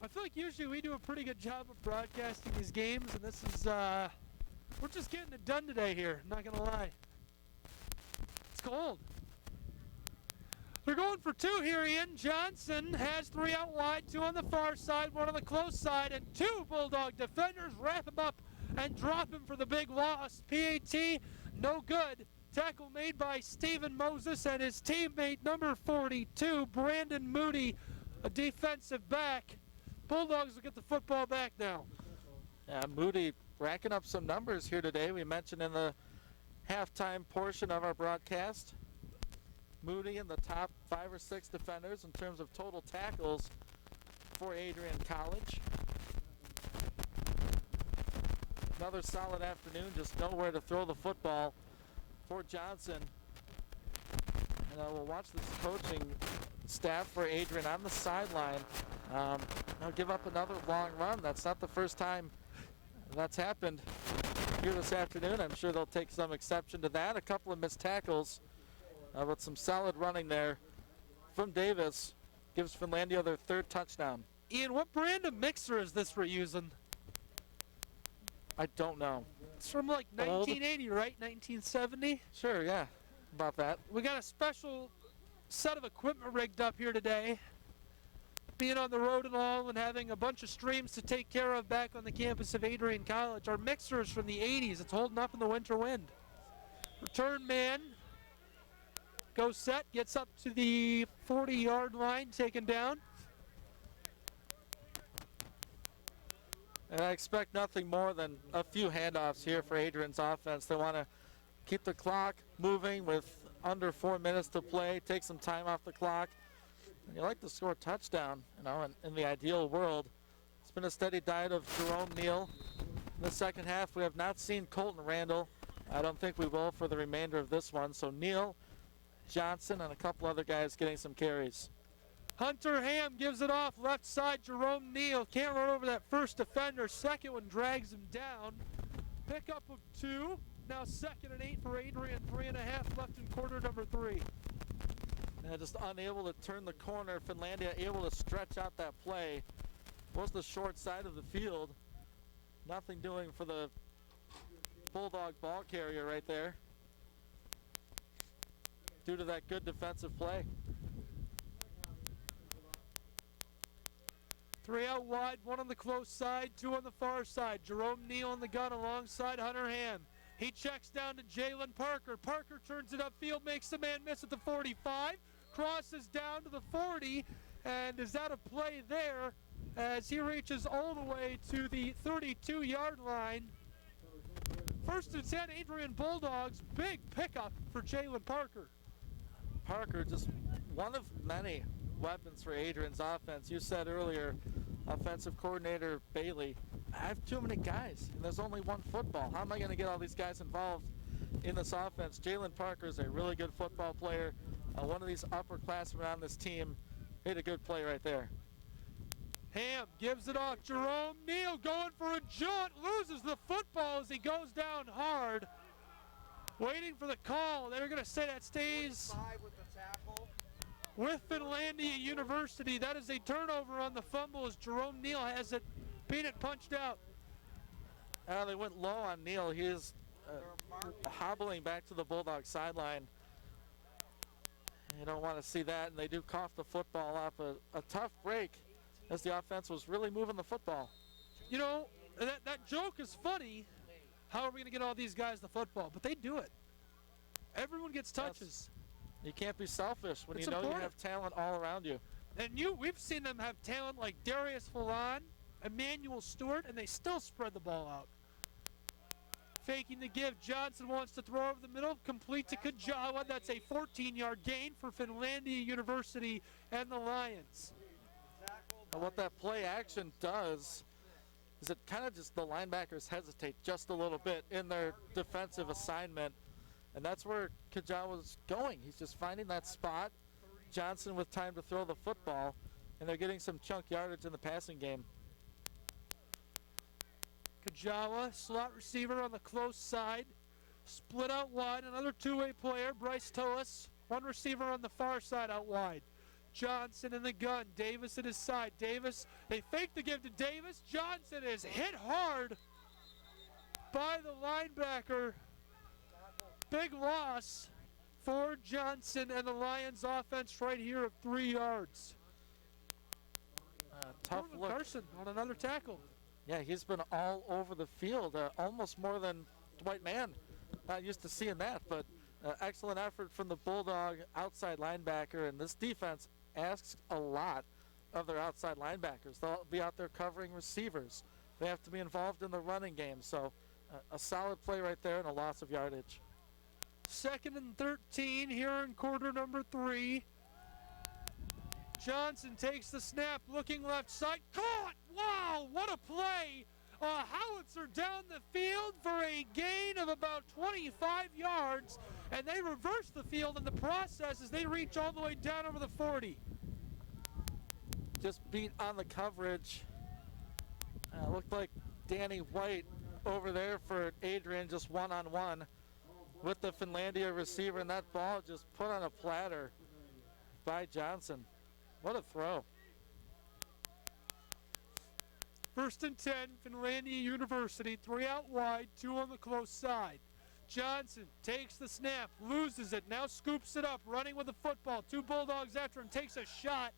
I feel like usually we do a pretty good job of broadcasting these games, and this is, we're just getting it done today here, not gonna lie. It's cold. They're going for 2 here, Ian. Johnson has 3 out wide, 2 on the far side, 1 on the close side, and 2 Bulldog defenders wrap him up and drop him for the big loss. PAT, no good. Tackle made by Stephen Moses and his teammate, number 42, Brandon Moody, a defensive back. Bulldogs will get the football back now. Yeah, Moody racking up some numbers here today. We mentioned in the halftime portion of our broadcast, Moody in the top 5 or 6 defenders in terms of total tackles for Adrian College. Another solid afternoon, just nowhere to throw the football for Johnson. And we'll watch this coaching staff for Adrian on the sideline. They'll give up another long run. That's not the first time that's happened here this afternoon. I'm sure they'll take some exception to that. A couple of missed tackles, but some solid running there from Davis gives Finlandia their 3rd touchdown. Ian, what brand of mixer is this we're using? I don't know. It's from like 1980, right? 1970? Sure, yeah, about that. We got a special set of equipment rigged up here today. Being on the road and all and having a bunch of streams to take care of back on the campus of Adrian College. Our mixer is from the 80s. It's holding up in the winter wind. Return man goes set, gets up to the 40-yard line, taken down. And I expect nothing more than a few handoffs here for Adrian's offense. They want to keep the clock moving with under 4 minutes to play, take some time off the clock. And you like to score a touchdown, you know, in the ideal world. It's been a steady diet of Jerome Neal. In the second half, we have not seen Colton Randall. I don't think we will for the remainder of this one. So Neal, Johnson, and a couple other guys getting some carries. Hunter Ham gives it off left side. Jerome Neal can't run over that first defender. Second one drags him down. Pickup of 2. Now 2nd and 8 for Adrian. 3.5 left in quarter number 3. Just unable to turn the corner. Finlandia able to stretch out that play. Was the short side of the field. Nothing doing for the Bulldog ball carrier right there. Due to that good defensive play. 3 out wide, 1 on the close side, 2 on the far side. Jerome Neal on the gun alongside Hunter Ham. He checks down to Jalen Parker. Parker turns it upfield, makes the man miss at the 45, crosses down to the 40, and is that a play there? as he reaches all the way to the 32-yard line. 1st and 10, Adrian Bulldogs. Big pickup for Jalen Parker. Parker, just one of many weapons for Adrian's offense. You said earlier, offensive coordinator Bailey, I have too many guys, and there's only one football. How am I going to get all these guys involved in this offense? Jalen Parker is a really good football player. One of these upperclassmen on this team. Hit a good play right there. Ham gives it off. Jerome Neal going for a jaunt, loses the football as he goes down hard. Waiting for the call. They're going to say that stays with Finlandia University. That is a turnover on the fumble as Jerome Neal has it, beat it punched out. They went low on Neal. He is hobbling back to the Bulldog sideline. You don't want to see that, and they do cough the football up. A tough break as the offense was really moving the football. You know, that joke is funny. How are we going to get all these guys the football? But they do it. Everyone gets touches. You can't be selfish when It's you know important. you have talent all around you. And we've seen them have talent like Darius Fallon, Emmanuel Stewart, and they still spread the ball out. Faking the give. Johnson wants to throw over the middle. Complete to Kajawa. That's a 14-yard gain for Finlandia University and the Lions. And what that play action does is it kind of just the linebackers hesitate just a little bit in their defensive assignment. And that's where Kajawa's going. He's just finding that spot. Johnson with time to throw the football. And they're getting some chunk yardage in the passing game. Kajawa, slot receiver on the close side. Split out wide, another two-way player, Bryce Toas. One receiver on the far side out wide. Johnson in the gun, Davis at his side. Davis, they fake the give to Davis. Johnson is hit hard by the linebacker. Big loss for Johnson and the Lions offense right here of 3 yards. Tough look. Carson on another tackle. Yeah, he's been all over the field, almost more than Dwight Mann. Not used to seeing that, but excellent effort from the Bulldog outside linebacker, and this defense asks a lot of their outside linebackers. They'll be out there covering receivers. They have to be involved in the running game, so a solid play right there and a loss of yardage. 2nd and 13 here in quarter number 3. Johnson takes the snap, looking left side, caught! Wow, what a play! Howitzer down the field for a gain of about 25 yards, and they reverse the field in the process as they reach all the way down over the 40. Just beat on the coverage. Looked like Danny White over there for Adrian, just one-on-one with the Finlandia receiver, and that ball just put on a platter by Johnson. What a throw. 1st and 10, Finlandia University, 3 out wide, 2 on the close side. Johnson takes the snap, loses it, now scoops it up, running with the football. 2 Bulldogs after him, takes a shot,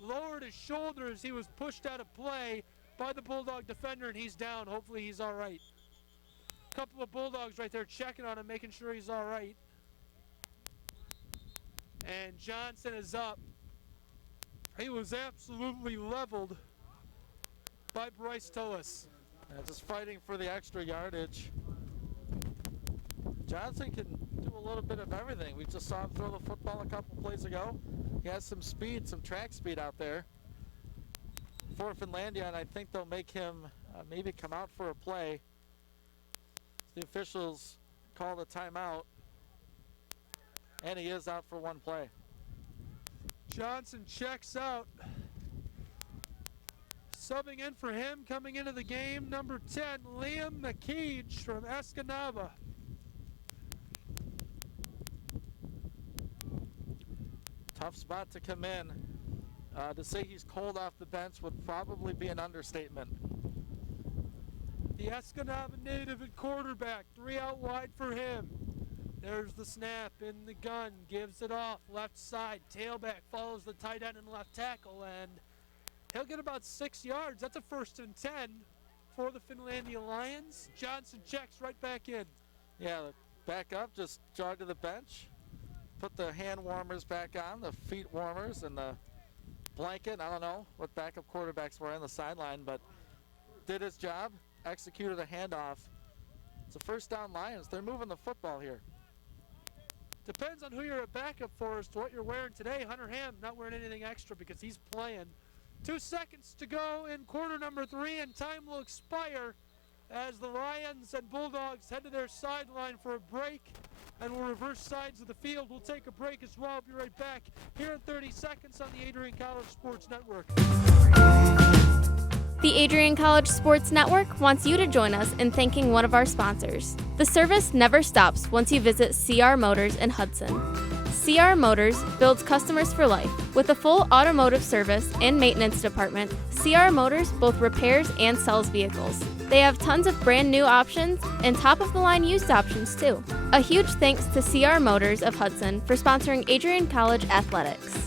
lowered his shoulder as he was pushed out of play by the Bulldog defender, and he's down. Hopefully he's all right. A couple of Bulldogs right there checking on him, making sure he's all right. And Johnson is up. He was absolutely leveled by Bryce Toas. Just fighting for the extra yardage. Johnson can do a little bit of everything. We just saw him throw the football a couple plays ago. He has some speed, some track speed out there for Finlandia, and I think they'll make him maybe come out for a play. The officials call the timeout, and he is out for one play. Johnson checks out. Subbing in for him, coming into the game, number 10, Liam McKeege from Escanaba. Tough spot to come in. To say he's cold off the bench would probably be an understatement. The Escanaba native at quarterback, 3 out wide for him. There's the snap in the gun, gives it off, left side, tailback, follows the tight end and left tackle, and he'll get about 6 yards. That's a 1st and 10 for the Finlandia Lions. Johnson checks right back in. Yeah, back up, just jog to the bench, put the hand warmers back on, the feet warmers, and the blanket. I don't know what backup quarterbacks were on the sideline, but did his job, executed a handoff. It's a first down Lions. They're moving the football here. Depends on who you're a backup for as to what you're wearing today. Hunter Ham not wearing anything extra because he's playing. 2 seconds to go in quarter number 3, and time will expire as the Lions and Bulldogs head to their sideline for a break, and we'll reverse sides of the field. We'll take a break as well. I'll be right back here in 30 seconds on the Adrian College Sports Network. The Adrian College Sports Network wants you to join us in thanking one of our sponsors. The service never stops once you visit CR Motors in Hudson. CR Motors builds customers for life. With a full automotive service and maintenance department, CR Motors both repairs and sells vehicles. They have tons of brand new options and top-of-the-line used options too. A huge thanks to CR Motors of Hudson for sponsoring Adrian College Athletics.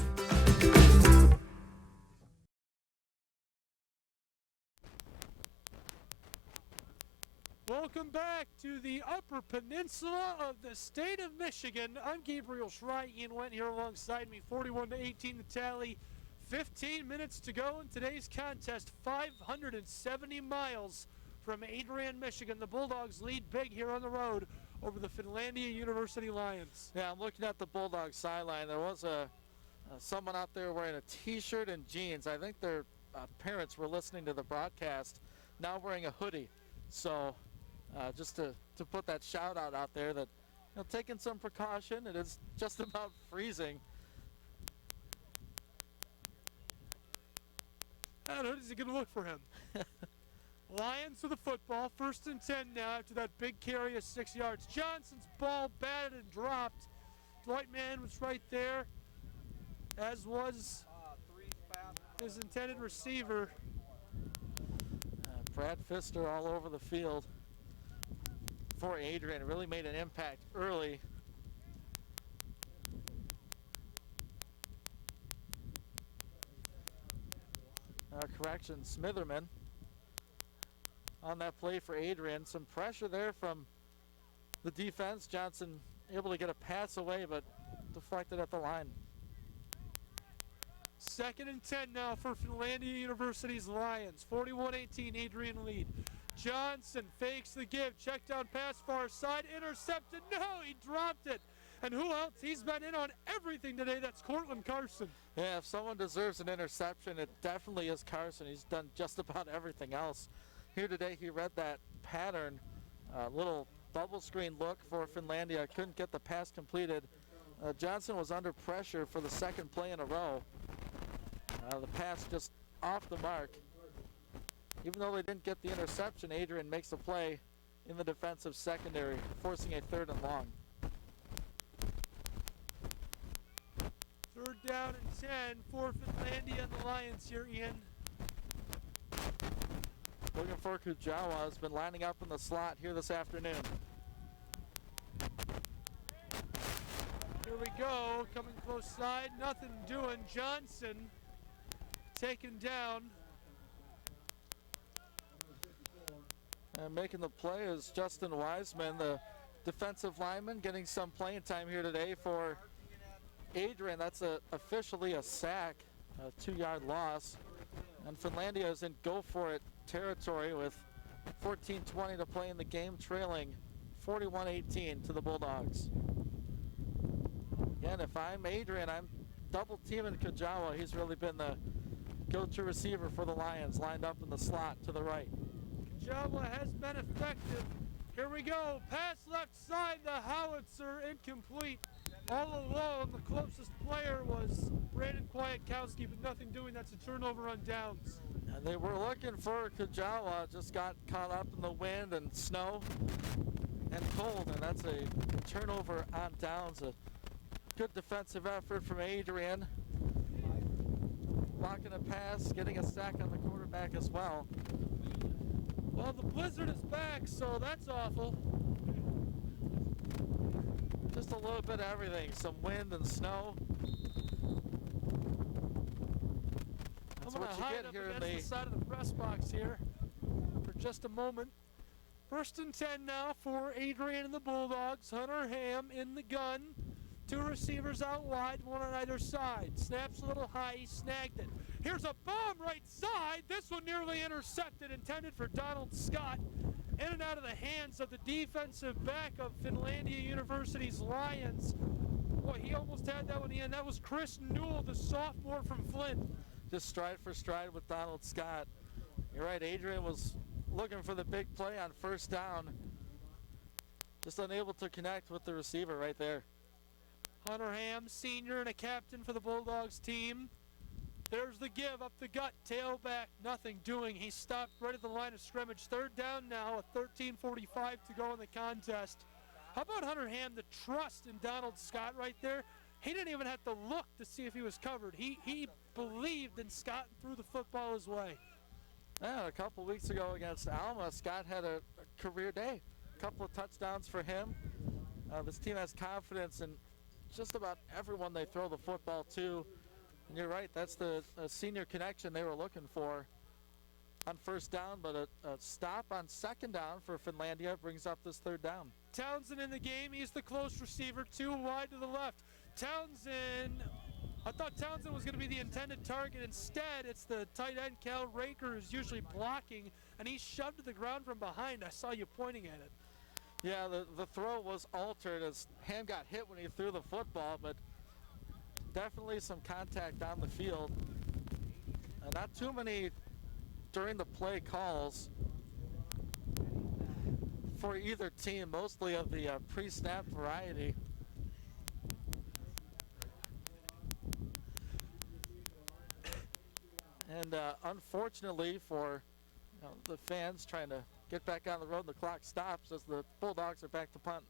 Welcome back to the Upper Peninsula of the state of Michigan. I'm Gabriel Schrei. Ian Went here alongside me. 41-18 the tally. 15 minutes to go in today's contest. 570 miles from Adrian, Michigan. The Bulldogs lead big here on the road over the Finlandia University Lions. Yeah, I'm looking at the Bulldogs sideline. There was someone out there wearing a T-shirt and jeans. I think their parents were listening to the broadcast, now wearing a hoodie. So just to put that shout out there that, you know, taking some precaution. It is just about freezing. That hoodie's a good look for him. Lions with the football, 1st and 10 now after that big carry of 6 yards. Johnson's ball batted and dropped. Dwight Mann was right there, as was his intended receiver. Brad Pfister all over the field for Adrian. Really made an impact early. Correction, Smitherman on that play for Adrian. Some pressure there from the defense. Johnson able to get a pass away, but deflected at the line. 2nd and 10 now for Finlandia University's Lions. 41-18, Adrian lead. Johnson fakes the give. Check down pass far side. Intercepted. No, he dropped it. And who else? He's been in on everything today. That's Cortland Carson. Yeah, if someone deserves an interception, it definitely is Carson. He's done just about everything else. Here today, he read that pattern. Little bubble screen look for Finlandia. Couldn't get the pass completed. Johnson was under pressure for the 2nd play in a row. The pass just off the mark. Even though they didn't get the interception, Adrian makes a play in the defensive secondary, forcing a 3rd and long. 3rd down and 10 for Finlandia and the Lions here, Ian. Looking for Kujawa. Has been lining up in the slot here this afternoon. Here we go, coming close side, nothing doing. Johnson taken down. And making the play is Justin Wiseman, the defensive lineman, getting some playing time here today for Adrian. That's officially a sack, a 2-yard loss. And Finlandia is in go-for-it territory with 14:20 to play in the game, trailing 41-18 to the Bulldogs. Again, if I'm Adrian, I'm double teaming Kujawa. He's really been the go-to receiver for the Lions, lined up in the slot to the right. Kujawa has been effective. Here we go. Pass left side, the howitzer incomplete. All alone, the closest player was Brandon Kwiatkowski, but nothing doing. That's a turnover on downs. And they were looking for Kujawa, just got caught up in the wind and snow and cold, and that's a turnover on downs. A good defensive effort from Adrian. Blocking a pass, getting a sack on the quarterback as well. Well, the blizzard is back, so that's awful. Just a little bit of everything, some wind and snow. I'm going to hide up against the side of the press box here for just a moment. 1st and 10 now for Adrian and the Bulldogs. Hunter Ham in the gun. Two receivers out wide, one on either side. Snaps a little high, he snagged it. Here's a bomb right side. This one nearly intercepted, intended for Donald Scott. In and out of the hands of the defensive back of Finlandia University's Lions. Boy, he almost had that one in. That was Chris Newell, the sophomore from Flint. Just stride for stride with Donald Scott. You're right, Adrian was looking for the big play on first down. Just unable to connect with the receiver right there. Hunter Ham, senior and a captain for the Bulldogs team. There's the give up the gut, tailback, nothing doing. He stopped right at the line of scrimmage. Third down now, at 13:45 to go in the contest. How about Hunter Ham, the trust in Donald Scott right there? He didn't even have to look to see if he was covered. He believed in Scott and threw the football his way. Yeah, a couple weeks ago against Alma, Scott had a career day. A couple of touchdowns for him. This team has confidence in just about everyone they throw the football to. And you're right, that's the senior connection they were looking for on first down, but a stop on second down for Finlandia brings up this third down. Townsend in the game, he's the close receiver, too wide to the left. Townsend, I thought Townsend was going to be the intended target. Instead, it's the tight end, Cal Raker, who's usually blocking, and he's shoved to the ground from behind. I saw you pointing at it. Yeah, the throw was altered as Ham got hit when he threw the football, but definitely some contact on the field. Not too many during the play calls for either team, mostly of the pre-snap variety. And unfortunately for the fans trying to get back on the road, the clock stops as the Bulldogs are back to punt.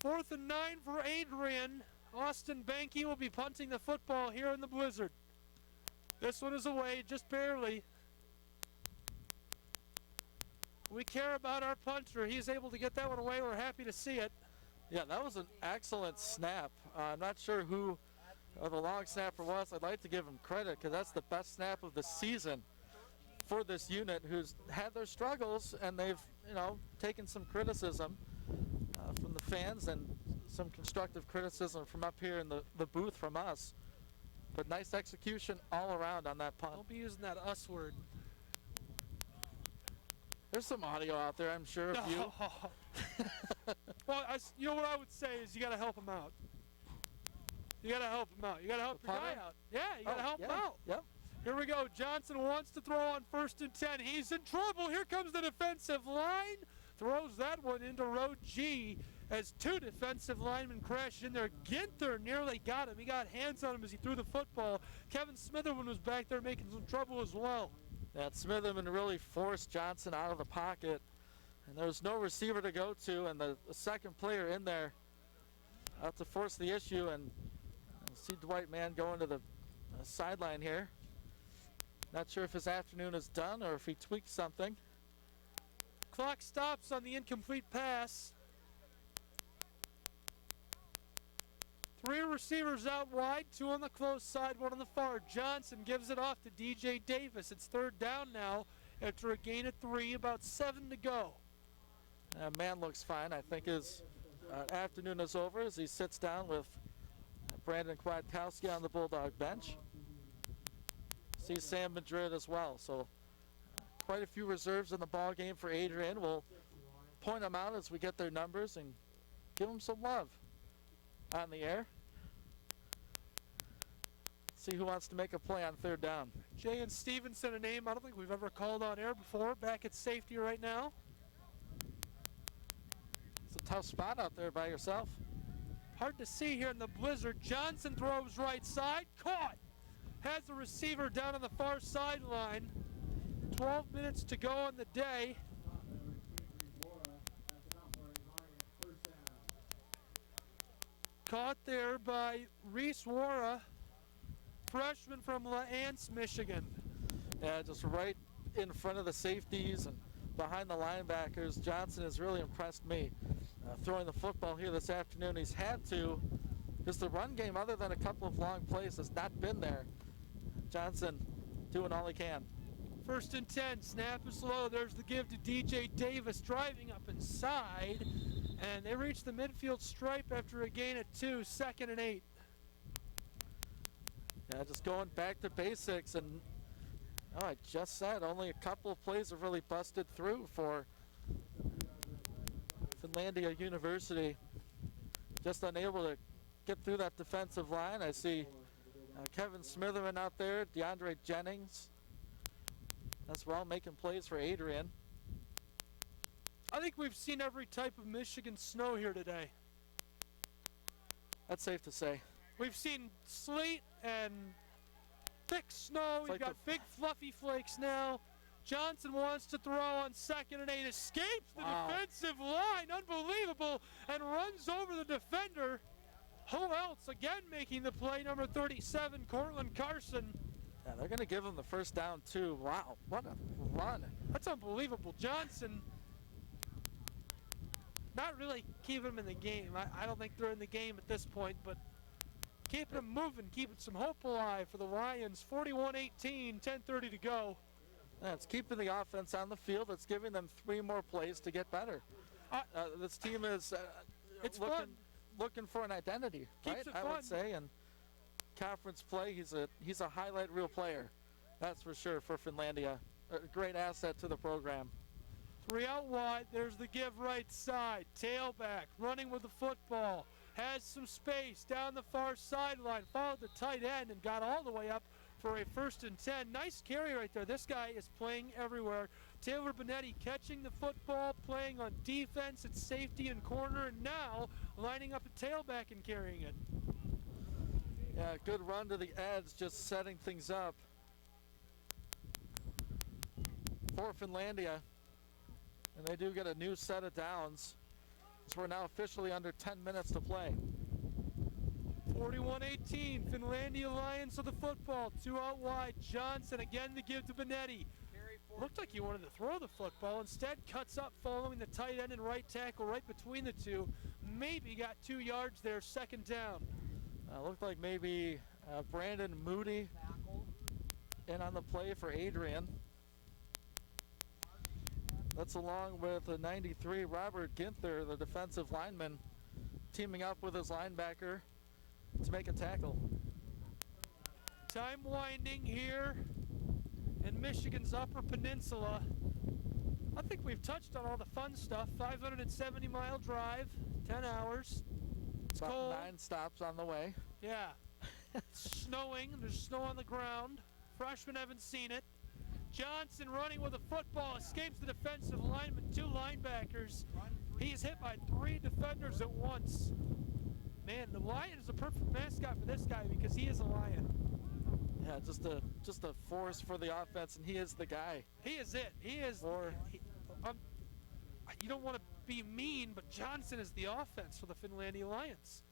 4th and 9 for Adrian. Austin Banky will be punting the football here in the blizzard. This one is away, just barely. We care about our punter. He's able to get that one away. We're happy to see it. Yeah, that was an excellent snap. I'm not sure who the long snapper was. I'd like to give him credit because that's the best snap of the season for this unit, who's had their struggles, and they've taken some criticism from the fans and some constructive criticism from up here in the booth from us. But nice execution all around on that punt. Don't be using that us word. There's some audio out there, I'm sure, of you. Well, you know what I would say is you got to help him out. You got to help him out. You got to help your guy out. Yeah, you got to help him out. Yep. Here we go. Johnson wants to throw on 1st and 10. He's in trouble. Here comes the defensive line. Throws that one into row G as two defensive linemen crash in there. Ginther nearly got him. He got hands on him as he threw the football. Kevin Smitherman was back there making some trouble as well. That Smitherman really forced Johnson out of the pocket, and there was no receiver to go to, and the second player in there out to force the issue. And see Dwight Mann going to the sideline here. Not sure if his afternoon is done or if he tweaked something. Clock stops on the incomplete pass. 3 receivers out wide, 2 on the close side, 1 on the far. Johnson gives it off to DJ Davis. It's 3rd down now after a gain of 3, about 7 to go. Mann looks fine. I think his afternoon is over as he sits down with Brandon Kwiatkowski on the Bulldog bench. See Sam Madrid as well. So quite a few reserves in the ball game for Adrian. We'll point them out as we get their numbers and give them some love on the air. See who wants to make a play on 3rd down. Jay and Stevenson, a name I don't think we've ever called on air before, back at safety right now. It's a tough spot out there by yourself. Hard to see here in the blizzard. Johnson throws right side, caught. Has the receiver down on the far sideline. 12 minutes to go on the day. Caught there by Reese Wara, freshman from La'Ance, Michigan. Yeah, just right in front of the safeties and behind the linebackers. Johnson has really impressed me. Throwing the football here this afternoon, he's had to, because the run game, other than a couple of long plays, has not been there. Johnson doing all he can. 1st and 10, snap is low. There's the give to DJ Davis, driving up inside And they reach the midfield stripe after a gain of 2, 2nd and 8. Yeah, just going back to basics, and I just said only a couple of plays have really busted through for Finlandia University. Just unable to get through that defensive line. I see Kevin Smitherman out there, DeAndre Jennings as well, making plays for Adrian. I think we've seen every type of Michigan snow here today. That's safe to say. We've seen sleet and thick snow. We've got big fluffy flakes now. Johnson wants to throw on 2nd and 8. Escapes the defensive line. Unbelievable. And runs over the defender. Who else? Again making the play, number 37, Cortland Carson. Yeah, they're going to give him the first down, too. Wow, what a run. That's unbelievable. Johnson not really keeping them in the game. I don't think they're in the game at this point, but keeping them moving, keeping some hope alive for the Lions. 41-18, 10:30 to go. Yeah, it's keeping the offense on the field. It's giving them 3 more plays to get better. This team is it's looking for an identity, Keeps right? it I fun. would say, and conference play, he's a highlight reel player. That's for sure for Finlandia. A great asset to the program. 3 out wide, there's the give right side. Tailback, running with the football. Has some space down the far sideline. Followed the tight end and got all the way up for a 1st and 10. Nice carry right there. This guy is playing everywhere. Taylor Benetti catching the football, playing on defense at safety and corner, and now lining up at tailback and carrying it. Yeah, good run to the edge, just setting things up for Finlandia. And they do get a new set of downs. So we're now officially under 10 minutes to play. 41-18, Finlandia Lions with the football. 2 out wide, Johnson again to give to Benetti. Looked like he wanted to throw the football. Instead, cuts up following the tight end and right tackle right between the two. Maybe got 2 yards there, 2nd down. Looked like maybe Brandon Moody in on the play for Adrian. That's along with the 93, Robert Ginther, the defensive lineman, teaming up with his linebacker to make a tackle. Time winding here in Michigan's Upper Peninsula. I think we've touched on all the fun stuff. 570-mile drive, 10 hours. It's about cold. 9 stops on the way. Yeah. It's snowing. There's snow on the ground. Freshmen haven't seen it. Johnson running with a football, escapes the defensive lineman, 2 linebackers. He's hit by 3 defenders at once. Man, the Lion is a perfect mascot for this guy because he is a Lion. Yeah, just a force for the offense, and he is the guy. He is it. He is. You don't want to be mean, but Johnson is the offense for the Finlandia Lions.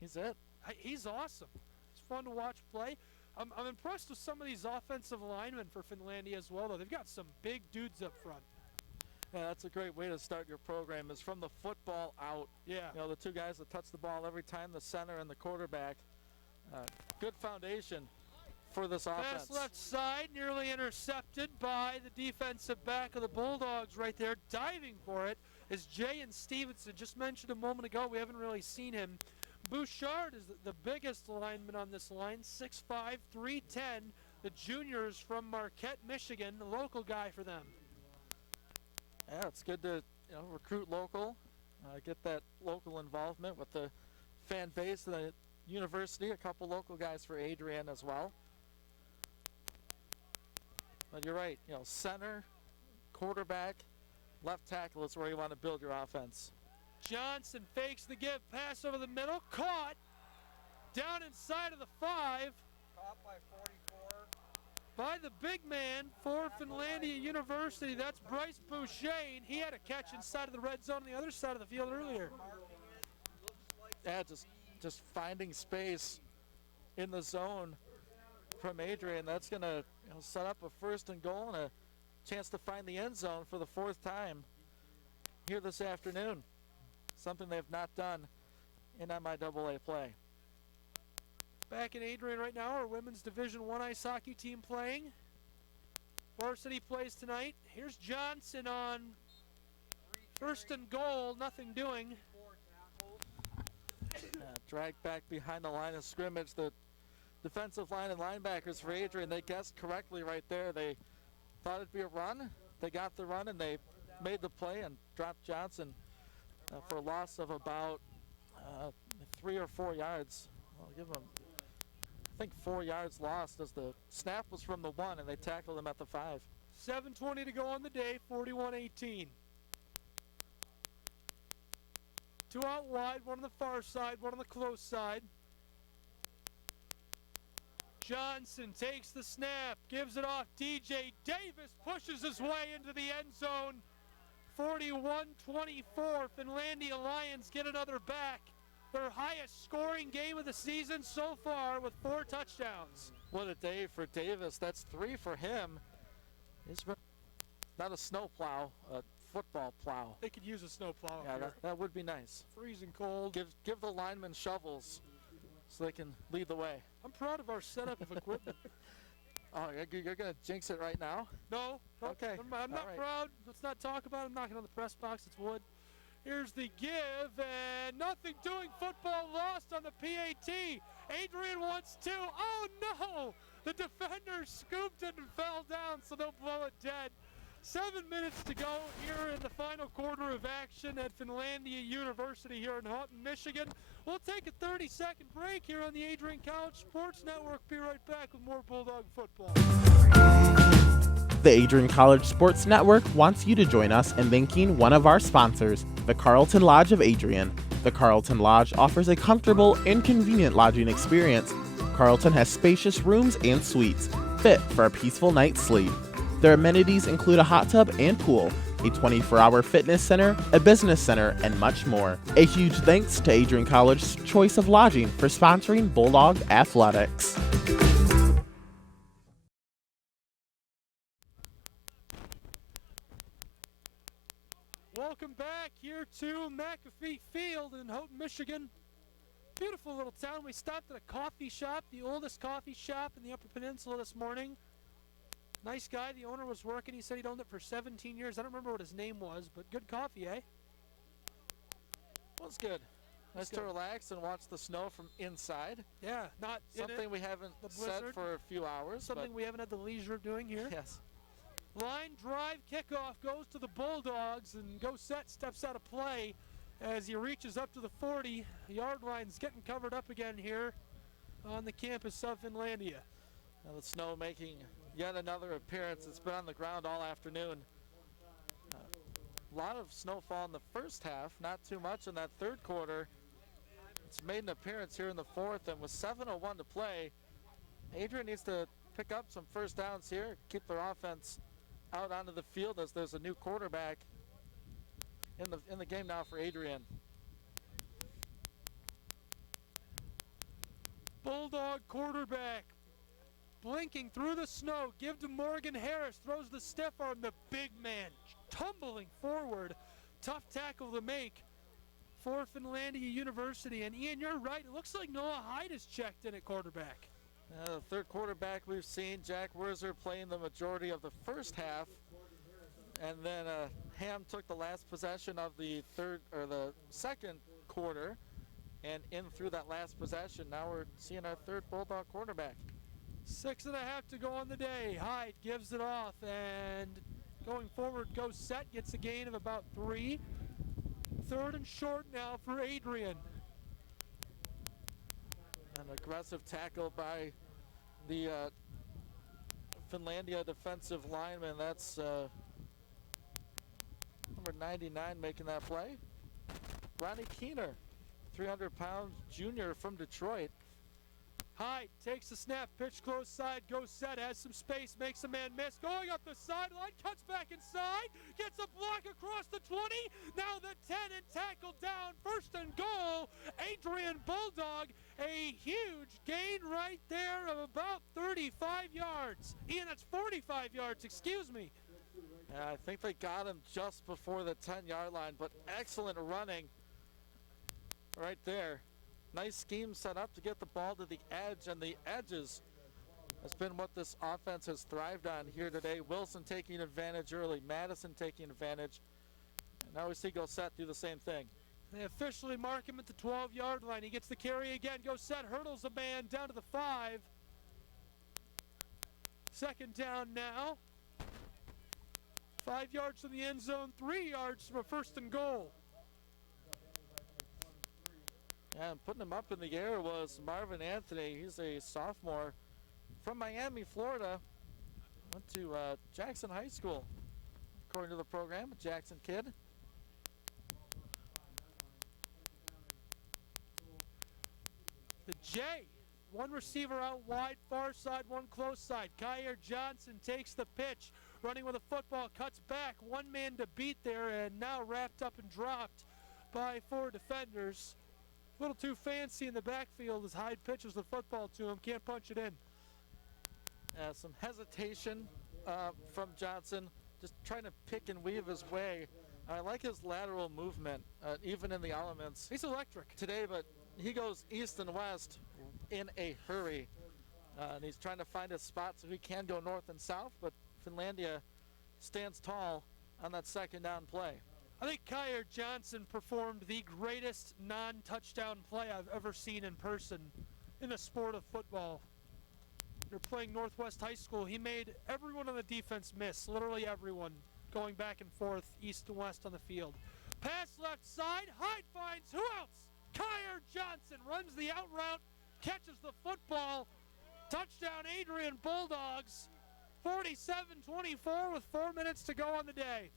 He's it. He's awesome. It's fun to watch play. I'm impressed with some of these offensive linemen for Finlandia as well, though. They've got some big dudes up front. Yeah, that's a great way to start your program, is from the football out. Yeah. You know, the 2 guys that touch the ball every time, the center and the quarterback. Good foundation for this offense. Pass left side, nearly intercepted by the defensive back of the Bulldogs right there. Diving for it is Jayen Stevenson. Just mentioned a moment ago, we haven't really seen him. Bouchard is the biggest lineman on this line, 6'5", 310. The juniors from Marquette, Michigan, the local guy for them. Yeah, it's good to recruit local, get that local involvement with the fan base of the university. A couple local guys for Adrian as well. But you're right, center, quarterback, left tackle is where you want to build your offense. Johnson fakes the give, pass over the middle, caught, down inside of the 5. Caught by 44. By the big man for Finlandia University, that's Bryce Boucher. He had a catch inside of the red zone on the other side of the field earlier. Yeah, just finding space in the zone from Adrian. That's going to set up a 1st and goal and a chance to find the end zone for the 4th time here this afternoon. Something they've not done in MIAA play. Back in Adrian right now, our women's Division I ice hockey team playing. Varsity plays tonight. Here's Johnson on First and goal, nothing doing. Dragged back behind the line of scrimmage. The defensive line and linebackers for Adrian, they guessed correctly right there. They thought it'd be a run. They got the run and they made the play and dropped Johnson for a loss of about 3 or 4 yards. I'll give him, I think, 4 yards lost as the snap was from the 1 and they tackled him at the 5. 7:20 to go on the day, 41-18. 2 out wide, 1 on the far side, 1 on the close side. Johnson takes the snap, gives it off. DJ Davis pushes his way into the end zone. 41-24, Finlandia Lions get another back. Their highest scoring game of the season so far with 4 touchdowns. What a day for Davis. That's 3 for him. It's not a snow plow, a football plow. They could use a snow plow. Yeah, that would be nice. Freezing cold. Give the linemen shovels so they can lead the way. I'm proud of our setup of equipment. Oh, you're going to jinx it right now? No. Okay. I'm not proud. Let's not talk about it. I'm knocking on the press box. It's wood. Here's the give, and nothing doing. Football lost on the PAT. Adrian wants 2. Oh, no! The defender scooped it and fell down, so they'll blow it dead. 7 minutes to go here in the final quarter of action at Finlandia University here in Houghton, Michigan. We'll take a 30-second break here on the Adrian College Sports Network. Be right back with more Bulldog football. The Adrian College Sports Network wants you to join us in thanking one of our sponsors, the Carlton Lodge of Adrian. The Carlton Lodge offers a comfortable and convenient lodging experience. Carlton has spacious rooms and suites, fit for a peaceful night's sleep. Their amenities include a hot tub and pool, a 24-hour fitness center, a business center, and much more. A huge thanks to Adrian College's Choice of Lodging for sponsoring Bulldog Athletics. Welcome back here to McAfee Field in Houghton, Michigan. Beautiful little town. We stopped at a coffee shop, the oldest coffee shop in the Upper Peninsula this morning. Nice guy. The owner was working. He said he'd owned it for 17 years. I don't remember what his name was, but good coffee, eh? Well, it's good. Nice to relax and watch the snow from inside. Yeah, not something we haven't said for a few hours. Something we haven't had the leisure of doing here. Yes. Line drive kickoff goes to the Bulldogs, and Go Set steps out of play as he reaches up to the 40-yard line. Is getting covered up again here on the campus of Finlandia. Now the snow making yet another appearance. It's been on the ground all afternoon. A lot of snowfall in the first half, not too much in that third quarter. It's made an appearance here in the fourth, and with 7:01 to play, Adrian needs to pick up some first downs here, keep their offense out onto the field as there's a new quarterback in the game now for Adrian. Bulldog quarterback blinking through the snow. Give to Morgan Harris. Throws the stiff arm. The big man tumbling forward. Tough tackle to make for Finlandia University. And Ian, you're right. It looks like Noah Hyde is checked in at quarterback. The third quarterback we've seen, Jack Werzer, playing the majority of the first half. And then Ham took the last possession of the second quarter and in through that last possession. Now we're seeing our third Bulldog quarterback. 6.5 to go on the day. Hyde gives it off, and going forward, Go Set gets a gain of about 3. Third and short now for Adrian. An aggressive tackle by the Finlandia defensive lineman. That's number 99 making that play. Ronnie Keener, 300-pound junior from Detroit. Hyde takes the snap, pitch close side, Goes Set, has some space, makes a man miss, going up the sideline, cuts back inside, gets a block across the 20, now the 10 and tackle down, first and goal, Adrian Bulldog, a huge gain right there of about 35 yards. Ian, that's 45 yards, excuse me. Yeah, I think they got him just before the 10-yard line, but excellent running right there. Nice scheme set up to get the ball to the edge, and the edges has been what this offense has thrived on here today. Wilson taking advantage early, Madison taking advantage, Now we see Gossett do the same thing. They officially mark him at the 12-yard line. He gets the carry again. Gossett hurdles a man down to the 5. Second down now. 5 yards from the end zone, 3 yards from a first and goal. And putting him up in the air was Marvin Anthony. He's a sophomore from Miami, Florida. Went to Jackson High School, according to the program, a Jackson kid. The J, one receiver out wide, far side, one close side. Kyer Johnson takes the pitch, running with a football, cuts back, one man to beat there, and now wrapped up and dropped by 4 defenders. A little too fancy in the backfield as Hyde pitches the football to him, can't punch it in. Some hesitation from Johnson, just trying to pick and weave his way. I like his lateral movement, even in the elements. He's electric today, but he goes east and west in a hurry. And he's trying to find a spot so he can go north and south, but Finlandia stands tall on that second down play. I think Kyer Johnson performed the greatest non-touchdown play I've ever seen in person in the sport of football. You're playing Northwest High School. He made everyone on the defense miss, literally everyone, going back and forth east and west on the field. Pass left side, Hyde finds who else? Kyer Johnson runs the out route, catches the football. Touchdown, Adrian Bulldogs. 47-24 with 4 minutes to go on the day.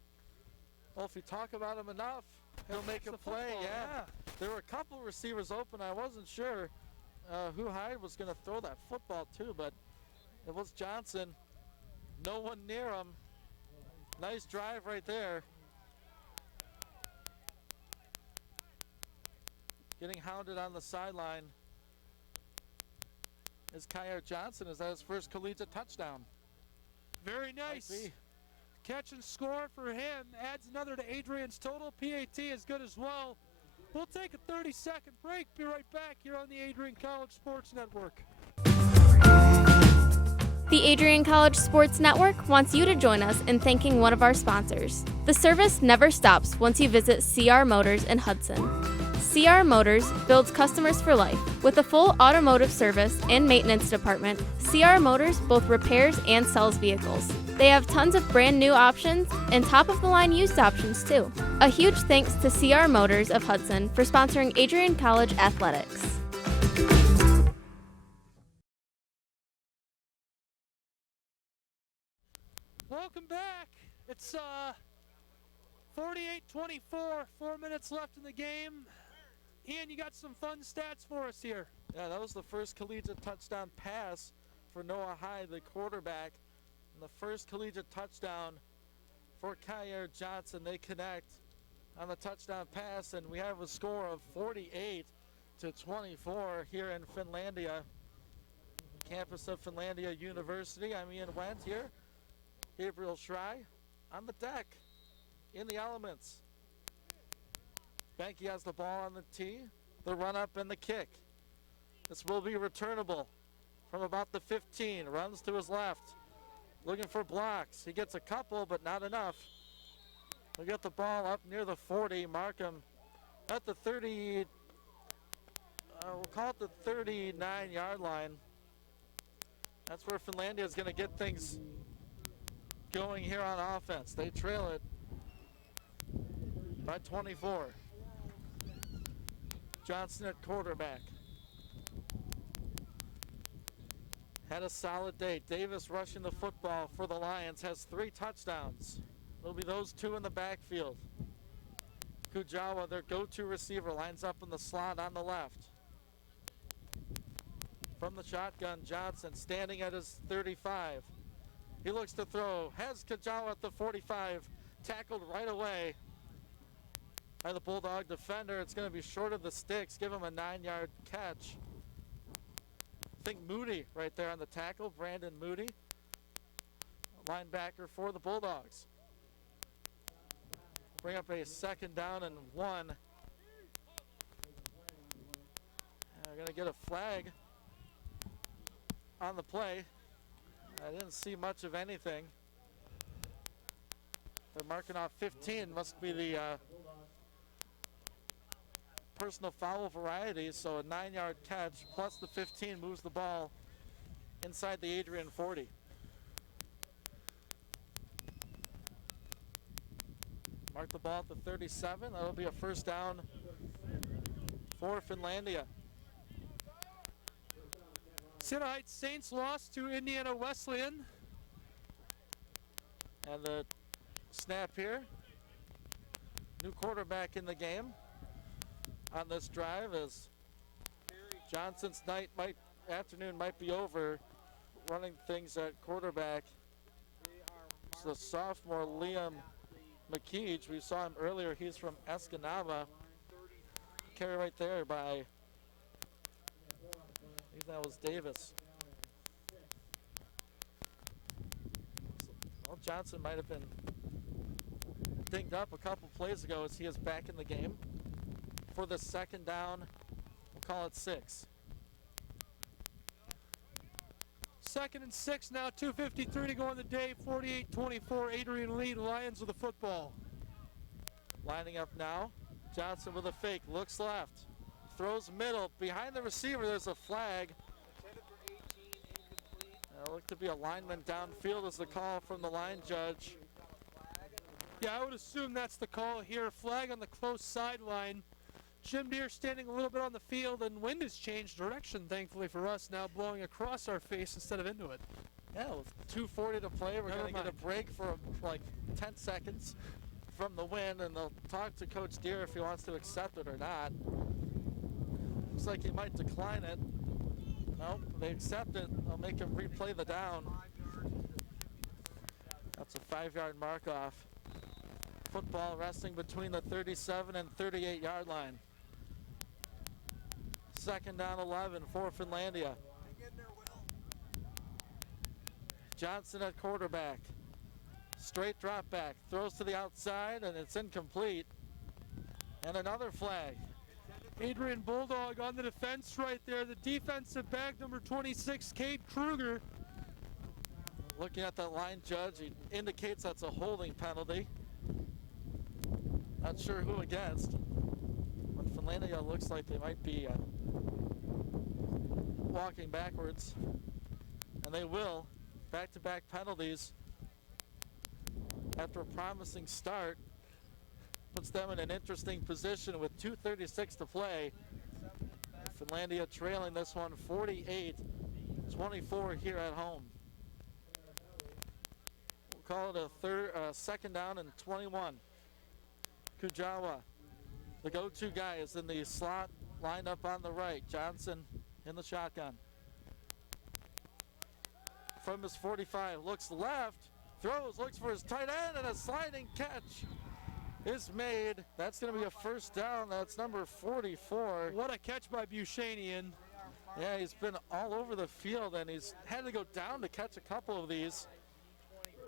Well, if you talk about him enough, he'll make a play. Yeah. There were a couple receivers open. I wasn't sure who Hyde was going to throw that football to, but it was Johnson. No one near him. Nice drive right there. Getting hounded on the sideline is Kyer Johnson. Is that his first collegiate touchdown? Very nice. Catch and score for him. Adds another to Adrian's total. PAT is good as well. We'll take a 30-second break. Be right back here on the Adrian College Sports Network. The Adrian College Sports Network wants you to join us in thanking one of our sponsors. The service never stops once you visit CR Motors in Hudson. CR Motors builds customers for life. With a full automotive service and maintenance department, CR Motors both repairs and sells vehicles. They have tons of brand new options and top-of-the-line used options too. A huge thanks to CR Motors of Hudson for sponsoring Adrian College Athletics. Welcome back. It's 48-24, 4 minutes left in the game. Ian, you got some fun stats for us here. Yeah, that was the first collegiate touchdown pass for Noah Hyde, the quarterback. And the first collegiate touchdown for Kyer Johnson. They connect on the touchdown pass, and we have a score of 48-24 here in Finlandia, campus of Finlandia University. I'm Ian Wendt here. Gabriel Schrei on the deck, in the elements. Benke has the ball on the tee, the run up and the kick. This will be returnable from about the 15, runs to his left, looking for blocks. He gets a couple, but not enough. He'll get the ball up near the 40, mark him at the 30, we'll call it the 39-yard line. That's where Finlandia is going to get things going here on offense. They trail it by 24. Johnson at quarterback. Had a solid day. Davis rushing the football for the Lions, has 3 touchdowns. It'll be those 2 in the backfield. Kujawa, their go-to receiver, lines up in the slot on the left. From the shotgun, Johnson standing at his 35. He looks to throw, has Kujawa at the 45, tackled right away by the Bulldog defender. It's going to be short of the sticks, give him a 9-yard catch. I think Moody right there on the tackle, Brandon Moody, linebacker for the Bulldogs. Bring up a second down and 1. We're going to get a flag on the play. I didn't see much of anything. They're marking off 15. Must be the personal foul variety, so a 9-yard catch plus the 15 moves the ball inside the Adrian 40. Mark the ball at the 37. That'll be a first down for Finlandia. Center Heights Saints lost to Indiana Wesleyan. And the snap here. New quarterback in the game on this drive as Johnson's afternoon might be over running things at quarterback. It's the sophomore Liam McKeege. We saw him earlier. He's from Escanaba. Carry right there by, I think that was Davis. Well, Johnson might have been dinged up a couple plays ago as he is back in the game. For the second down, we'll call it 6. 2nd and 6 now, 2:53 to go on the day, 48-24, Adrian lead, Lions with the football. Lining up now, Johnson with a fake, looks left, throws middle, behind the receiver there's a flag. Looked to be a lineman downfield as the call from the line judge. Yeah, I would assume that's the call here, flag on the close sideline. Jim Deere standing a little bit on the field, and wind has changed direction, thankfully for us, now blowing across our face instead of into it. Yeah, with 2:40 to play, we're going to get a break for like 10 seconds from the wind, and they'll talk to Coach Deere if he wants to accept it or not. Looks like he might decline it. Nope, they accept it. They'll make him replay the down. That's a 5-yard mark off. Football resting between the 37 and 38-yard line. 2nd down 11 for Finlandia. Johnson at quarterback. Straight drop back. Throws to the outside and it's incomplete. And another flag. Adrian Bulldog on the defense right there. The defensive back, number 26, Cade Kruger. Looking at that line judge, he indicates that's a holding penalty. Not sure who against. But Finlandia looks like they might be walking backwards. And they will. Back-to-back penalties after a promising start. Puts them in an interesting position with 2:36 to play. Finlandia trailing this one 48-24 here at home. We'll call it a 2nd down and 21. Kujawa, the go-to guy, is in the slot, lined up on the right. Johnson in the shotgun. From his 45, looks left, throws, looks for his tight end, and a sliding catch is made. That's going to be a first down. That's number 44. What a catch by Buchanian. Yeah, he's been all over the field, and he's had to go down to catch a couple of these.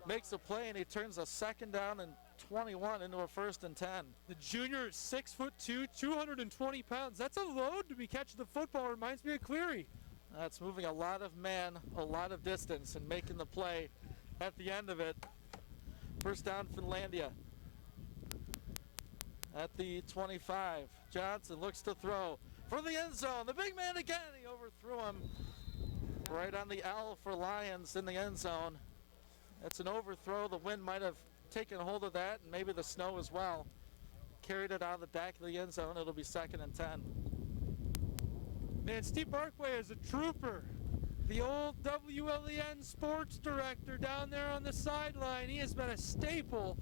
Makes a play, and he turns a 2nd down and 21 into a 1st and 10. The junior is 6'2", 220 pounds. That's a load to be catching the football. Reminds me of Cleary. That's moving a lot of man, a lot of distance, and making the play at the end of it. First down, Finlandia. At the 25, Johnson looks to throw for the end zone. The big man again, he overthrew him right on the L for Lions in the end zone. It's an overthrow. The wind might have taken hold of that, and maybe the snow as well. Carried it out of the back of the end zone. It'll be 2nd and 10. Man, Steve Barkway is a trooper. The old WLEN sports director down there on the sideline. He has been a staple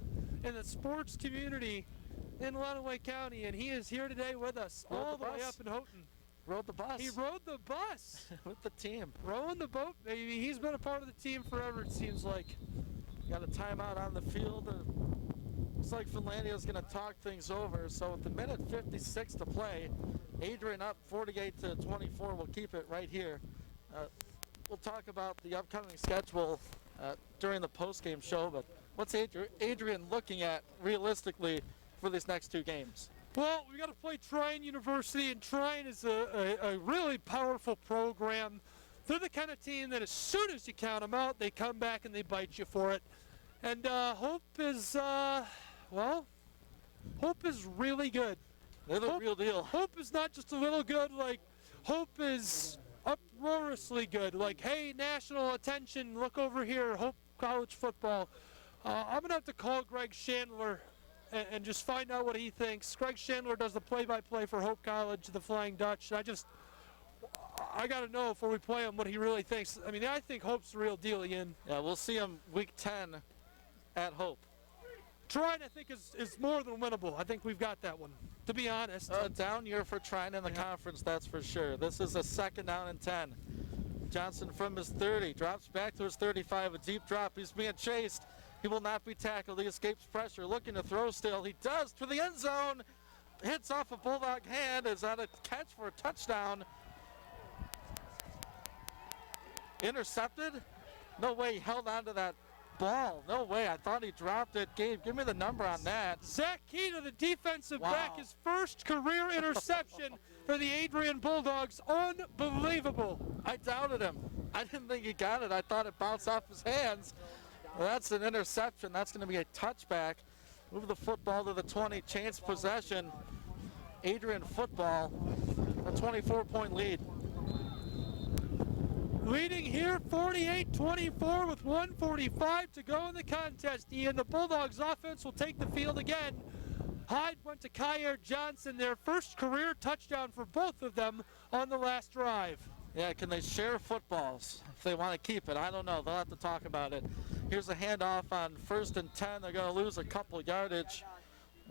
in the sports community in Lenawee County, and he is here today with us all the way up in Houghton. Rode the bus. He rode the bus. With the team. Rowing the boat, baby. He's been a part of the team forever, it seems like. Got a timeout on the field. Looks like Finlandia is going to talk things over. So with the minute 56 to play, Adrian up 48-24. We'll keep it right here. We'll talk about the upcoming schedule during the post-game show, but what's Adrian looking at realistically for these next 2 games? Well, we got to play Tryon University, and Tryon is a really powerful program. They're the kind of team that as soon as you count them out, they come back and they bite you for it. And Hope is, Hope is really good. They're the real deal. Hope is not just a little good, like, Hope is uproariously good. Like, hey, national attention, look over here, Hope College football. I'm going to have to call Greg Chandler and just find out what he thinks. Greg Chandler does the play-by-play for Hope College, the Flying Dutch. I got to know before we play him what he really thinks. I mean, I think Hope's the real deal, Ian. Yeah, we'll see him week 10 at Hope. Trine, I think, is more than winnable. I think we've got that one, to be honest. A down year for Trine in the conference, that's for sure. This is a 2nd down and 10. Johnson from his 30, drops back to his 35, a deep drop. He's being chased. He will not be tackled. He escapes pressure, looking to throw still. He does to the end zone. Hits off a Bulldog hand. Is that a catch for a touchdown? Intercepted? No way he held on to that ball. No way. I thought he dropped it. Gabe, give me the number on that. Zach Keita, the defensive back, his first career interception for the Adrian Bulldogs. Unbelievable. I doubted him. I didn't think he got it. I thought it bounced off his hands. Well, that's an interception. That's going to be a touchback. Move the football to the 20. Chance possession. Adrian football. A 24-point lead. Leading here 48-24 with 1:45 to go in the contest. Ian, the Bulldogs offense will take the field again. Hyde went to Kyer Johnson, their first career touchdown for both of them on the last drive. Yeah, can they share footballs if they want to keep it? I don't know. They'll have to talk about it. Here's a handoff on 1st and 10. They're going to lose a couple yardage.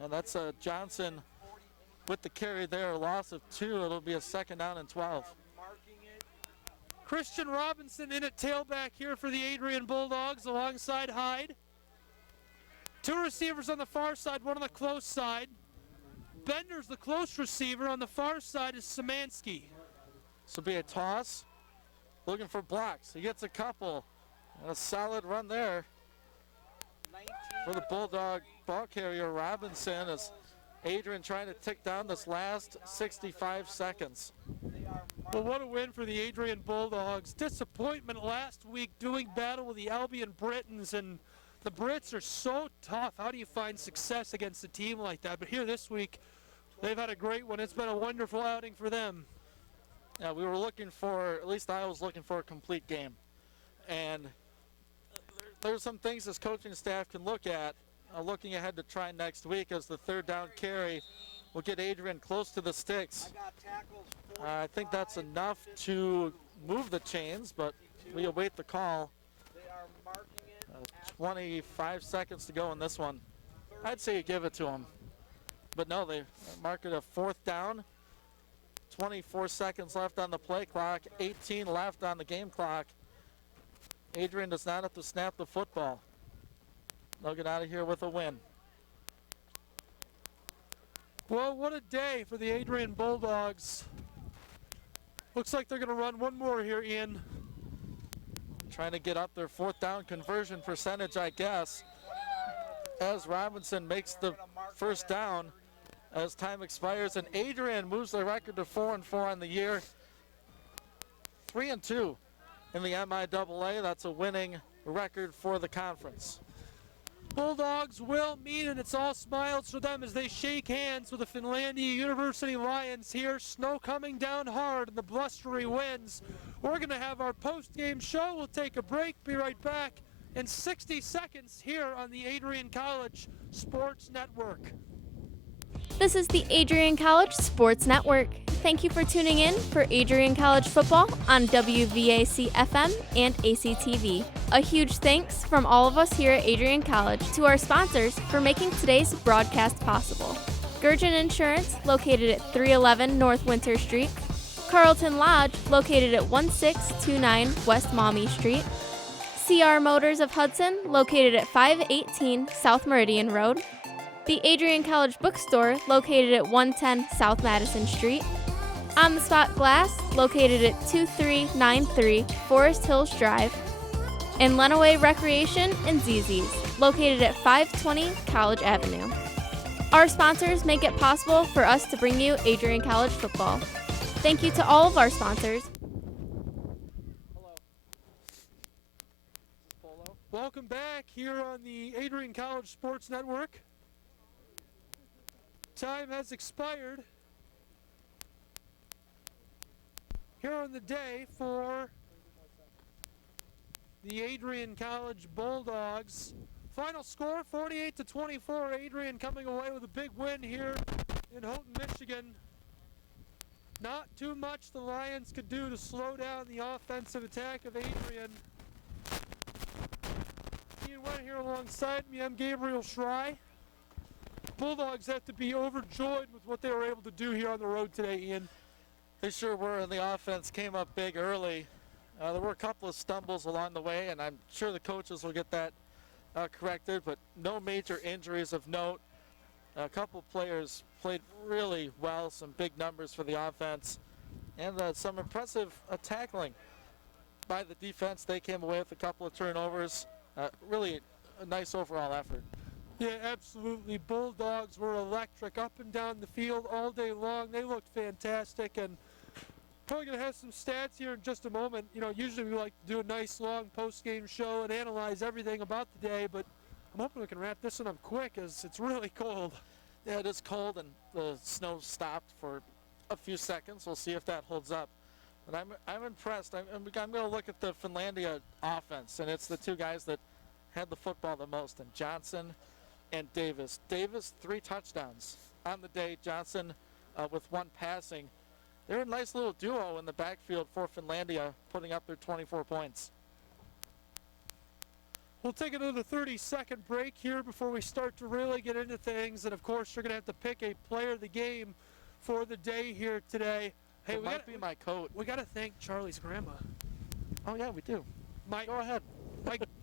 And that's Johnson with the carry there, a loss of 2. It'll be a 2nd down and 12. Christian Robinson in at tailback here for the Adrian Bulldogs alongside Hyde. 2 receivers on the far side, 1 on the close side. Bender's the close receiver. On the far side is Szymanski. This will be a toss. Looking for blocks. He gets a couple. And a solid run there for the Bulldog ball carrier Robinson as Adrian trying to tick down this last 65 seconds. Well, what a win for the Adrian Bulldogs. Disappointment last week doing battle with the Albion Britons, and the Brits are so tough. How do you find success against a team like that? But here this week, they've had a great one. It's been a wonderful outing for them. Yeah, we were looking for, at least I was looking for a complete game. And there's some things this coaching staff can look at, looking ahead to try next week as the 3rd down carry will get Adrian close to the sticks. I think that's enough to move the chains, but we await the call. 25 seconds to go in this one. I'd say you give it to them. But no, they mark it a 4th down. 24 seconds left on the play clock, 18 left on the game clock. Adrian does not have to snap the football. They'll get out of here with a win. Well, what a day for the Adrian Bulldogs. Looks like they're going to run one more here, Ian. Trying to get up their 4th down conversion percentage, I guess, as Robinson makes the 1st down as time expires, and Adrian moves the record to 4-4 on the year. 3-2 in the MIAA. That's a winning record for the conference. Bulldogs will meet, and it's all smiles for them as they shake hands with the Finlandia University Lions here. Snow coming down hard and the blustery winds. We're going to have our post-game show. We'll take a break, be right back in 60 seconds here on the Adrian College Sports Network. This is the Adrian College Sports Network. Thank you for tuning in for Adrian College football on WVAC FM and ACTV. A huge thanks from all of us here at Adrian College to our sponsors for making today's broadcast possible. Gurgen Insurance, located at 311 North Winter Street. Carlton Lodge, located at 1629 West Maumee Street. CR Motors of Hudson, located at 518 South Meridian Road. The Adrian College Bookstore, located at 110 South Madison Street. On the Spot Glass, located at 2393 Forest Hills Drive. And Lenawee Recreation and ZZ's, located at 520 College Avenue. Our sponsors make it possible for us to bring you Adrian College football. Thank you to all of our sponsors. Hello. Is this Polo? Welcome back here on the Adrian College Sports Network. Time has expired here on the day for the Adrian College Bulldogs. Final score 48-24. Adrian coming away with a big win here in Houghton, Michigan. Not too much the Lions could do to slow down the offensive attack of Adrian. Ian Went here alongside me. I'm Gabriel Schrei. Bulldogs have to be overjoyed with what they were able to do here on the road today, Ian. They sure were, and the offense came up big early. There were a couple of stumbles along the way, and I'm sure the coaches will get that corrected, but no major injuries of note. A couple players played really well, some big numbers for the offense, and some impressive tackling by the defense. They came away with a couple of turnovers. Really a nice overall effort. Yeah, absolutely. Bulldogs were electric up and down the field all day long. They looked fantastic, and probably going to have some stats here in just a moment. You know, usually we like to do a nice long post-game show and analyze everything about the day, but I'm hoping we can wrap this one up quick as it's really cold. Yeah, it is cold, and the snow stopped for a few seconds. We'll see if that holds up. But I'm impressed. I'm going to look at the Finlandia offense, and it's the two guys that had the football the most, and Johnson and Davis. Davis, 3 touchdowns on the day. Johnson with 1 passing. They're a nice little duo in the backfield for Finlandia, putting up their 24 points. We'll take another 30-second break here before we start to really get into things. And, of course, you're going to have to pick a player of the game for the day here today. Hey, it might be my coat. We got to thank Charlie's grandma. Oh, yeah, we do. Go ahead.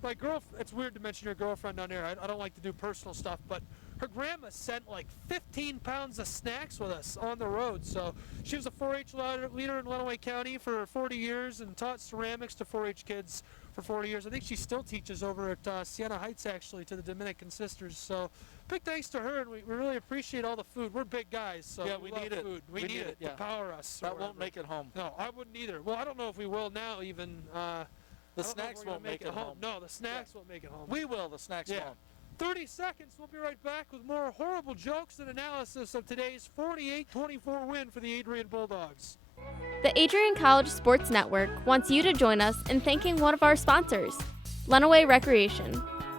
My girlfriend, it's weird to mention your girlfriend on here. I don't like to do personal stuff, but her grandma sent like 15 pounds of snacks with us on the road. So she was a 4-H leader in Lenawee County for 40 years and taught ceramics to 4-H kids for 40 years. I think she still teaches over at Siena Heights, actually, to the Dominican Sisters. So big thanks to her, and we really appreciate all the food. We're big guys, so yeah, we need it. Food. We need it to power us. That won't make it home. No, I wouldn't either. Well, I don't know if we will now even. The snacks won't make it home. No, the snacks won't make it home. We will. The snacks won't. 30 seconds. We'll be right back with more horrible jokes and analysis of today's 48-24 win for the Adrian Bulldogs. The Adrian College Sports Network wants you to join us in thanking one of our sponsors, Lenawee Recreation.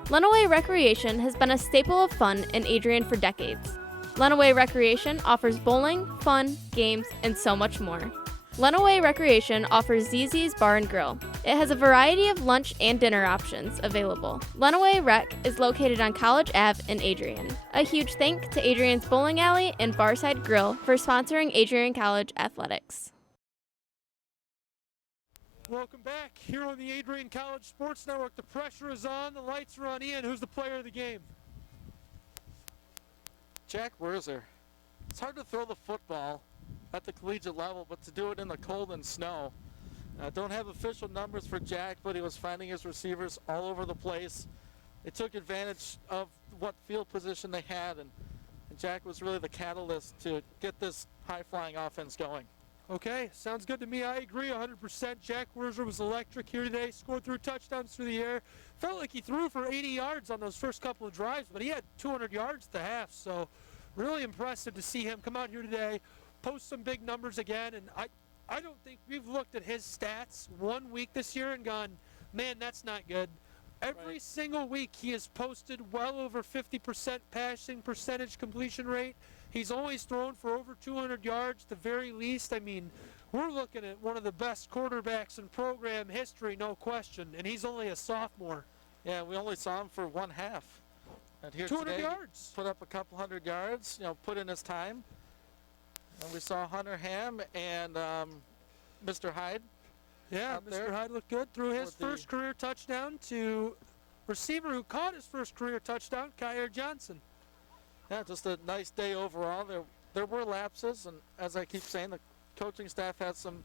Lenawee Recreation has been a staple of fun in Adrian for decades. Lenawee Recreation offers bowling, fun, games, and so much more. Lenawee Recreation offers ZZ's Bar and Grill. It has a variety of lunch and dinner options available. Lenawee Rec is located on College Ave in Adrian. A huge thank to Adrian's Bowling Alley and Barside Grill for sponsoring Adrian College Athletics. Welcome back here on the Adrian College Sports Network. The pressure is on, the lights are on. Ian, who's the player of the game? Jack Werzer. It's hard to throw the football at the collegiate level, but to do it in the cold and snow. Don't have official numbers for Jack, but he was finding his receivers all over the place. They took advantage of what field position they had, and Jack was really the catalyst to get this high-flying offense going. Okay, sounds good to me. I agree 100%. Jack Werzer was electric here today, scored 3 touchdowns through the air. Felt like he threw for 80 yards on those first couple of drives, but he had 200 yards at the half, so really impressive to see him come out here today, post some big numbers again, and I don't think we've looked at his stats 1 week this year and gone, man, that's not good. Every single week he has posted well over 50% passing percentage completion rate. He's always thrown for over 200 yards, the very least. I mean, we're looking at one of the best quarterbacks in program history, no question, and he's only a sophomore. Yeah, we only saw him for 1 half. And here 200 today, yards. Put up a couple hundred yards, put in his time. And we saw Hunter Ham and Mr. Hyde. Yeah, Mr. Hyde looked good. Threw his first career touchdown to receiver who caught his first career touchdown, Kyer Johnson. Yeah, just a nice day overall. There were lapses, and as I keep saying, the coaching staff had some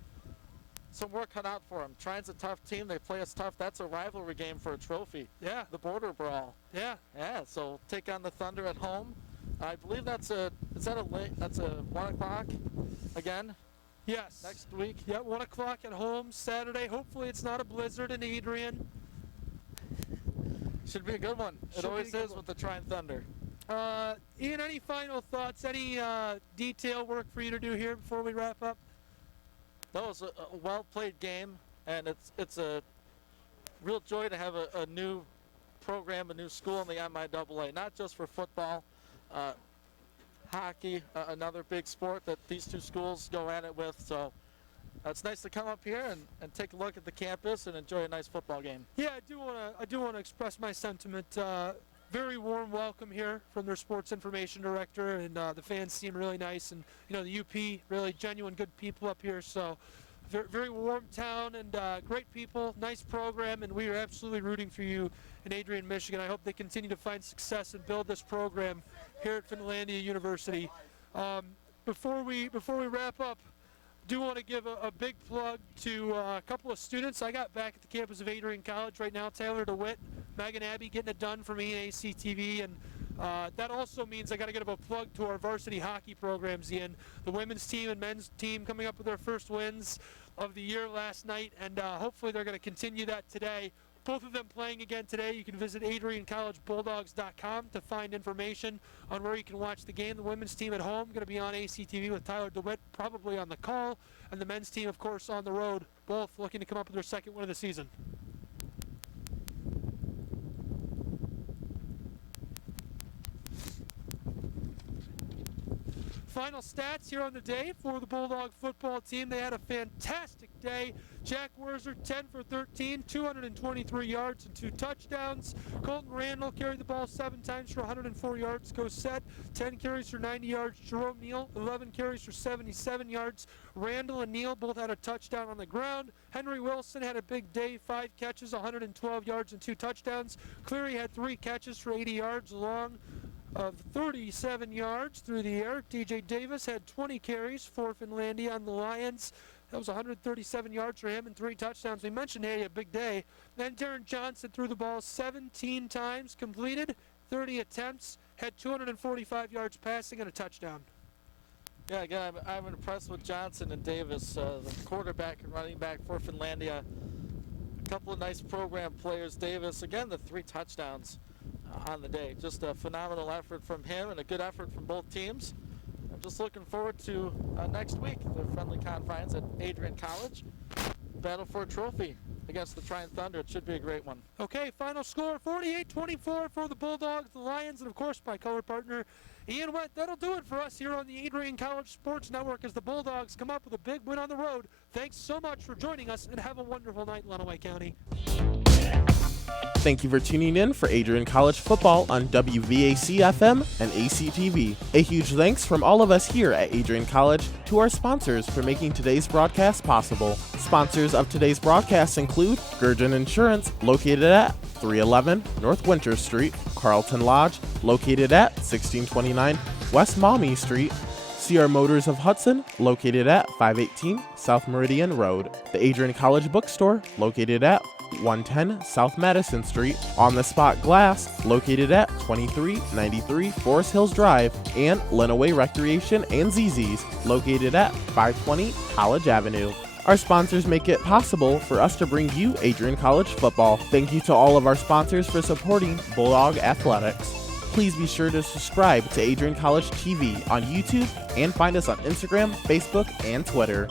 work cut out for them. Trine's a tough team. They play us tough. That's a rivalry game for a trophy. Yeah. The border brawl. Yeah. Yeah, so take on the Thunder at home. I believe that's a 1 o'clock again? Yes. Next week? Yeah, 1 o'clock at home Saturday. Hopefully it's not a blizzard in Adrian. Should be a good one. It always is with the Trine Thunder. Ian, any final thoughts? Any detail work for you to do here before we wrap up? That was a well-played game, and it's a real joy to have a new program, a new school in the MIAA, not just for football, hockey, another big sport that these two schools go at it with. So it's nice to come up here and take a look at the campus and enjoy a nice football game. Yeah, I do want to express my sentiment. Very warm welcome here from their sports information director, and the fans seem really nice, and the UP, really genuine good people up here. So very, very warm town and great people, nice program, and we are absolutely rooting for you in Adrian, Michigan. I hope they continue to find success and build this program here at Finlandia University. Before we wrap up, do want to give a big plug to a couple of students. I got back at the campus of Adrian College right now. Taylor DeWitt, Megan Abbey getting it done for me in ACTV, and that also means I got to give a plug to our varsity hockey programs, Ian. The women's team and men's team coming up with their first wins of the year last night, and hopefully they're going to continue that today. Both of them playing again today. You can visit AdrianCollegeBulldogs.com to find information on where you can watch the game. The women's team at home going to be on ACTV with Tyler DeWitt probably on the call, and the men's team, of course, on the road, both looking to come up with their second win of the season. Final stats here on the day for the Bulldog football team. They had a fantastic day. Jack Werzer, 10 for 13, 223 yards and 2 touchdowns. Colton Randall carried the ball 7 times for 104 yards. Cosette, 10 carries for 90 yards. Jerome Neal, 11 carries for 77 yards. Randall and Neal both had a touchdown on the ground. Henry Wilson had a big day, 5 catches, 112 yards and 2 touchdowns. Cleary had 3 catches for 80 yards along of 37 yards through the air. DJ Davis had 20 carries for Finlandia on the Lions. That was 137 yards for him and 3 touchdowns. We mentioned, hey, a big day. Then Darren Johnson threw the ball 17 times, completed 30 attempts, had 245 yards passing and a touchdown. Yeah, again, I'm impressed with Johnson and Davis, the quarterback and running back for Finlandia. A couple of nice program players. Davis, again, the 3 touchdowns on the day. Just a phenomenal effort from him and a good effort from both teams. I'm just looking forward to next week, the friendly confines at Adrian College. Battle for a trophy against the Trine Thunder. It should be a great one. Okay, final score 48-24 for the Bulldogs, the Lions, and of course my color partner Ian Wett. That'll do it for us here on the Adrian College Sports Network as the Bulldogs come up with a big win on the road. Thanks so much for joining us and have a wonderful night, Lenawee County. Thank you for tuning in for Adrian College football on WVAC-FM and ACTV. A huge thanks from all of us here at Adrian College to our sponsors for making today's broadcast possible. Sponsors of today's broadcast include Gurgen Insurance, located at 311 North Winter Street, Carlton Lodge, located at 1629 West Maumee Street, CR Motors of Hudson, located at 518 South Meridian Road, the Adrian College Bookstore, located at 110 South Madison Street, On the Spot Glass, located at 2393 Forest Hills Drive, and Lenawee Recreation and ZZ's, located at 520 College Avenue. Our sponsors make it possible for us to bring you Adrian College football. Thank you to all of our sponsors for supporting Bulldog Athletics. Please be sure to subscribe to Adrian College TV on YouTube and find us on Instagram, Facebook, and Twitter.